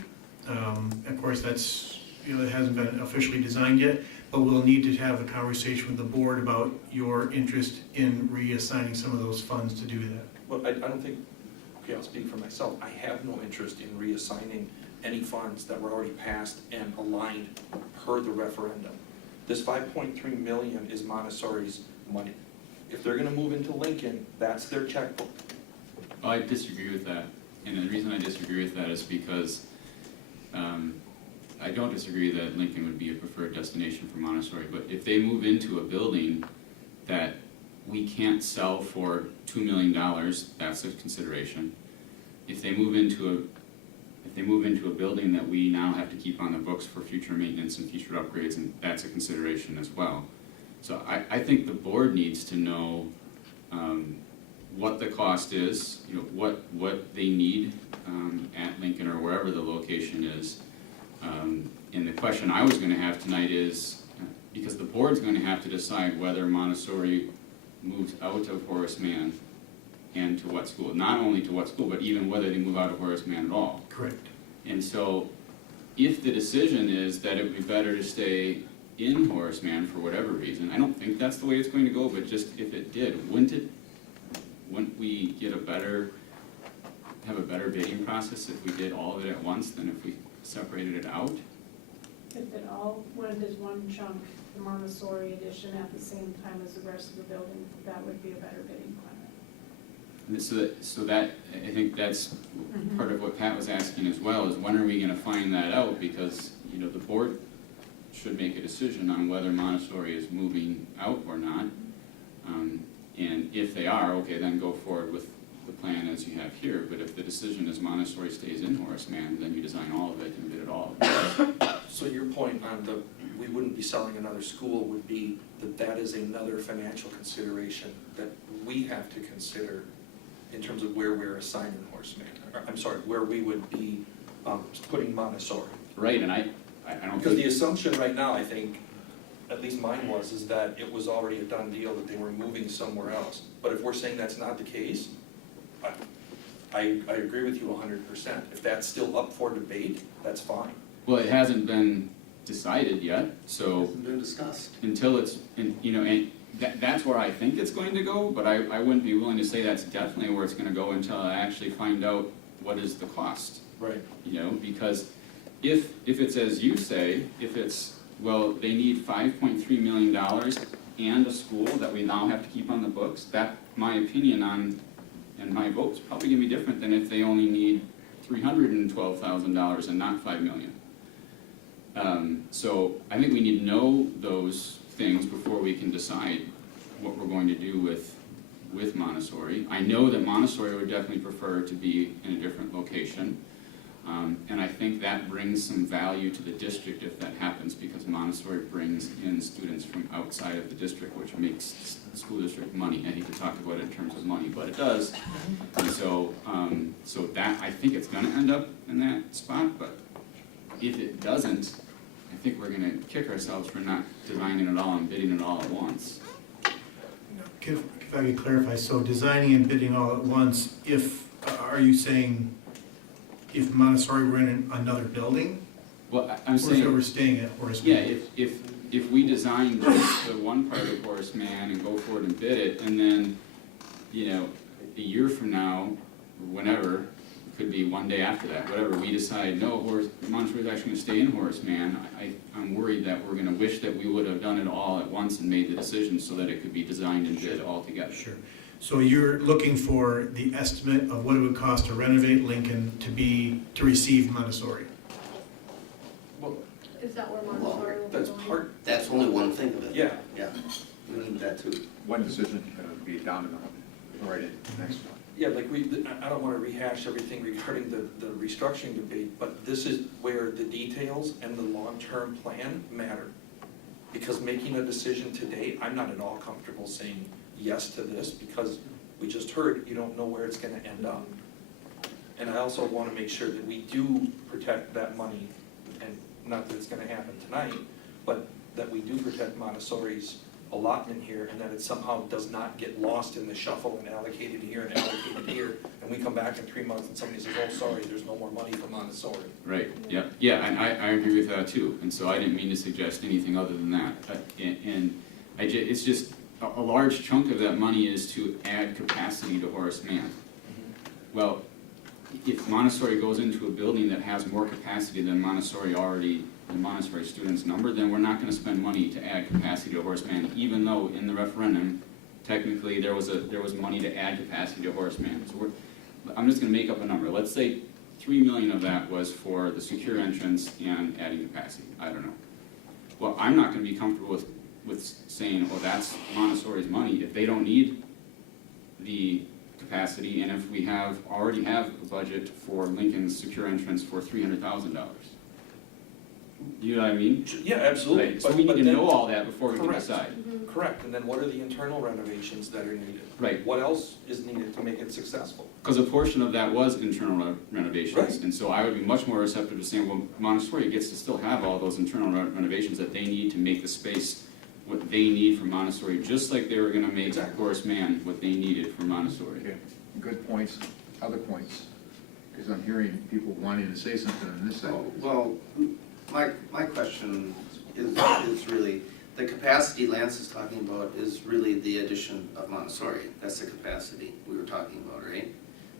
Of course, that's, it hasn't been officially designed yet, but we'll need to have a conversation with the board about your interest in reassigning some of those funds to do that. Well, I don't think, okay, I'll speak for myself. I have no interest in reassigning any funds that were already passed and aligned per the referendum. This 5.3 million is Montessori's money. If they're gonna move into Lincoln, that's their checkbook. Well, I disagree with that. And the reason I disagree with that is because I don't disagree that Lincoln would be a preferred destination for Montessori, but if they move into a building that we can't sell for $2 million, that's a consideration. If they move into a building that we now have to keep on the books for future maintenance and future upgrades, and that's a consideration as well. So I think the board needs to know what the cost is, you know, what they need at Lincoln or wherever the location is. And the question I was gonna have tonight is, because the board's gonna have to decide whether Montessori moves out of Horace Mann and to what school. Not only to what school, but even whether they move out of Horace Mann at all. Correct. And so, if the decision is that it would be better to stay in Horace Mann for whatever reason, I don't think that's the way it's going to go, but just if it did, wouldn't we get have a better bidding process if we did all of it at once than if we separated it out? If it all went as one chunk, the Montessori addition at the same time as the rest of the building, that would be a better bidding plan. And so that, I think that's part of what Pat was asking as well, is when are we gonna find that out? Because, you know, the board should make a decision on whether Montessori is moving out or not. And if they are, okay, then go forward with the plan as you have here. But if the decision is Montessori stays in Horace Mann, then you design all of it and bid it all. So your point on we wouldn't be selling another school would be that is another financial consideration that we have to consider in terms of where we're assigning Horace Mann. I'm sorry, where we would be putting Montessori. Right, and I don't Because think... the assumption right now, I think, at least mine was, is that it was already a done deal, that they were moving somewhere else. But if we're saying that's not the case, I agree with you 100%. If that's still up for debate, that's fine. Well, it hasn't been decided yet, so... Hasn't been discussed. Until it's, you know, and that's where I think it's going to go, but I wouldn't be willing to say that's definitely where it's gonna go until I actually find out what is the cost. Right. You know, because if it's as you say, if it's, well, they need $5.3 million and a school that we now have to keep on the books, that, my opinion on, and my vote's probably gonna be different than if they only need $312,000 and not $5 million. So I think we need to know those things before we can decide what we're going to do with Montessori. I know that Montessori would definitely prefer to be in a different location. And I think that brings some value to the district if that happens, because Montessori brings in students from outside of the district, which makes the school district money. I hate to talk about it in terms of money, but it does. And so, so that, I think it's gonna end up in that spot, but if it doesn't, I think we're gonna kick ourselves for not designing it all and bidding it all at once. If I could clarify, so designing and bidding all at once, are you saying if Montessori were in another building? Well, I'm saying... Or if we're staying at Horace Mann? Yeah, if we design just the one part of Horace Mann and go forward and bid it, and then, you know, a year from now, whenever, it could be one day after that, whatever, we decide, no, Montessori's actually gonna stay in Horace Mann, I'm worried that we're gonna wish that we would have done it all at once and made the decision so that it could be designed and bid all together. Sure. So you're looking for the estimate of what it would cost to renovate Lincoln to receive Montessori? Well, Is that where Montessori will be that's going? part, That's only one thing of it. yeah. Yeah, we need that too. One decision would be down in the right next one. Yeah, like I don't wanna rehash everything regarding the restructuring debate, but this is where the details and the long-term plan matter. Because making a decision today, I'm not at all comfortable saying yes to this, because we just heard you don't know where it's gonna end up. And I also wanna make sure that we do protect that money, and not that it's gonna happen tonight, but that we do protect Montessori's allotment here, and that it somehow does not get lost in the shuffle and allocated here and allocated here, and we come back in 3 months and somebody says, oh, sorry, there's no more money for Montessori. Right, yeah, and I agree with that too, and so I didn't mean to suggest anything other than that. It's just, a large chunk of that money is to add capacity to Horace Mann. Well, if Montessori goes into a building that has more capacity than Montessori students number, then we're not gonna spend money to add capacity to Horace Mann, even though in the referendum, technically, there was money to add capacity to Horace Mann. So I'm just gonna make up a number. Let's say $3 million of that was for the secure entrance and adding capacity. I don't know. Well, I'm not gonna be comfortable with saying, oh, that's Montessori's money if they don't need the capacity, and if we already have a budget for Lincoln's secure entrance for $300,000. You know what I mean? Yeah, absolutely. Right, so But- we but need to then- know all that before we can Correct. decide. Correct, and then what are the internal renovations that are needed? Right. What else is needed to make it successful? Because a portion of that was internal renovations. Right. And so I would be much more receptive to saying, well, Montessori gets to still have all those internal renovations that they need to make the space what they need for Montessori, just like they were gonna make Exactly. Horace Mann what they needed for Montessori. Okay, good points. Other points? Because I'm hearing people wanting to say something on this side. Well, my question is really, the capacity Lance is talking about is really the addition of Montessori. That's the capacity we were talking about, right?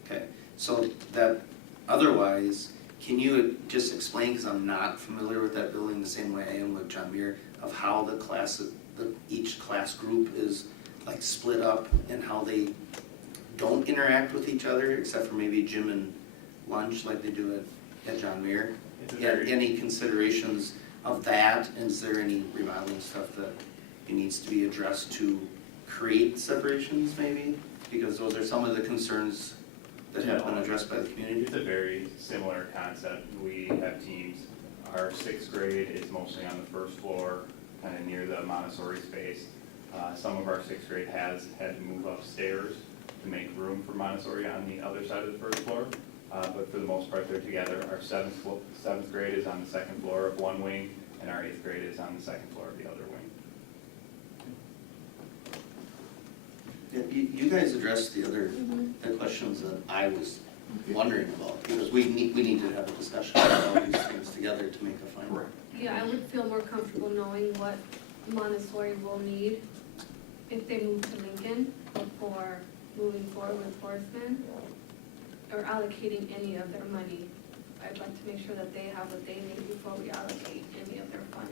Okay, so that, otherwise, can you just explain, because I'm not familiar with that building the same way I am with John Muir, of how the class, each class group is like split up and how they don't interact with each other, except for maybe gym and lunch like they do at John Muir? Any considerations of that? And is there any remodeling stuff that needs to be addressed to create separations maybe? Because those are some of the concerns that have been addressed by the community. It's a very similar concept. We have teams. Our 6th grade is mostly on the first floor, kind of near the Montessori space. Some of our 6th grade has had to move upstairs to make room for Montessori on the other side of the first floor. But for the most part, they're together. Our 7th grade is on the 2nd floor of one wing, and our 8th grade is on the 2nd floor of the other wing. Yeah, you guys addressed the questions that I was wondering about, because we need to have a discussion about all these things together to make a final. Yeah, I would feel more comfortable knowing what Montessori will need if they move to Lincoln before moving forward with Horace Mann, or allocating any of their money. I'd like to make sure that they have what they need before we allocate any of their funds.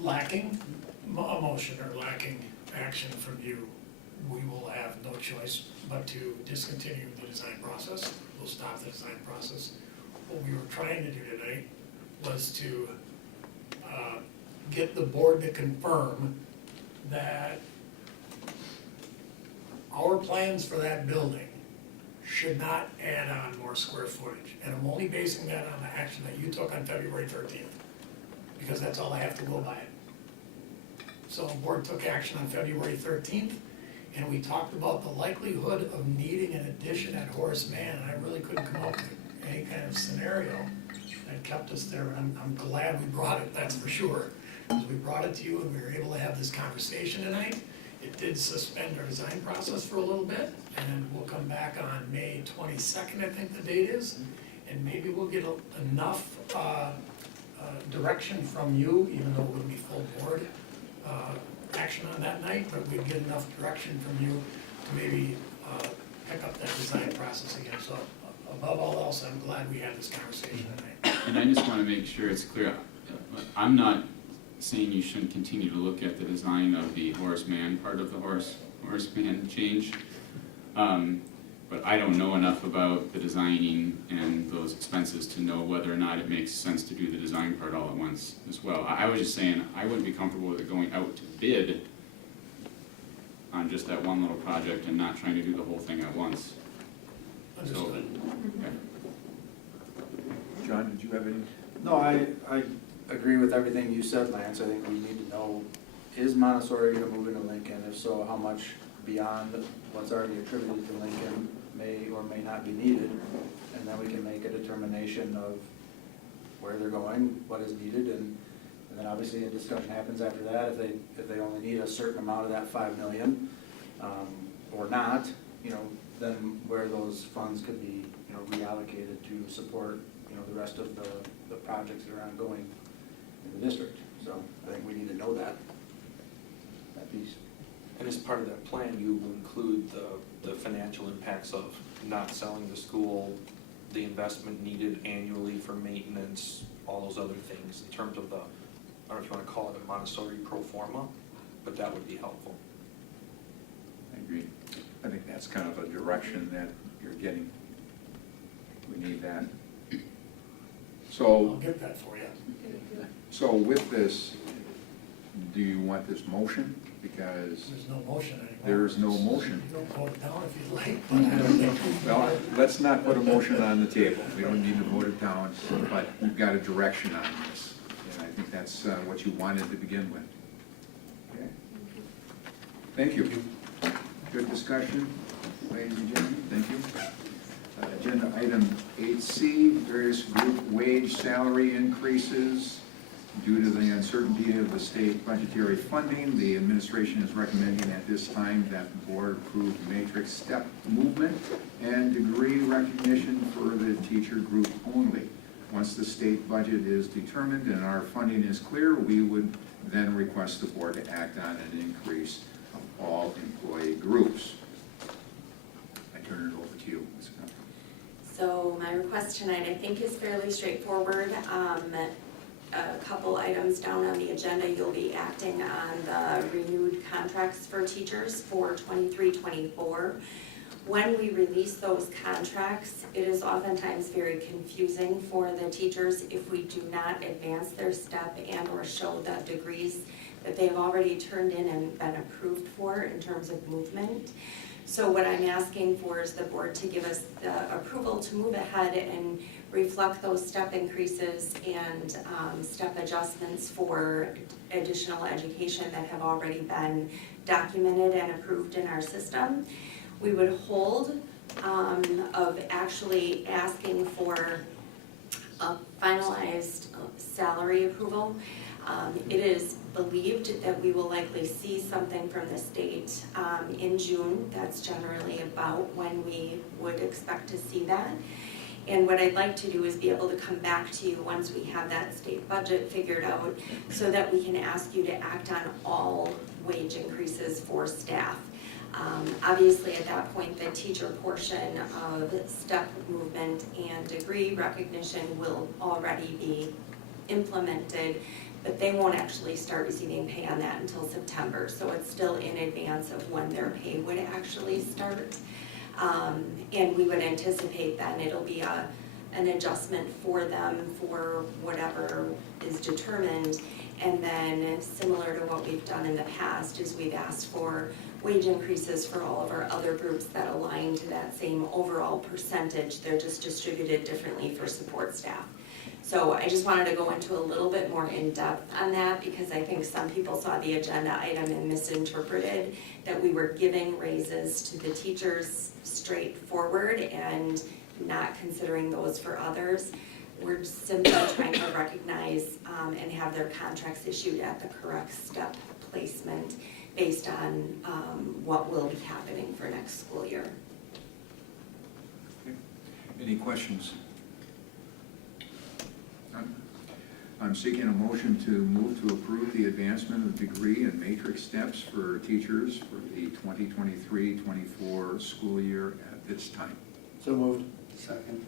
Lacking emotion or lacking action from you, we will have no choice but to discontinue the design process. We'll stop the design process. What we were trying to do tonight was to get the board to confirm that our plans for that building should not add on more square footage. And I'm only basing that on the action that you took on February 13th, because that's all I have to go by. So the board took action on February 13th, and we talked about the likelihood of needing an addition at Horace Mann, and I really couldn't come up with any kind of scenario that kept us there. And I'm glad we brought it, that's for sure, because we brought it to you and we were able to have this conversation tonight. It did suspend our design process for a little bit, and we'll come back on May 22nd, I think the date is, and maybe we'll get enough direction from you, even though it wouldn't be full board action on that night, but we'd get enough direction from you to maybe pick up that design process again. So above all else, I'm glad we had this conversation tonight. And I just want to make sure it's clear, I'm not saying you shouldn't continue to look at the design of the Horace Mann part of the Horace Mann change. But I don't know enough about the designing and those expenses to know whether or not it makes sense to do the design part all at once as well. I was just saying, I wouldn't be comfortable with it going out to bid on just that one little project and not trying to do the whole thing at once. Understood. Okay. John, did you have any? No, I agree with everything you said, Lance. I think we need to know, is Montessori going to move into Lincoln? If so, how much beyond what's already attributed to Lincoln may or may not be needed? And then we can make a determination of where they're going, what is needed, and then obviously a discussion happens after that. If they only need a certain amount of that $5 million, or not, then where those funds could be, reallocated to support, the rest of the projects that are ongoing in the district. So I think we need to know that piece. And as part of that plan, you will include the financial impacts of not selling the school, the investment needed annually for maintenance, all those other things in terms of the, I don't know if you want to call it a Montessori pro forma, but that would be helpful. I agree. I think that's kind of a direction that you're getting. We need that. I'll So, get that for you. so with this, Do you want this motion? Because There's no motion anymore. there's no motion. You can vote it down if you'd like, but I don't think. Well, let's not put a motion on the table. We don't need to vote it down, but we've got a direction on this. And I think that's what you wanted to begin with. Okay. Thank you. Good discussion, ladies and gentlemen. Thank you. Agenda item 8C, various group wage salary increases. Due to the uncertainty of the state budgetary funding, the administration is recommending at this time that the board approve matrix step movement and degree recognition for the teacher group only. Once the state budget is determined and our funding is clear, we would then request the board to act on an increase of all employee groups. I turn it over to you, Ms. Gunther. So my request tonight, I think, is fairly straightforward. A couple items down on the agenda, you'll be acting on the renewed contracts for teachers for 23-24. When we release those contracts, it is oftentimes very confusing for the teachers if we do not advance their step and or show the degrees that they've already turned in and been approved for in terms of movement. So what I'm asking for is the board to give us the approval to move ahead and reflect those step increases and step adjustments for additional education that have already been documented and approved in our system. We would hold of actually asking for a finalized salary approval. It is believed that we will likely see something from the state in June. That's generally about when we would expect to see that. And what I'd like to do is be able to come back to you once we have that state budget figured out so that we can ask you to act on all wage increases for staff. Obviously, at that point, the teacher portion of step movement and degree recognition will already be implemented, but they won't actually start receiving pay on that until September. So it's still in advance of when their pay would actually start. And we would anticipate then it'll be an adjustment for them for whatever is determined. And then similar to what we've done in the past is we've asked for wage increases for all of our other groups that align to that same overall percentage. They're just distributed differently for support staff. So I just wanted to go into a little bit more in depth on that because I think some people saw the agenda item and misinterpreted that we were giving raises to the teachers straightforward and not considering those for others. We're simply trying to recognize and have their contracts issued at the correct step placement based on what will be happening for next school year. Okay. Any questions? None? I'm seeking a motion to move to approve the advancement of degree and matrix steps for teachers for the 2023-24 school year at this time. So moved. Second.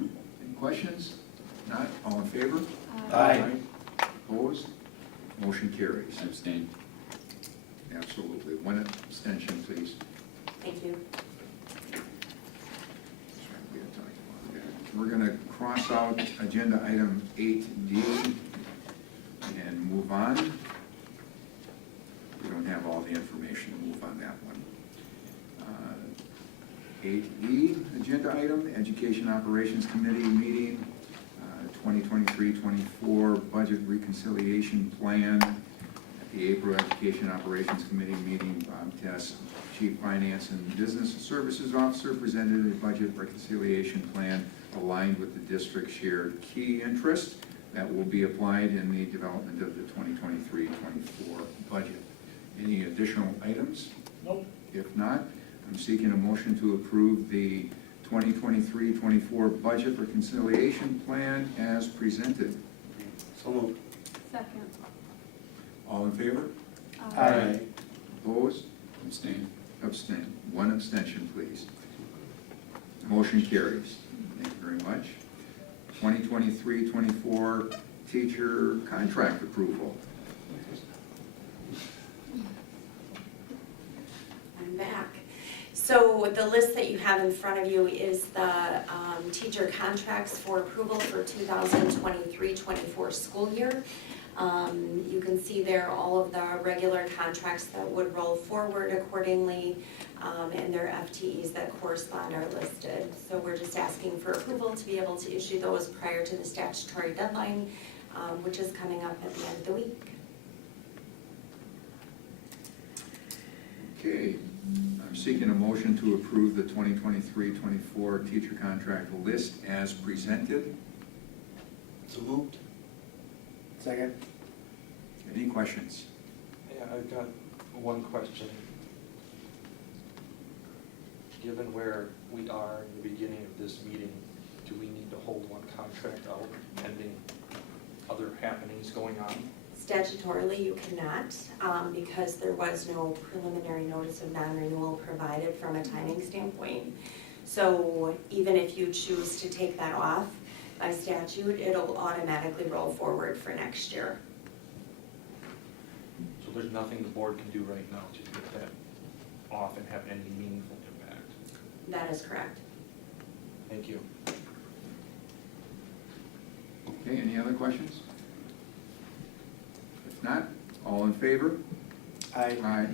Any questions? Not? All in favor? Aye. Opposed? Motion carries. Abstain. Absolutely. One abstention, please. Thank you. We're going to cross out agenda item 8D and move on. We don't have all the information to move on that one. 8E, agenda item, Education Operations Committee meeting, 2023-24 Budget Reconciliation Plan. At the April Education Operations Committee meeting, Bob Tess, Chief Finance and Business Services Officer, presented a budget reconciliation plan aligned with the district's shared key interest that will be applied in the development of the 2023-24 budget. Any additional items? Nope. If not, I'm seeking a motion to approve the 2023-24 budget reconciliation plan as presented. So moved. Second. All in favor? Aye. Opposed? Abstain. Abstain. One abstention, please. Motion carries. Thank you very much. 2023-24 teacher contract approval. I'm back. So the list that you have in front of you is the teacher contracts for approval for 2023-24 school year. You can see there all of the regular contracts that would roll forward accordingly, and their FTEs that correspond are listed. So we're just asking for approval to be able to issue those prior to the statutory deadline, which is coming up at the end of the week. Okay, I'm seeking a motion to approve the 2023-24 teacher contract list as presented. So moved. Second. Any questions? Yeah, I've got one question. Given where we are in the beginning of this meeting, do we need to hold one contract out pending other happenings going on? Statutorily, you cannot, because there was no preliminary notice of non-renewal provided from a timing standpoint. So even if you choose to take that off by statute, it'll automatically roll forward for next year. So there's nothing the board can do right now to get that off and have any meaningful impact? That is correct. Thank you. Okay, any other questions? If not, all in favor? Aye. Aye.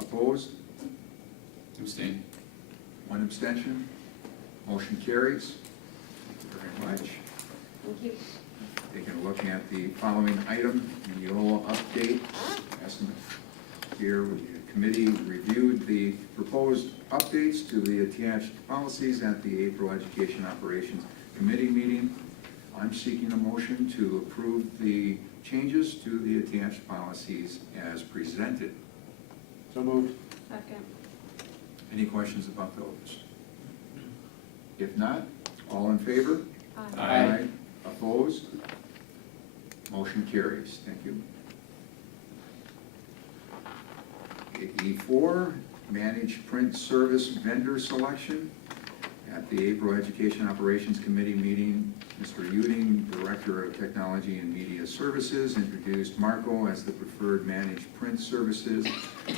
Opposed? Abstain. One abstention. Motion carries. Thank you very much. Thank you. Taking a look at the following item, the Neola update. Estimate here, the committee reviewed the proposed updates to the attached policies at the April Education Operations Committee meeting. I'm seeking a motion to approve the changes to the attached policies as presented. So moved. Second. Any questions about those? If not, all in favor? Aye. Opposed? Motion carries. Thank you. E4, managed print service vendor selection. At the April Education Operations Committee meeting, Mr. Uding, Director of Technology and Media Services, introduced Marco as the preferred managed print services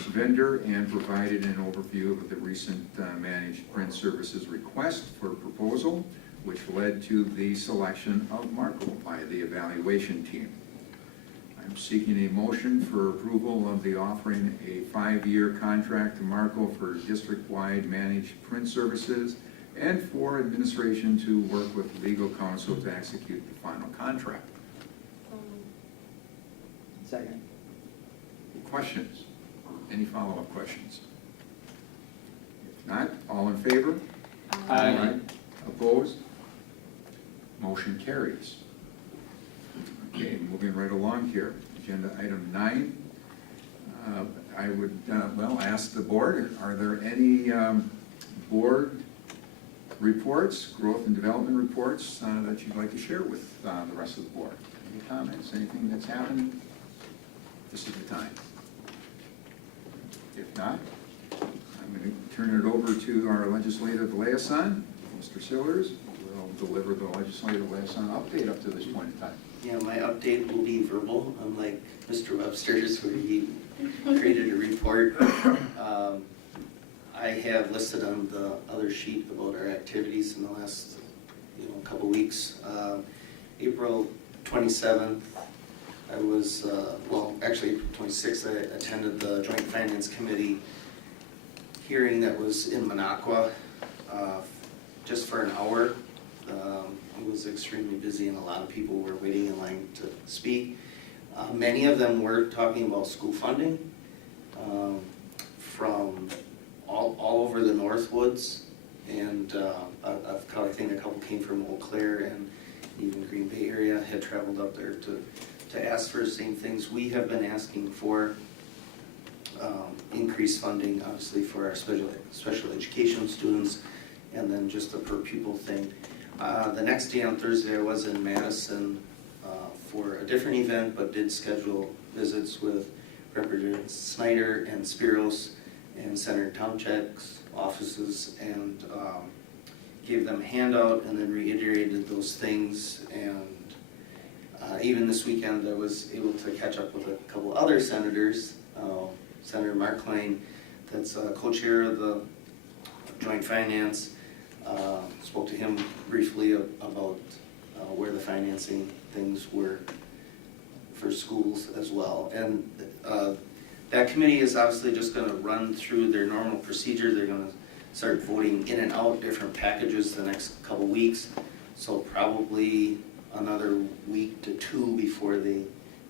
vendor and provided an overview of the recent managed print services request for proposal, which led to the selection of Marco by the evaluation team. I'm seeking a motion for approval of the offering a 5-year contract to Marco for district-wide managed print services and for administration to work with legal counsel to execute the final contract. Second. Questions? Any follow-up questions? If not, all in favor? Aye. Opposed? Motion carries. Okay, moving right along here. Agenda item 9. I would, ask the board, are there any board reports, growth and development reports that you'd like to share with the rest of the board? Any comments, anything that's happened? This is the time. If not, I'm going to turn it over to our legislative liaison, Mr. Sillers. Will deliver the legislative liaison update up to this point in time. Yeah, my update will be verbal, unlike Mr. Webster's where he created a report. I have listed on the other sheet about our activities in the last couple weeks. April 27th, I was, actually April 26th, I attended the Joint Finance Committee hearing that was in Minocqua just for an hour. It was extremely busy and a lot of people were waiting in line to speak. Many of them were talking about school funding from all over the Northwoods, and I think a couple came from Eau Claire and even Green Bay area had traveled up there to ask for the same things. We have been asking for increased funding, obviously, for our special education students, and then just a per pupil thing. The next day on Thursday, I was in Madison for a different event, but did schedule visits with Representatives Snyder and Spiros and Senator Tomczak's offices, and gave them a handout and then reiterated those things. And even this weekend, I was able to catch up with a couple other senators. Senator Mark Klein, that's co-chair of the Joint Finance, spoke to him briefly about where the financing things were other schools as well. And that committee is obviously just gonna run through their normal procedure. They're gonna start voting in and out different packages the next couple weeks. So probably another week to two before they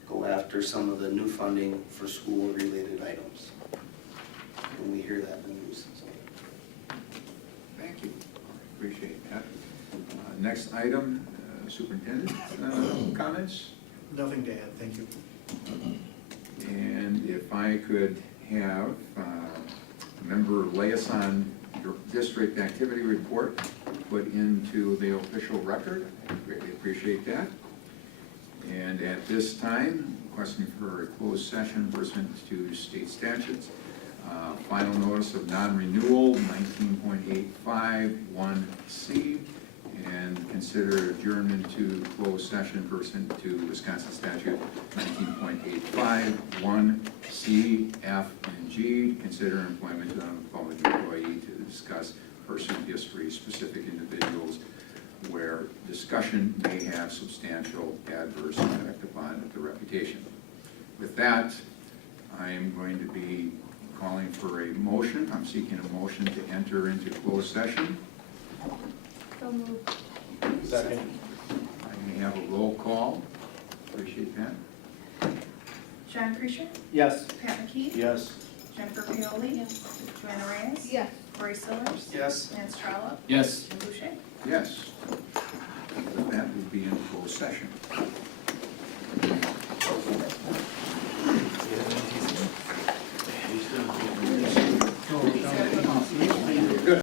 go after some of the new funding for school-related items. When we hear that in the news. So. Thank you. Appreciate that. Next item, superintendent comments? Nothing to add, thank you. And if I could have member liaison district activity report put into the official record, I greatly appreciate that. And at this time, requesting for a closed session pursuant to state statutes. Final notice of non-renewal, 19.851C, and consider adjournment to closed session pursuant to Wisconsin statute 19.851C, F, and G. Consider employment of a public employee to discuss personal history, specific individuals, where discussion may have substantial adverse effect upon the reputation. With that, I am going to be calling for a motion. I'm seeking a motion to enter into closed session. So moved. Second. I may have a roll call. Appreciate that. John Creasure? Yes. Pat McKee? Yes. Jennifer Paoli? Yes. Joanna Reyes? Yes. Corey Sillers? Yes. Lance Trollope? Yes. Jim Boucher? Yes. With that, we'll be in closed session.